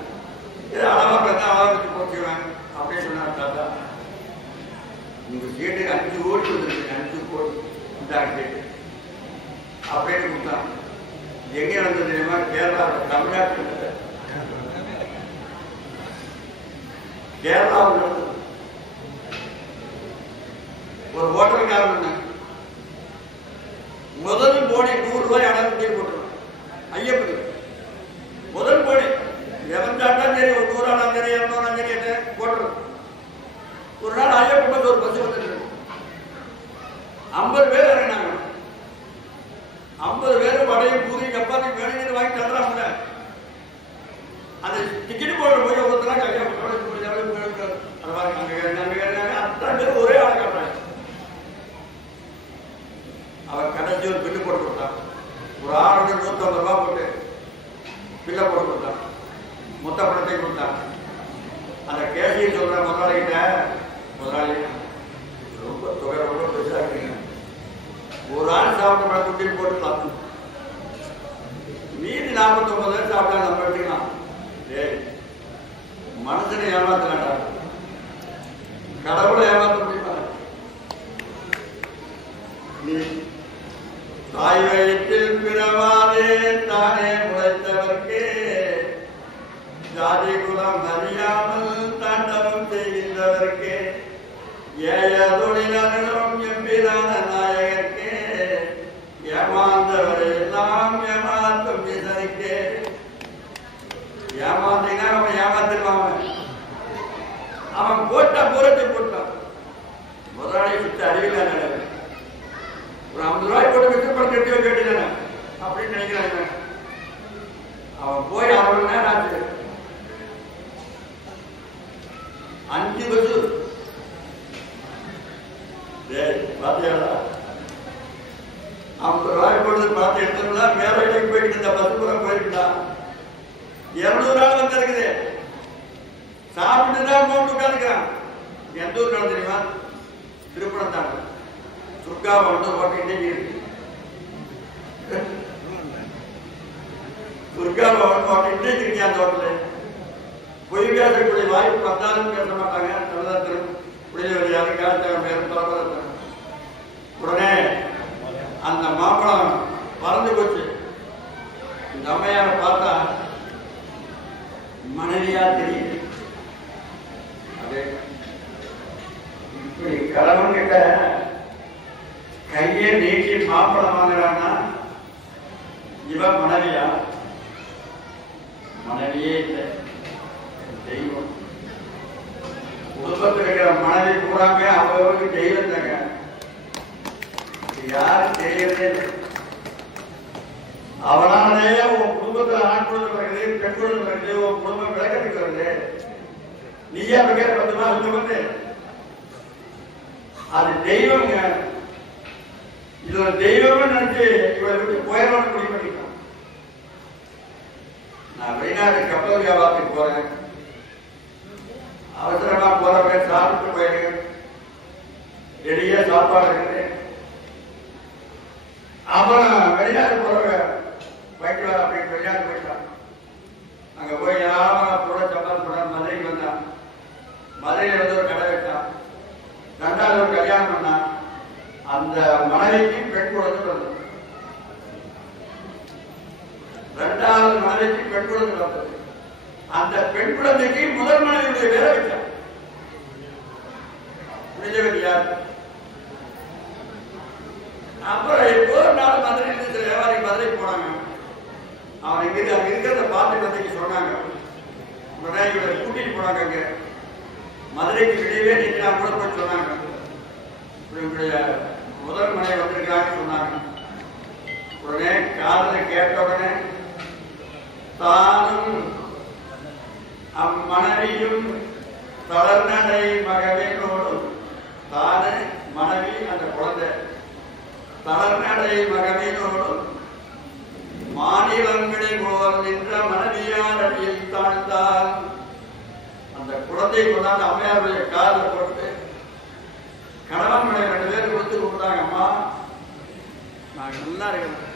ஏதோ அளவா பார்த்தா அளவா வச்சு போச்சுவேன் அப்படின்னு சொன்னார் தாத்தா உங்க சீட்டுக்கு 5 கோடி வந்துருக்கு 5 கோடி இந்த சீட்டு அப்படின்னு கொடுத்தான் எங்க நடந்தது தெரியுமா கேரளாவில் தமிழ்நாட்டில் கேரளாவில் நடந்தது ஒரு ஹோட்டலுக்காரன் முதல் போனே 100 ரூபாய் அடகு போட்டுருவான் ஐயப்பனுக்கு முதல் கொடுத்தான், மொத்த பணத்தை கொடுத்தான். அந்த கேள்வியை சொல்ற முதலாளிகிட்ட, முதலாளி ரொம்ப தொகை ரொம்ப பெருசா இருக்கீங்க, ஒரு ஆள் சாப்பிட்ட பணம் குட்டியில் போட்டு சாப்பிட்டு மீதி 49 சாப்பிட்டா நம்ம எடுத்துக்கலாம். ஏய், மனுஷனை ஏமாத்தலாண்டா, கடவுளை ஏமாத்த முடியுமா? நீ தாய் வயிற்றில் பிறவாதே தானே முளைத்தவர்க்கு ஜாதி குலம் அறியாமல் தாண்டவம் செய்கின்றவர்க்கு ஏய தொழிலாளர்களும் எம்பிரான நாயகர்க்கு ஏமாந்தவரை எல்லாம் ஏமாற்றும் இதற்கு. ஏமாந்தீங்கன்னா அவன் ஏமாத்திருவான். அவன் போட்ட பூரத்தை போட்டான். முதலாளி விட்டு அறிவில ஒரு 50 ரூபாய் போட்டு விட்டு படம் கட்டி வைக்க வேண்டியதானே அப்படின்னு நினைக்கிறாங்க. அவன் போய் அவ்வளவு நேரம் ஆச்சு. 5 வருஷம் பாத்தியாடா, 50 ரூபாய் போட்டு பார்த்து எடுத்தோம்னா மேல இடத்துக்கு போயிட்டு இந்த 10 ரூபாய் போயிருக்கா. 200 நாள் வந்து இருக்குது. சாப்பிட்டு தான் போட்டு உட்காந்துக்கிறான். எந்த ஊர் நாள் தெரியுமா? திருப்பணம் தாங்க. துர்காவை வந்து ஓட்டு இன்னைக்கு இருக்கு. துர்காவை வந்து ஓட்டு இன்னைக்கு இருக்கு. அந்த ஹோட்டல் பொய் பேசக்கூடிய வாய்ப்பு 10 பேச மாட்டாங்க. தமிழகத்தில் குடியவரியாக கேட்டாங்க பேரும் பரபரத்தாங்க. உடனே அந்த மாம்பழம் பறந்து போச்சு. இந்த அம்மையார பார்த்தா மனைவியா தெரியுது. அதே இப்படி கணவன் கிட்ட கையை நீட்டி மாம்பழம் வாங்குறான்னா இவன் மனைவியா? மனைவியே இல்லை, தெய்வம். குடும்பத்தில் இருக்கிற மனைவி கூறாங்க அவருக்கு தெய்வம் தாங்க. யாரும் தெரியறதே இல்லை. அவனாலேயே உன் குடும்பத்தில் ஆண் குழந்தை வருது, பெண் குழந்தை வருது, உன் குடும்பம் விளக்கத்துக்கு வருது. நீயா பேர் 10 நாள் வந்து அது தெய்வங்க. இது ஒரு தெய்வமே நினைச்சு இவரை விட்டு போயிடணும்னு முடிவு பண்ணிட்டான். நான் வெளிநாடு கப்பல் வியாபாரத்துக்கு போறேன். அவசரமா போறவங்க சாப்பிட்டு போயிருக்கேன். ரெடியா சாப்பாடு இருக்குது. அப்புறம் வெளிநாடு போறவங்க வைக்கலாம் அப்படின்னு வெளிநாடு போயிட்டான். அங்க போய் யாரும் கூட சப்பாத்தி போன மதுரைக்கு வந்தான். மதுரையில வந்து ஒரு கடை வச்சான். 2வது ஒரு கல்யாணம் பண்ணான். அந்த மனைவிக்கு பெண் குழந்தை வந்தது. 2வது மனைவிக்கு பெண் குழந்தை வந்தது. அந்த பெண் குழந்தைக்கு முதல் மனைவியுடைய வேலை வச்சான். புரிஞ்சவர் யார்? அப்புறம் இப்போ ஒரு நாள் மதுரையில் வியாபாரி மதுரைக்கு போனாங்க. அவன் இங்க அங்க இருக்கிறத பார்த்து வந்து சொன்னாங்க. உடனே இவரை கூட்டிட்டு போனாங்க. அங்க மதுரைக்கு வெளியே நீங்க கூட போய் சொன்னாங்க. இவங்களுடைய முதல் மனைவி வந்திருக்காங்கன்னு சொன்னாங்க. உடனே காதலை கேட்ட உடனே தானும் அம்மனைவியும் தளர்நடை மகவினோடும், தானே மனைவி அந்த குழந்தை தளர்நடை மகவினோடும் மாநிலங்களை போல் நின்ற மனைவியார் அடியில் தாழ்ந்தால் அந்த குழந்தை கொண்டாந்து அம்மையாருடைய காலில் போட்டு கணவன் மனைவி 2 பேர் கொடுத்து கொடுத்தாங்க. அம்மா நான் நல்லா இருக்கிறேன்,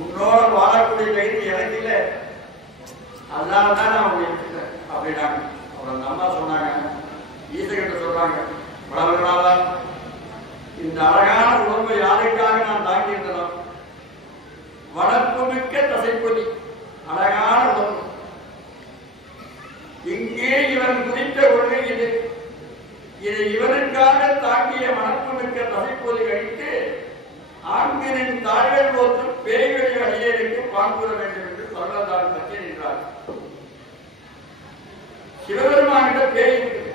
உன்னோட வாழக்கூடிய கைது எனக்கு இல்லை, அதனாலதான் நான் அவங்க எடுத்துக்கிறேன் அப்படின்னாங்க. அப்புறம் அந்த அம்மா சொன்னாங்க, ஈசகிட்ட சொல்றாங்க, வளர்கிறாளா இந்த அழகான உடம்பை யாருக்காக நான் தாங்கி இருந்தோம். வளர்ப்பு மிக்க தசைப்பொலி, அழகான உடம்பு. இங்கே இவன் குறித்த ஒன்று இது. இதை இவனுக்காக தாங்கிய வளர்ப்பு மிக்க தசைப்பொலி கழித்து ஆண்களின் தாய்கள் போன்று பேய்களை அடியேற்கு பாங்குற வேண்டும் என்று சொல்லதால் பற்றி நின்றார். சிவபெருமானிட பேய் இருக்குது.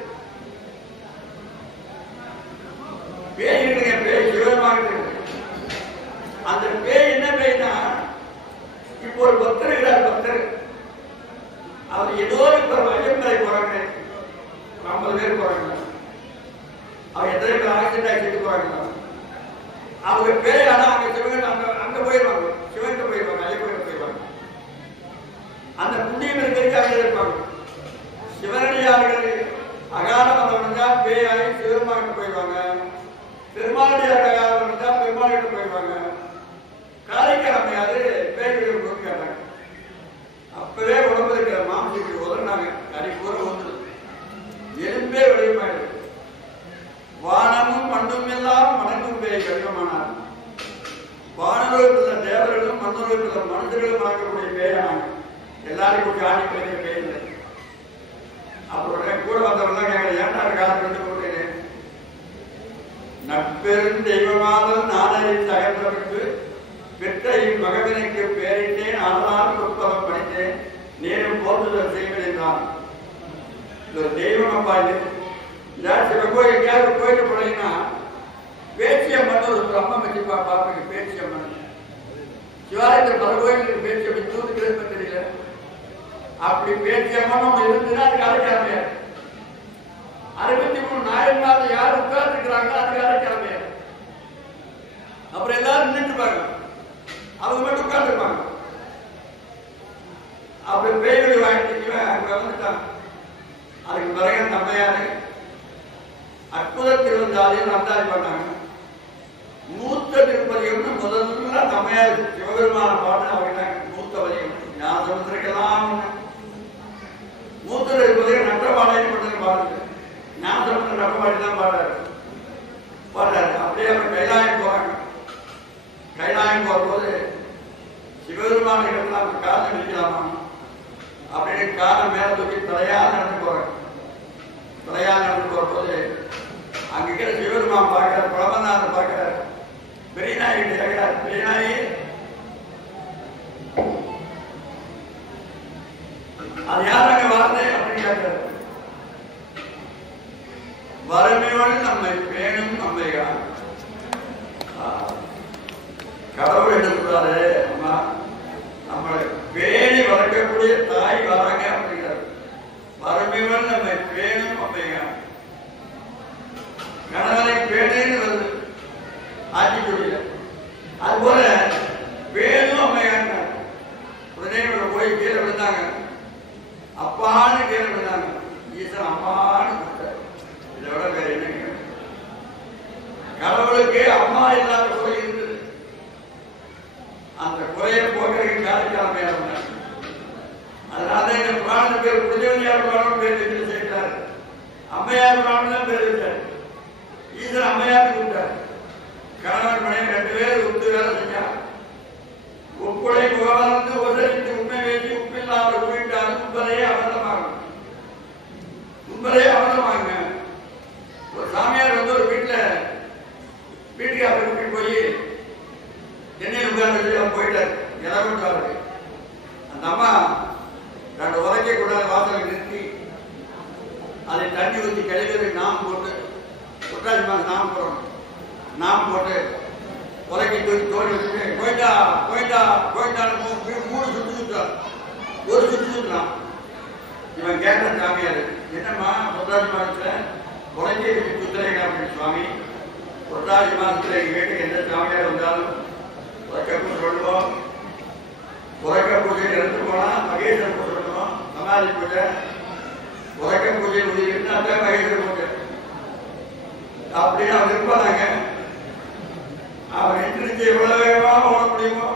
பேய் இருக்குங்க, பேய் சிவபெருமானிட இருக்கு. அந்த பேய் என்ன பேய்னா, இப்போ ஒரு பக்தர் இருக்கிறார். பக்தர் அவர் ஏதோ இப்ப ஐயமலை போறாங்க, 50 பேர் போறாங்க. அவர் எத்தனை பேர் ஆக்சிடென்ட் ஆகிட்டு போறாங்க. அவங்க பேய் ஆனா அவங்க சிவன் அங்க போயிடுவாங்க, சிவன் போயிடுவாங்க, ஐயப்பன் போயிடுவாங்க. அந்த புண்ணியம் இருக்கிறதுக்காக இருப்பாங்க. சிவனடியார்கள் அகாரம் வந்தா பேயாகி சிவருமாகிட்ட போயிடுவாங்க. பெருமாளுடைய அகாரம் வந்தா பெருமாள்கிட்ட போயிடுவாங்க. காரைக்காலமையாவது பேய்கள் போய் கேட்டாங்க. அப்பவே உடம்பு இருக்கிற மாம்சத்துக்கு உதறினாங்க. கறி கூற ஒன்று எலும்பே வடிவமாயிடுது. வானமும் மண்ணும் எல்லாம் வணங்கும் பேய் கடினமானார். வானவர்களுள்ள தேவர்களும் மன்னர்களுள்ள மனிதர்களும் ஆகக்கூடிய பேரானாங்க. எல்லாருக்கும் காணி பெரிய பேர் இல்லை. அப்புறம் கூட வந்தவர்கள் கேட்கல, ஏன்டா காலம் கண்டு போட்டேன். நட்பெரும் தெய்வமாதல் நாடரை தகர்ந்தவருக்கு பெற்ற இம்மகவினைக்கு பேரிட்டேன். ஆனாலும் உட்பலம் படித்தேன். நேரும் போற்றுதல் செய்வேன் என்றான். இது ஒரு தெய்வம் அப்பா. இது சில கோயில் எங்கேயாவது கோயிலுக்கு போனீங்கன்னா பேச்சியம்மன் ஒரு பிரம்மம் வச்சுப்பா பாப்பீங்க. பேச்சியம்மன் சிவாலயத்தில் பல கோயிலுக்கு பேச்சியம்மன் தூத்து கிழமை தெரியல. அப்படி பேச்சியம்மன் இருந்துன்னா அதுக்கு அரைக்கிழமையாது. 63 நாயன்மார்கள் யார் உட்கார்ந்து இருக்கிறாங்க அதுக்கு அரைக்கிழமையாது. அப்புறம் எல்லாரும் நின்றுப்பாங்க, அவங்க மட்டும் உட்கார்ந்துருப்பாங்க. அப்படி பேய்களை வாங்கிட்டு அங்க வந்துட்டாங்க. அதுக்கு பிறகு தம்மையாரு அற்புத திருவந்தாலையும் நந்தாரி பண்ணாங்க. மூத்த திருப்பதிகம்னு முதல்ல தம்மையார் சிவபெருமான பாட்டு அவங்க மூத்த பதிகம். ஞானசமுத்திரக்கெல்லாம் மூத்த திருப்பதிகம் நட்டபாளையம் மட்டும் பாடுது. ஞானசமுத்திர நட்டபாடி தான் பாடுறாரு. அப்படியே அவங்க கைலாயம் போறாங்க. கைலாயம் போகும்போது சிவபெருமான இடத்துல காலம் நிற்கலாமா அப்படின்னு காலம் மேல தூக்கி தலையாக நடந்து போறாங்க. தலையாக நடந்து போகும்போது அங்க இருக்கிற சிவபெருமான் பார்க்கிறார், பிரபந்தாரன் பார்க்கிறார். பெரியநாயகி கேட்கிறார், பெரியநாயகி அது யாராங்க வார்த்தை அப்படின்னு கேட்கிறார். வறுமையோடு நம்மை பேணும் நம்மையா கடவுள் எடுத்துறாரு. அம்மா நம்மளை பேணி வளர்க்கக்கூடிய தாய் வராங்க அப்படிங்கிறார். வறுமையோடு நம்மை பேணும் நம்மையா கணவனை பேணுன்னு வருது ஆட்சிக்குடியில. அதுபோல பேணும் அம்மையாங்க. உடனே போய் கீழே விழுந்தாங்க. அப்பான்னு கீழே விழுந்தாங்க. ஈசன் அம்மான்னு கொடுத்தாரு. இதை விட வேற என்ன? கடவுளுக்கு அம்மா இல்லாத குறை இருந்தது. அந்த குறையை போக்குறதுக்கு காரைக்காலமையா இருந்தாங்க. அதனால இந்த புராண பேர் புரிஞ்சவனியார் புராணம் பேர் வச்சு சேர்க்கிறார். அம்மையார் புராணம் தான் பேர் வச்சார். ஈசன் அம்மையார் கூப்பிட்டார். கணவன் மனைவி 2 பேர் உப்பு வேலை செஞ்சார். உப்புளை முகவர்ந்து உதவிட்டு உண்மை வேண்டி உப்பில்லாத உப்பிட்டார். உப்பரையே அவசரமாகும். உப்பரையே அவசரமாகுங்க. ஒரு சாமியார் வந்து ஒரு வீட்டுக்கு அப்படி போய் சென்னையில் உட்கார்ந்து போயிட்டார். இறந்துட்டாரு. அந்த அம்மா 2 உரைக்கை கூட வாசலை நிறுத்தி அதை தண்ணி ஊற்றி கழிவு நாம் போட்டு குற்றாஜிமா நாம் போடணும். நாம் போட்டு உரைக்கை தூக்கி தோண்டி வச்சுட்டு போயிட்டா போயிட்டா போயிட்டான்னு 3 சுற்று சுற்றான். ஒரு சுற்று சுற்றான். இவன் கேட்கிற சாமியார், என்னம்மா குற்றாஜி மாதத்துல உரைக்கை குத்துறைங்க அப்படின்னு. சுவாமி குற்றாஜி மாதத்துல எங்க வீட்டுக்கு எந்த சாமியார் வந்தாலும் உரைக்க பூஜை பண்ணுவோம். உரைக்க பூஜை எடுத்து போனா மகேஸ்வர பூஜை பண்ணுவோம். சமாதி பூஜை உரைக்க பூஜை முடியுதுன்னா மகேஸ்வர பூஜை அப்படின்னு அவன் இருப்பாங்க. அவன் எந்திரிச்சு எவ்வளவு வேகமாக ஓட முடியுமோ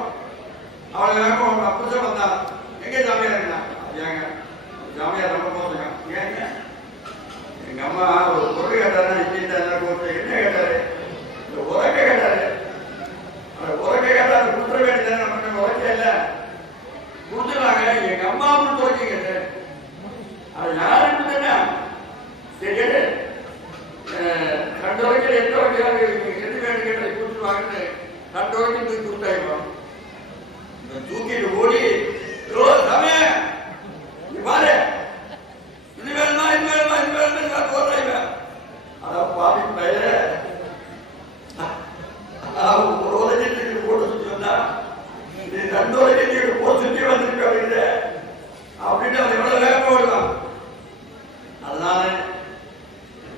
அவ்வளவு வேகமாக பூஜை வந்தான். எங்க சாமியார் இருந்தான்? ஏங்க சாமியார் ரொம்ப போதுங்க. ஏங்க எங்க அம்மா ஒரு பொருள் கேட்டாரு. என்ன கேட்டாரு? உரைக்க கேட்டாரு. உரைக்க கேட்டாரு. குற்ற வேண்டியது நமக்கு உரைக்க இல்லை கொடுத்துருவாங்க. எங்க அம்மாவும் துவைச்சிங்க. அது யாருன்னு சரி 2 வரைக்கும் 8 வரைக்கும் எது வேணும் கேட்டதை கொடுத்துருவாங்கன்னு 2 வரைக்கும் தூக்கி கொடுத்தாயிடுவாங்க. தூக்கிட்டு ஓடி சாமி பாரு இது வேணுமா இது வேணுமா இது வேணுமா போடுறாங்க. அதான் பாதி பயிர ஒரு உலகத்துக்கு போட்டு சுற்றி வந்தா இது 2 உலகத்துக்கு போட்டு சுற்றி வந்திருக்கு அப்படின்னு அவன் எவ்வளவு வேகமாக ஓடுவான். அதனால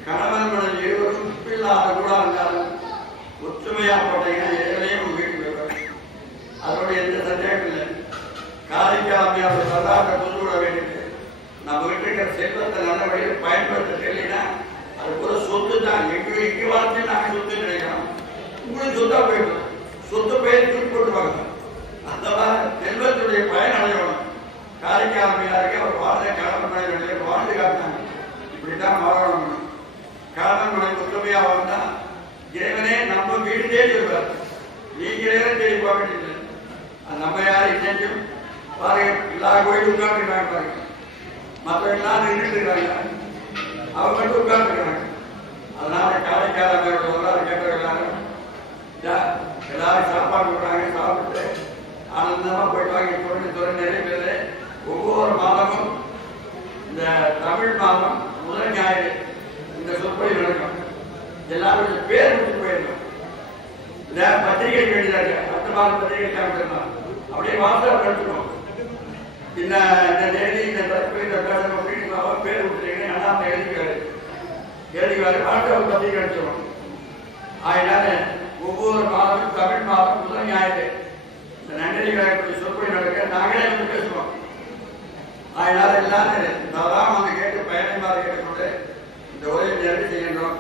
கணவன் மனைவி இருவரும் உப்பில்லாத கூட இருந்தாலும் ஒற்றுமையா போட்டீங்கன்னா எதிரையும் வீட்டுக்கு போயிடுவாங்க. வரலாற்றை கொண்டு விட வேண்டியது. நம்ம கிட்ட இருக்கிற செல்வத்தை நல்ல வழியில் பயன்படுத்த தெரியலனா அது கூட சொத்து தான். எங்க வாழ்க்கை நாங்கள் சொத்து நினைக்கிறோம், உங்களுக்கு சொத்தா போயிடும். சொத்து பயிர் தூக்கி போட்டுவாங்க. அந்த மாதிரி செல்வத்துடைய பயன் அடையணும். காரைக்காலமையாருக்கு அவர் வாழ்ந்த கடற்படை நிலையை வாழ்ந்து காட்டினாங்க. இப்படித்தான் வாழணும். கடற்படை ஒற்றுமையா வாழ்ந்தா இறைவனே நம்ம வீடு தேடி வருவார். நீங்களே தேடி போக வேண்டியது. நம்ம யாரும் இன்னைக்கும் பாருங்க, எல்லா கோயிலும் உட்கார்ந்துருக்காங்க பாருங்க. மற்றவங்க எல்லாம் நின்றுட்டு இருக்காங்க, அவங்க மட்டும் உட்கார்ந்துருக்காங்க. அதனால காரைக்காலமையோட வரலாறு கேட்டவங்க எல்லாரும் சாப்பாடு கொடுக்குறாங்க. சாப்பிட்டு ஆனந்தமா போயிட்டு வாங்கி துறை நிறைய பேர் ஒவ்வொரு மாதமும் இந்த தமிழ் மாதம் முதல் ஞாயிறு இந்த சொற்பொழி நடக்கும். எல்லாரும் பேர் விட்டு போயிருக்கோம். இந்த பத்திரிகை வேண்டியதாக 10 மாதம் பத்திரிகை தேவைப்படலாம். அப்படியே வாசல் எடுத்துக்கணும். இந்த தேதி இந்த தற்பு இந்த பேர் விட்டுறீங்க நல்லா எழுதிக்காரு அடுத்த ஒரு பத்திரிகை அடிச்சிடும். அதனால ஒவ்வொரு மாதமும் தமிழ் மாதம் முதல் ஞாயிறு இந்த நன்றி விளையாட்டு சொற்பொழி நடக்க நாங்களே வந்து பேசுவோம். அதனால எல்லாரும் தவறாம கேட்டு பயணமாக கேட்டுக்கொண்டு இந்த உதவி நிறைவு செய்கின்றோம்.